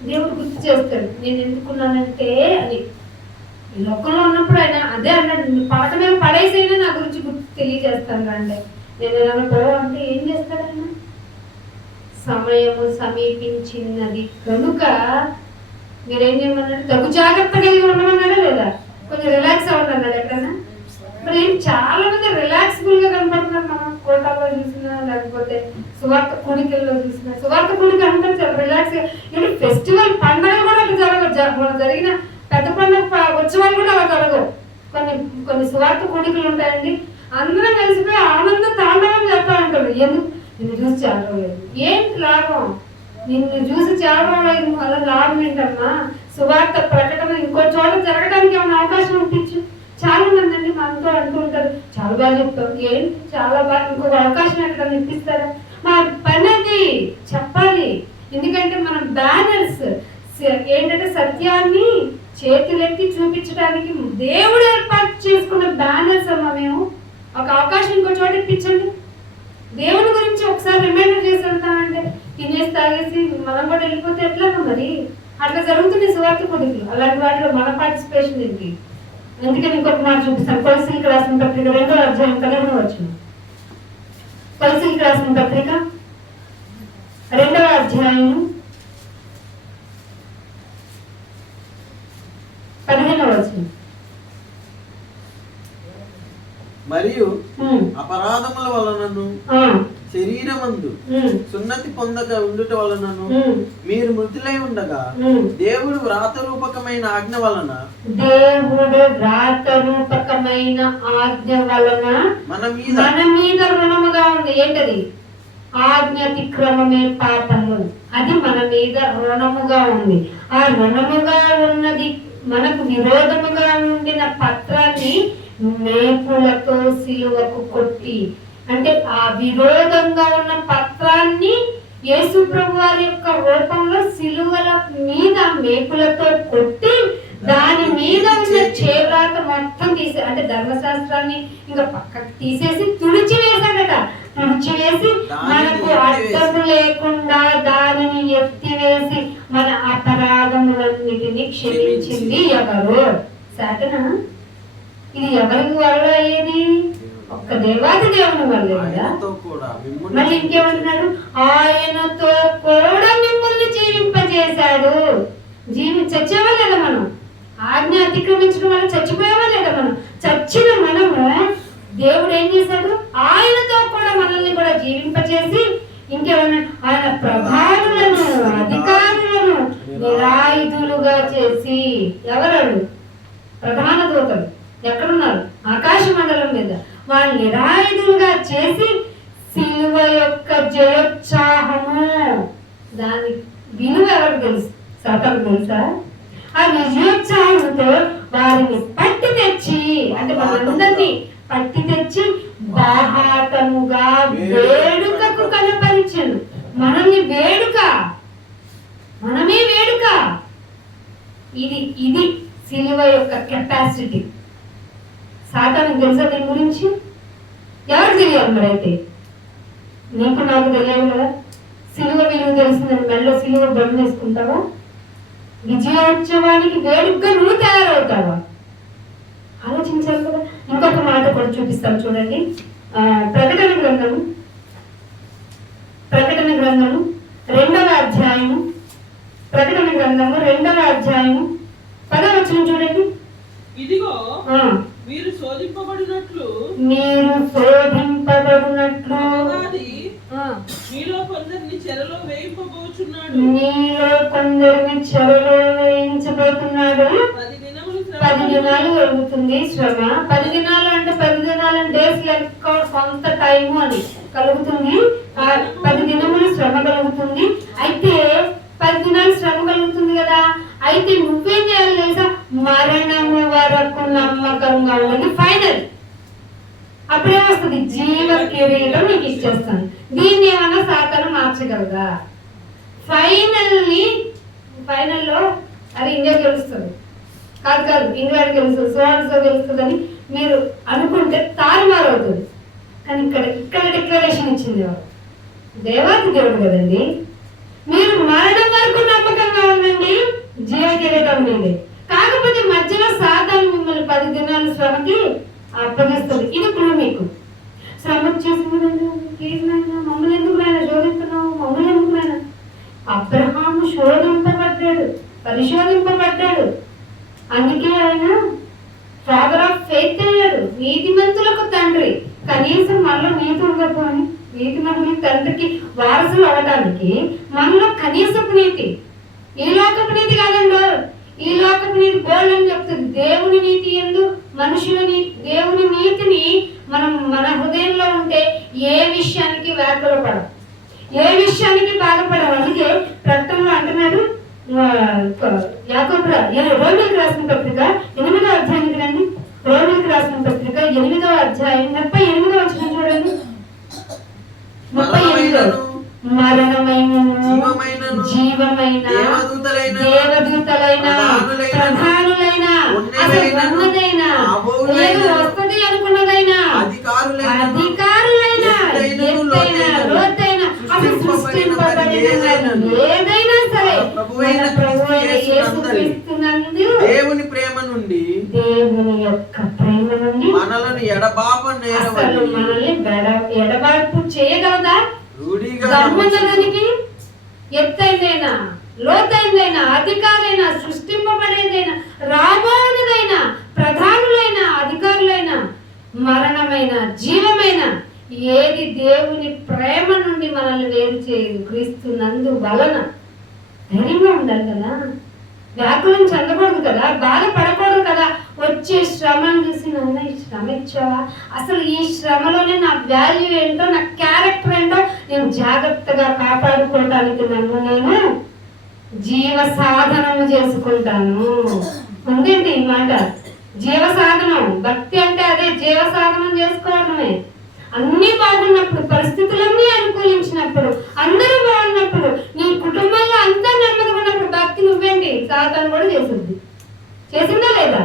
దేవుడు గుర్తు చేస్తాడు, నేను ఎందుకున్నానంటే అని. ఈ లోకంలో ఉన్నప్పుడు ఆయన అదే అన్నాడు, పడక మీద పడేసైనా నా గురించి గుర్తు తెలియజేస్తాను అంటే. నేను ఏదైనా పోవాలంటే ఏం చేస్తాడు ఆయన? సమయము సమీపించినది కనుక మీరేం చేయమన్నాడు? తగు జాగ్రత్త కలిగి ఉండమన్నాడా లేదా? కొంచెం రిలాక్స్ అవ్వండి అన్నాడు ఎక్కడైనా? మరి చాలా మంది రిలాక్సిబుల్ గా కనపడుతున్నారు. మనం కోటాల్లో చూసినా, లేకపోతే సువార్త కూడికల్లో చూసినా, సువార్త కూడిక అంటే చాలా రిలాక్స్ గా. ఏంటి ఫెస్టివల్ పండుగ కూడా అలా జరగవు, జరిగిన పెద్ద పండుగ ఉత్సవాలు కూడా అలా జరగవు. కొన్ని సువార్త కూడికలు ఉంటాయండి, అందరం కలిసిపోయి ఆనంద తాండవం చేస్తా ఉంటారు. ఎందుకు? నిన్ను చూసి చాలా లేదు, ఏంటి లాభం? నిన్ను చూసి చాలా లేదు, అలా లాభం ఏంటమ్మా? సువార్త ప్రకటన ఇంకో చోట జరగడానికి ఏమైనా అవకాశం అనిపించు. చాలా మంది అండి మనతో అంటూ ఉంటారు, చాలా బాగా చెప్తాం, ఏంటి చాలా బాగా, ఇంకొక అవకాశం ఎక్కడ ఇప్పిస్తారా? మా పని అది చెప్పాలి. ఎందుకంటే మనం బ్యానర్స్ ఏంటంటే సత్యాన్ని చేతులెత్తి చూపించడానికి దేవుడు ఏర్పాటు చేసుకున్న బ్యానర్స్ అమ్మా. మేము ఒక అవకాశం ఇంకో చోట ఇప్పించండి. దేవుని గురించి ఒకసారి రిమైండర్ చేసి వెళ్తామంటే తినేసి తాగేసి మనం కూడా వెళ్ళిపోతే ఎట్లాగా? మరి అట్లా జరుగుతుంది సువార్త కొడుకులు. అలాంటి వాటిలో మన పార్టిసిపేషన్ ఏంటి? అందుకని ఇంకొక మాట చూపిస్తాను. కొలసీలకు రాసిన పత్రిక 2వ అధ్యాయం 15వ వచనం. కొలసీలకు రాసిన పత్రిక 2వ అధ్యాయం 15వ వచనం. మరియు అపరాధముల వలనను శరీరమందు సున్నతి పొందక ఉండుట వలనను మీరు మృతులై ఉండగా దేవుడు వ్రాతరూపకమైన ఆజ్ఞ వలన మన మీద రుణముగా ఉంది. ఏంటది? ఆజ్ఞ అతిక్రమమే పాపము. అది మన మీద రుణముగా ఉంది. ఆ రుణముగా ఉన్నది మనకు విరోధముగా ఉండిన పత్రాన్ని మేకులతో సిలువకు కొట్టి, అంటే ఆ విరోధంగా ఉన్న పత్రాన్ని యేసు ప్రభు వారి యొక్క రూపంలో సిలువల మీద మేకులతో కొట్టి దాని మీద ఉన్న చేరాత మొత్తం తీసే, అంటే ధర్మశాస్త్రాన్ని ఇంకా పక్కకు తీసేసి తుడిచి వేశాడట. తుడిచి వేసి మనకు అడ్డము లేకుండా దానిని ఎత్తివేసి మన అపరాధములన్నిటిని క్షమించింది ఎవరు? సాటనా? ఇది ఎవరి వల్ల అయ్యేది? ఒక్క దేవాది దేవుని వల్లే కదా. మళ్ళీ ఇంకేమంటున్నాడు? ఆయనతో కూడా మిమ్మల్ని జీవింపజేశాడు. చచ్చేవా లేదా మనం? ఆజ్ఞ అతిక్రమించడం వల్ల చచ్చిపోయావా లేదా మనం? చచ్చిన మనము దేవుడు ఏం చేశాడు? ఆయనతో కూడా మనల్ని కూడా జీవింపచేసి ఇంకేమన్నా ఆయన ప్రధానులను అధికారులను నిరాయుధులుగా చేసి, ఎవరు? ప్రధాన దూతలు ఎక్కడున్నారు? ఆకాశ మండలం మీద. వాళ్ళు నిరాయుధులుగా చేసి సిలువ యొక్క జయోత్సాహము, దాని విలువ ఎవరికి తెలుసు? సాతానుకు తెలుసా? ఆ విజయోత్సాహంతో వారిని పట్టి తెచ్చి, అంటే మనందరినీ పట్టి తెచ్చి బాహాటముగా వేడుకకు కనపరిచెను. మనల్ని వేడుక, మనమే వేడుక. ఇది సిలువ యొక్క కెపాసిటీ. సాతానుకు తెలుసా దీని గురించి? ఎవరు తెలియాలి? మరి అయితే నీకు నాకు తెలియాలి కదా. సిలువ విలువ తెలిసిందని మెల్లో సిలువ బంద్ వేసుకుంటావా? విజయోత్సవానికి వేడుకగా నువ్వు తయారవుతావా? ఆలోచించాలి కదా. ఇంకొక మాట కూడా చూపిస్తాను చూడండి. ప్రకటన గ్రంథము 2వ అధ్యాయము, ప్రకటన గ్రంథము 2వ అధ్యాయము 10వ వచనం చూడండి. ఇదిగో మీరు శోధింపబడినట్లు మీలో కొందరిని చెరలో వేయించబోతున్నాడు. 10 దినాలు కలుగుతుంది శ్రమ. 10 దినాలు అంటే 10 దినాలు డేస్ లెక్క, కొంత టైము అని కలుగుతుంది. 10 దినములు శ్రమ కలుగుతుంది. అయితే 10 దినాలు శ్రమ కలుగుతుంది కదా. అయితే నువ్వేం చేయాలి తెలుసా? మరణము వరకు నమ్మకంగా ఉన్నది ఫైనల్. అప్పుడే వస్తుంది జీవ కిరీటం నీకు ఇచ్చేస్తాను. దీన్ని ఏమన్నా సాతాను మార్చగలదా? ఫైనల్లో అది ఇండియా గెలుస్తుంది కాదు, ఇంగ్లాండ్ గెలుస్తుంది, సో గెలుస్తుంది అని మీరు అనుకుంటే తారుమారు అవుతుంది. కానీ ఇక్కడ డిక్లరేషన్ ఇచ్చింది ఎవరు? దేవాది దేవుడు కదండి. మీరు మరణం వరకు నమ్మకంగా ఉండండి, జీవ కిరీటం మీదే. కాకపోతే మధ్యలో సాతాను మిమ్మల్ని 10 దినాలు శ్రమకి అప్పగిస్తుంది. ఇది ఇప్పుడు మీకు శ్రమ చేసి మమ్మల్ని ఎందుకు నాయన శోధిస్తున్నావు? మమ్మల్ని ఎందుకు నాయన? అబ్రహాము శోధింపబడ్డాడు, పరిశోధింపబడ్డాడు. అందుకే ఆయన ఫాదర్ ఆఫ్ ఫెయిత్ అయ్యాడు, నీతిమంతులకు తండ్రి. కనీసం మనలో నీతి ఉండకపోని నీతిమంతుల తండ్రికి వారసులు అవడానికి మనలో కనీసపు నీతి, ఈ లోకపు నీతి కాదండో. ఈ లోకపు నీతి గోల్డ్ అని చెప్తుంది. దేవుని నీతి ఎందు మనుషుల నీతి, దేవుని నీతిని మనం మన హృదయంలో ఉంటే ఏ విషయానికి వ్యాకుల పడం, ఏ విషయానికి బాధపడం. అందుకే ప్రకటనలో అంటున్నాడు యాకోబు రోమిలకు రాసిన పత్రిక 8వ అధ్యాయానికి రండి. రోమిలకు రాసిన పత్రిక 8వ అధ్యాయం 38వ వచనం చూడండి. 38 మరణమైన జీవమైన దేవదూతలైన ప్రధానులైన అసలు ఉన్నదైన వస్తుంది అనుకున్నదైనా అధికారులైన ఎత్తైన లోతైన అసలు సృష్టింపబడిన ఏదైనా సరే దేవుని ప్రేమ నుండి, దేవుని యొక్క ప్రేమ నుండి మనల్ని మనల్ని ఎడబాటు చేయగలదా? దమ్ముందనికి ఎత్తైందైనా లోతైందైనా అధికారైన సృష్టింపబడేదైనా రాబోయేదైనా ప్రధానులైన అధికారులైన మరణమైన జీవమైన ఏది దేవుని ప్రేమ నుండి మనల్ని వేరు చేయదు. క్రీస్తు నందు వలన ధైర్యంగా ఉండాలి కదా, వ్యాకులం చెందకూడదు కదా, బాధపడకూడదు కదా. వచ్చే శ్రమను చూసి నాన్న ఈ శ్రమ ఇచ్చావా, అసలు ఈ శ్రమలోనే నా వాల్యూ ఏంటో, నా క్యారెక్టర్ ఏంటో నేను జాగ్రత్తగా కాపాడుకోవటానికి నన్ను నేను జీవ సాధనము చేసుకుంటాను. ఉందండి ఈ మాట, జీవ సాధనం. భక్తి అంటే అదే, జీవ సాధనం చేసుకోవడమే. అన్ని బాగున్నప్పుడు, పరిస్థితులన్నీ అనుకూలించినప్పుడు, అందరూ బాగున్నప్పుడు, నీ కుటుంబంలో అంతా నెమ్మదిగా ఉన్నప్పుడు భక్తి నువ్వేంటి సాధన కూడా చేసింది. చేసిందా లేదా?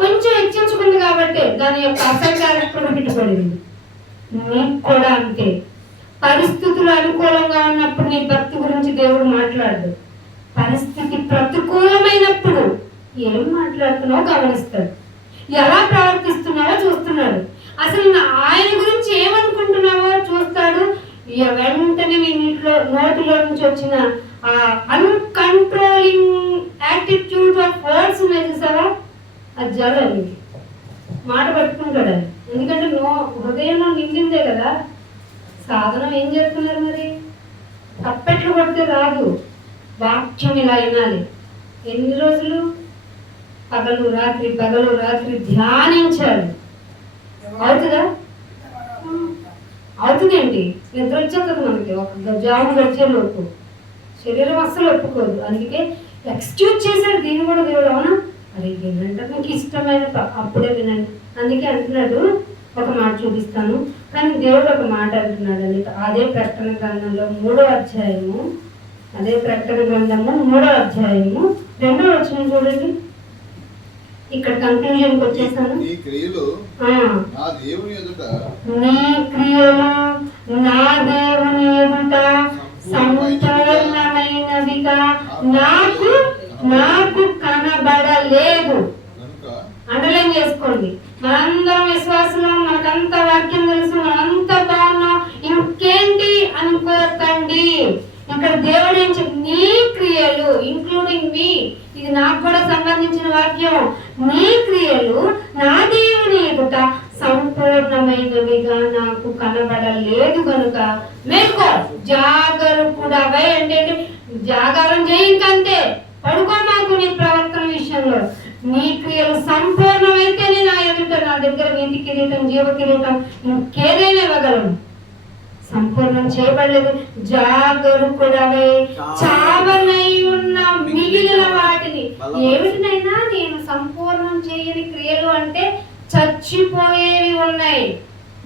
కొంచెం హెచ్చించుకుంది కాబట్టి దాని యొక్క అసంకారం పెట్టుబడింది. నీకు కూడా అంతే. పరిస్థితులు అనుకూలంగా ఉన్నప్పుడు నీ భక్తి గురించి దేవుడు మాట్లాడదు. పరిస్థితి ప్రతికూలమైనప్పుడు ఏం మాట్లాడుతున్నావో గమనిస్తాడు, ఎలా ప్రవర్తిస్తున్నావో చూస్తున్నాడు, అసలు ఆయన గురించి ఏమనుకుంటున్నావో చూస్తాడు. వెంటనే నీ నోటిలో నుంచి వచ్చిన అన్కంట్రోలింగ్ యాటిట్యూడ్ ఆఫ్ వర్డ్స్ ఉన్నాయి చూసావా, అది జరగదు. మాట పట్టుకుంటాడు ఆయన, ఎందుకంటే హృదయంలో నిండిందే కదా. సాధనం ఏం చేస్తున్నారు మరి? తప్పెట్లు కొడితే రాదు, వాక్యం ఇలా వినాలి. ఎన్ని రోజులు? పగలు రాత్రి ధ్యానించాలి. అవుతుందా? అవుతుందేంటి? నిద్ర వచ్చేస్తుంది మనకి ఒక జాము గడిచేలోపు. శరీరం అస్సలు ఒప్పుకోదు. అందుకే ఎక్స్క్యూజ్ చేశాడు దీన్ని కూడా దేవుడు. అవునా? అరే వినంటే మీకు ఇష్టమైన అప్పుడే వినండి. అందుకే అంటున్నాడు, ఒక మాట చూపిస్తాను. కానీ దేవుడు ఒక మాట అంటున్నాడు అని. అదే ప్రకటన గ్రంథంలో 3వ అధ్యాయము, 2వ వచనం చూడండి. ఇక్కడ కన్క్లూజన్కి వచ్చేసాను. నీ క్రియలు నా దేవుని ఎదుట సంపూర్ణమైనవిగా నాకు కనబడలేదు. అండర్లైన్ చేసుకోండి. మనందరం విశ్వాసం, మనకంతా వాక్యం తెలుసు, మనంతా బాగున్నాం, ఇంకేంటి అనుకోకండి. ఇక్కడ దేవుడు ఏం చెప్పి, నీ క్రియలు ఇంక్లూడింగ్ మీ, ఇది నాకు కూడా సంబంధించిన వాక్యం, నీ క్రియలు నా దేవుని ఎదుట సంపూర్ణమైనవిగా నాకు కనబడలేదు కనుక మేల్కో జాగరూకుడవై. అంటే జాగారం చేయి, ఇంకంతే, పడుకో మాకు నీ ప్రవర్తన విషయంలో. నీ క్రియలు సంపూర్ణమైతేనే నా ఎదుట నా దగ్గర నీతి కిరీటం, జీవ కిరీటం, ఇంకేదైనా ఇవ్వగలను. సంపూర్ణం చేయబడలేదు. జాగరూకుడవై చావనై ఉన్న మిగిలిన వాటిని, ఏమిటినైనా నేను సంపూర్ణం చేయని క్రియలు అంటే చచ్చిపోయేవి ఉన్నాయి,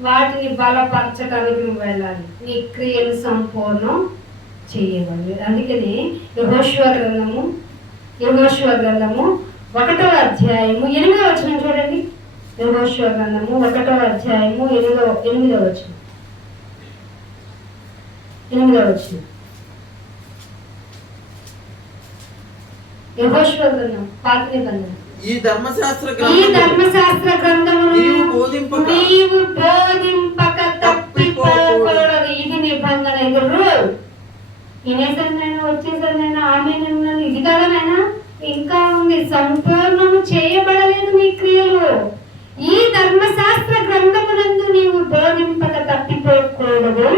వాటిని బలపరచడానికి నువ్వు వెళ్ళాలి. నీ క్రియలు సంపూర్ణం చేయబడలేదు. అందుకని యెహోషువ గ్రంథము 1వ అధ్యాయము 8వ వచనం చూడండి. యెహోషువ గ్రంథము 1వ అధ్యాయము 8వ వచనం. యెహోషువ గ్రంథం పాత నిబంధన. ఈ ధర్మశాస్త్ర గ్రంథమును నీవు బోధింపక తప్పిపోకూడదు. ఇది నిబంధన, ఇది రూల్. వినేసాను నేను, వచ్చేసాను నేను, ఆమె ఉన్నాను, ఇది కదా నాయనా. ఇంకా ఉంది, సంపూర్ణము చేయబడలేదు నీ క్రియలు. ఈ ధర్మశాస్త్ర గ్రంథమునందు నీవు బోధింపక తప్పిపోకూడదు.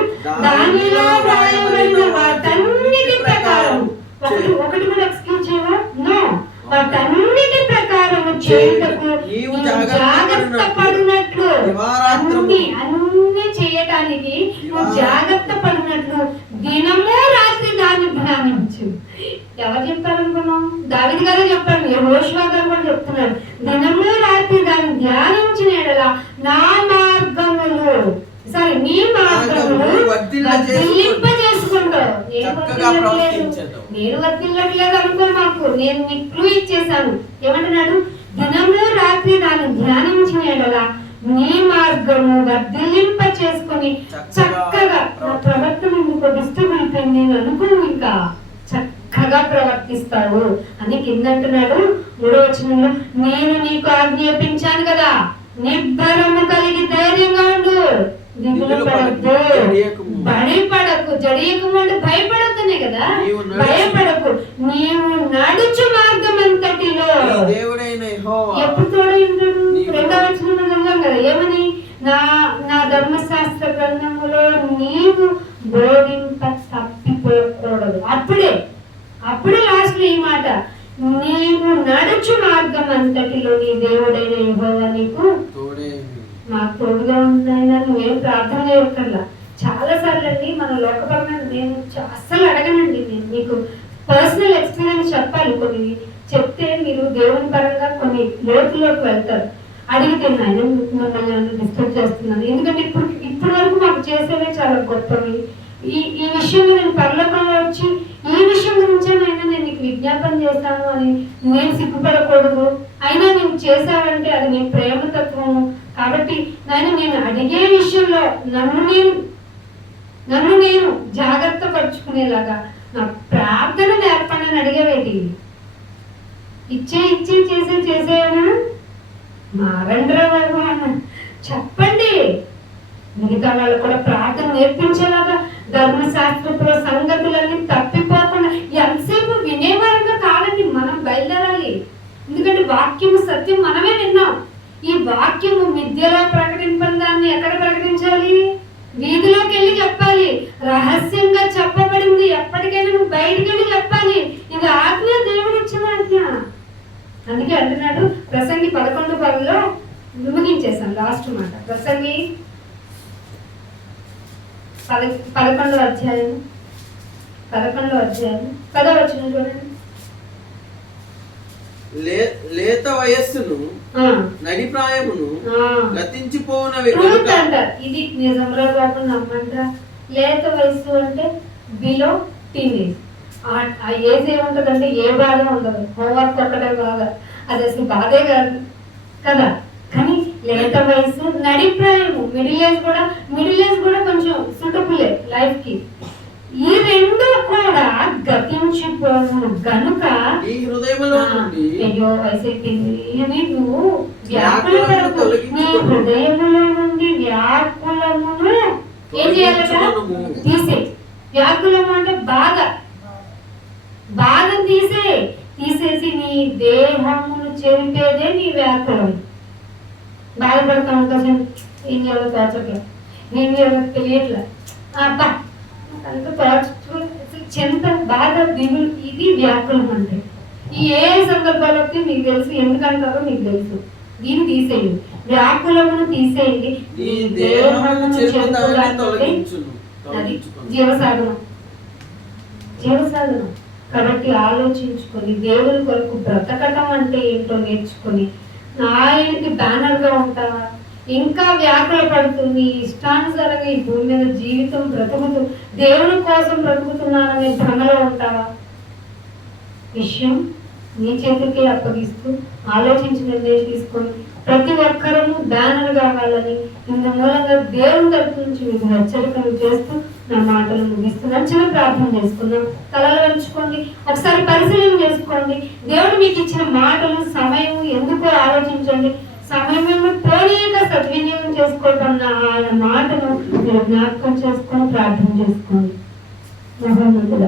దానిలో రాయబడిన వాటన్నిటి ప్రకారం, ఒకటి కూడా ఎక్స్క్యూజ్ చేయవా? నో. వాటన్నిటి ప్రకారము చేయుటకు జాగ్రత్త పడినట్లు, అన్ని చేయటానికి నువ్వు జాగ్రత్త పడినట్లు దినము రాత్రి దాన్ని ధ్యానించు. ఎవరు చెప్పారనుకున్నాం? దావీదు గారు చెప్పారు, యెహోషువ గారు కూడా చెప్తున్నారు. దినము రాత్రి దాన్ని ధ్యానించిన యెడల నా మార్గములు, నీ మార్గములు వర్ధిల్లింపజేసుకుంటావు. నేను వర్ధిల్లట్లేదు అనుకో మాకు, నేను నీకు క్లూ ఇచ్చేసాను. ఏమంటున్నాడు? దినము రాత్రి దాన్ని ధ్యానించిన యెడల నీ మార్గము వర్ధిల్లింప చేసుకుని చక్కగా, నా ప్రవర్తన ఇంకో డిస్టర్బ్ నేను అనుకుని ఇంకా చక్కగా ప్రవర్తిస్తాడు అని కిందంటున్నాడు 3వ వచనంలో. నేను నీకు ఆజ్ఞాపించాను కదా, నిబ్బరము కలిగి ధైర్యంగా ఉండు, దిగులు పడద్దు, భయపడకు. జడియకము అంటే భయపడద్దునే కదా, భయపడకు. నీవు నడుచు మార్గం అంతటిలో ఎప్పుడు తోడై ఉంటాడు. 2వ వచనంలో చదివాం కదా, ఏమని? నా ధర్మశాస్త్ర గ్రంథములో నీవు బోధింప తప్పిపోకూడదు. అప్పుడే లాస్ట్ ఈ మాట, నీవు నడుచు మార్గం అంతటిలో నీ దేవుడైన యెహోవా నీకు మాకు తోడుగా ఉందైనా. నువ్వేం ప్రార్థన చేయక్కర్లా. చాలా సార్లు అండి మన లోకపరమైన, నేను అస్సలు అడగనండి, నేను మీకు పర్సనల్ ఎక్స్పీరియన్స్ చెప్పాలి. కొన్ని చెప్తే మీరు దేవుని పరంగా కొన్ని లోతుల్లోకి వెళ్తారు. అడిగితే ఆయన మిమ్మల్ని డిస్టర్బ్ చేస్తున్నాను, ఎందుకంటే ఇప్పుడు వరకు మాకు చేసేవే చాలా గొప్పవి. ఈ విషయంలో నేను పరలోకంలో వచ్చి ఈ విషయం గురించే అయినా నేను నీకు విజ్ఞాపన చేస్తాను అని నేను సిగ్గుపడకూడదు. అయినా నేను చేశావంటే అది నీ ప్రేమతత్వము. కాబట్టి నేను అడిగే విషయంలో నన్ను నేను జాగ్రత్త పరుచుకునేలాగా నా ప్రార్థన నేర్పడని అడిగేవేటి? ఇచ్చే చేసేనా మారండ్రా బాబు అన్న చెప్పండి. మిగతా వాళ్ళు కూడా ప్రార్థన నేర్పించేలాగా ధర్మశాస్త్రంలో సంగతులన్నీ తప్పిపోకుండా ఎంతసేపు వినేవారంగా కాదండి. మనం బయలుదేరి సత్యం మనమే విన్నాం. ఈ వాక్యము మిథ్యలో ప్రకటింపని దాన్ని ఎక్కడ ప్రకటించాలి? వీధిలోకి వెళ్ళి చెప్పాలి. రహస్యంగా చెప్పబడింది ఎప్పటికైనా నువ్వు బయటికి వెళ్ళి చెప్పాలి. ఇది ఆజ్ఞ, దేవుడు ఇచ్చిన ఆజ్ఞ. అందుకే అంటున్నాడు ప్రసంగి 11:10లో ముగించేశాం లాస్ట్ మాట. ప్రసంగి 11వ అధ్యాయం 10వ వచనం చూడండి. లేత వయస్సును నడిప్రాయమును గతించిపోవునవి అంటారు. ఇది నిజంగా బాబు నమ్మంటా. లేత వయస్సు అంటే బిలో టీనేజ్. ఆ ఏజ్ ఏముంటదంటే ఏ బాధ ఉండదు, హోంవర్క్ ఒక్కటే బాధ, అది అసలు బాధే కాదు కదా. కానీ లేత వయసు, నడిప్రాయము, మిడిల్ ఏజ్ కూడా కొంచెం సూటబులే లైఫ్ కి. ఈ రెండు కూడా గతించిపోను గనుక ఈ హృదయములో నుండి అయ్యో వయసైపోయింది నువ్వు వ్యాకుల పడకు. నీ హృదయములో నుండి వ్యాకులమును ఏం చేయాలట? తీసే. వ్యాకులము అంటే బాధ తీసేసి నీ దేహమును చెరిపేదే నీ వ్యాకులం. బాధపడతా ఉంటాను, ఏం చేయాలో తోచట్లే, ఏం చేయాలో తెలియట్లే, అబ్బా అంత చెంత బాధ దిగులు, ఇది వ్యాకులం అంటే. ఈ ఏ సందర్భాలకి మీకు తెలుసు, ఎందుకంటారో మీకు తెలుసు. దీన్ని తీసేయండి, వ్యాకులమును తీసేయండి, దేహమును చెరుపుదానికి అది జీవసాధనం. కాబట్టి ఆలోచించుకొని దేవుని కొరకు బ్రతకటం అంటే ఏంటో నేర్చుకొని ఆయనకి బ్యానర్ గా ఉంటావా? ఇంకా వ్యాకుల పడుతుంది ఇష్టానుసారంగా ఈ భూమి మీద జీవితం బ్రతుకుతూ దేవుని కోసం బ్రతుకుతున్నాననే భ్రమలో ఉంటావా? విషయం నీ చేతికి అప్పగిస్తూ ఆలోచించి నిర్ణయం తీసుకొని ప్రతి ఒక్కరూ బ్యానర్ కావాలని ఇందు మూలంగా దేవుని తరపు నుంచి మీకు హెచ్చరికలు చేస్తూ నా మాటలు ముగిస్తున్నాను. చిన్న ప్రార్థన చేసుకుందాం. తలలు వంచుకోండి, ఒకసారి పరిశీలన చేసుకోండి. దేవుడు మీకు ఇచ్చిన మాటలు, సమయం ఎందుకో ఆలోచించండి. సమయమేమో పోనీయంగా సద్వినియోగం చేసుకోవడం ఆయన మాటను మీరు జ్ఞాపకం చేసుకొని ప్రార్థన చేసుకోండి. మహోన్నతుడ,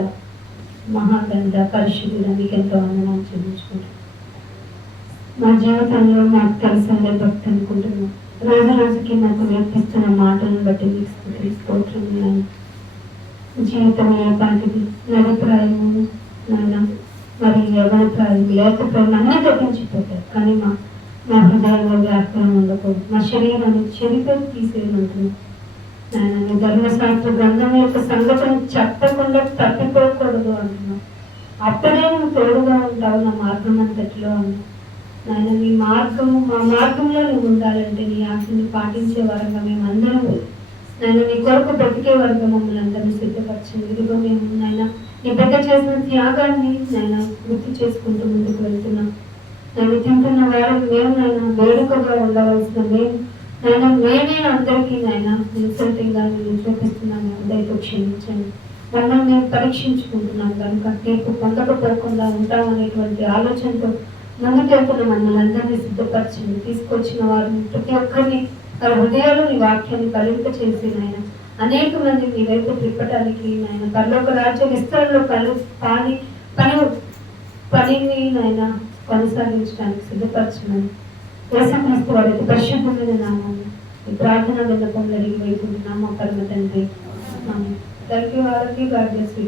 మహాగంధ, పరిశుద్ధుడ, మీకు ఎంతో ఆనందం చూపించుకుంటాం. మా జీవితంలో మాకు తెలిసిందే భక్తి అనుకుంటున్నాం. రోజు రోజుకి నాకు నేర్పిస్తున్న మాటలను బట్టి మీకు స్తోత్రం. జీవితం ఏ పాటిది, నడిప్రాయము నాన్న, మరి యవనప్రాయం లేకపోయినా అన్నీ తప్పించిపోతాయి. కానీ మా హృదయంలో వ్యాఖ్యానం ఉండకూడదు. మా శరీరాన్ని చెరిపేసి తీసేయమంటున్నాం నాయన. మీ ధర్మశాస్త్ర గ్రంథం యొక్క సంగతిని చెప్పకుండా తప్పిపోకూడదు అంటున్నాం. అప్పుడే నువ్వు తోడుగా ఉంటావు నా మార్గం అంతటిలో అన్నా నాయన. నీ మార్గము, మా మార్గంలో నువ్వు ఉండాలంటే నీ ఆజ్ఞని పాటించే వారంగా మేమందరం నాయన నీ కొరకు బ్రతికే వారంగా మమ్మల్ని అందరినీ సిద్ధపరచండి. ఇదిగో మేము నాయన నీ బిడ్డ చేసిన త్యాగాన్ని నాయన గుర్తు చేసుకుంటూ ముందుకు వెళ్తున్నాం. నేను తింటున్న వారికి మేము నాయన వేడుకగా ఉండవలసిన మేమే అందరికీ నాయన ఇన్సల్టింగ్ గా నేను చూపిస్తున్నాను. దయతో క్షమించండి. మమ్మల్ని మేము పరీక్షించుకుంటున్నాం కనుక తీర్పు పొందకపోకుండా ఉంటామనేటువంటి ఆలోచనతో ముందుకెళ్తున్న మమ్మల్ని అందరినీ సిద్ధపరచండి. తీసుకొచ్చిన వారిని ప్రతి ఒక్కరిని వారి హృదయాలు నీ వాక్యాన్ని కలింప చేసి నాయన అనేక మంది మీ వైపు తిప్పటానికి నాయన పరలోక రాజ్య విస్తరణలో పనిని నాయన కొనసాగించడానికి సిద్ధపరచమని యేసుక్రీస్తు వారి పరిశుద్ధమైన నామాన్ని ఈ ప్రార్థన విన్నపంలో అడిగి వేసుకుంటున్నాము పరమ తండ్రి. Thank you. God bless you.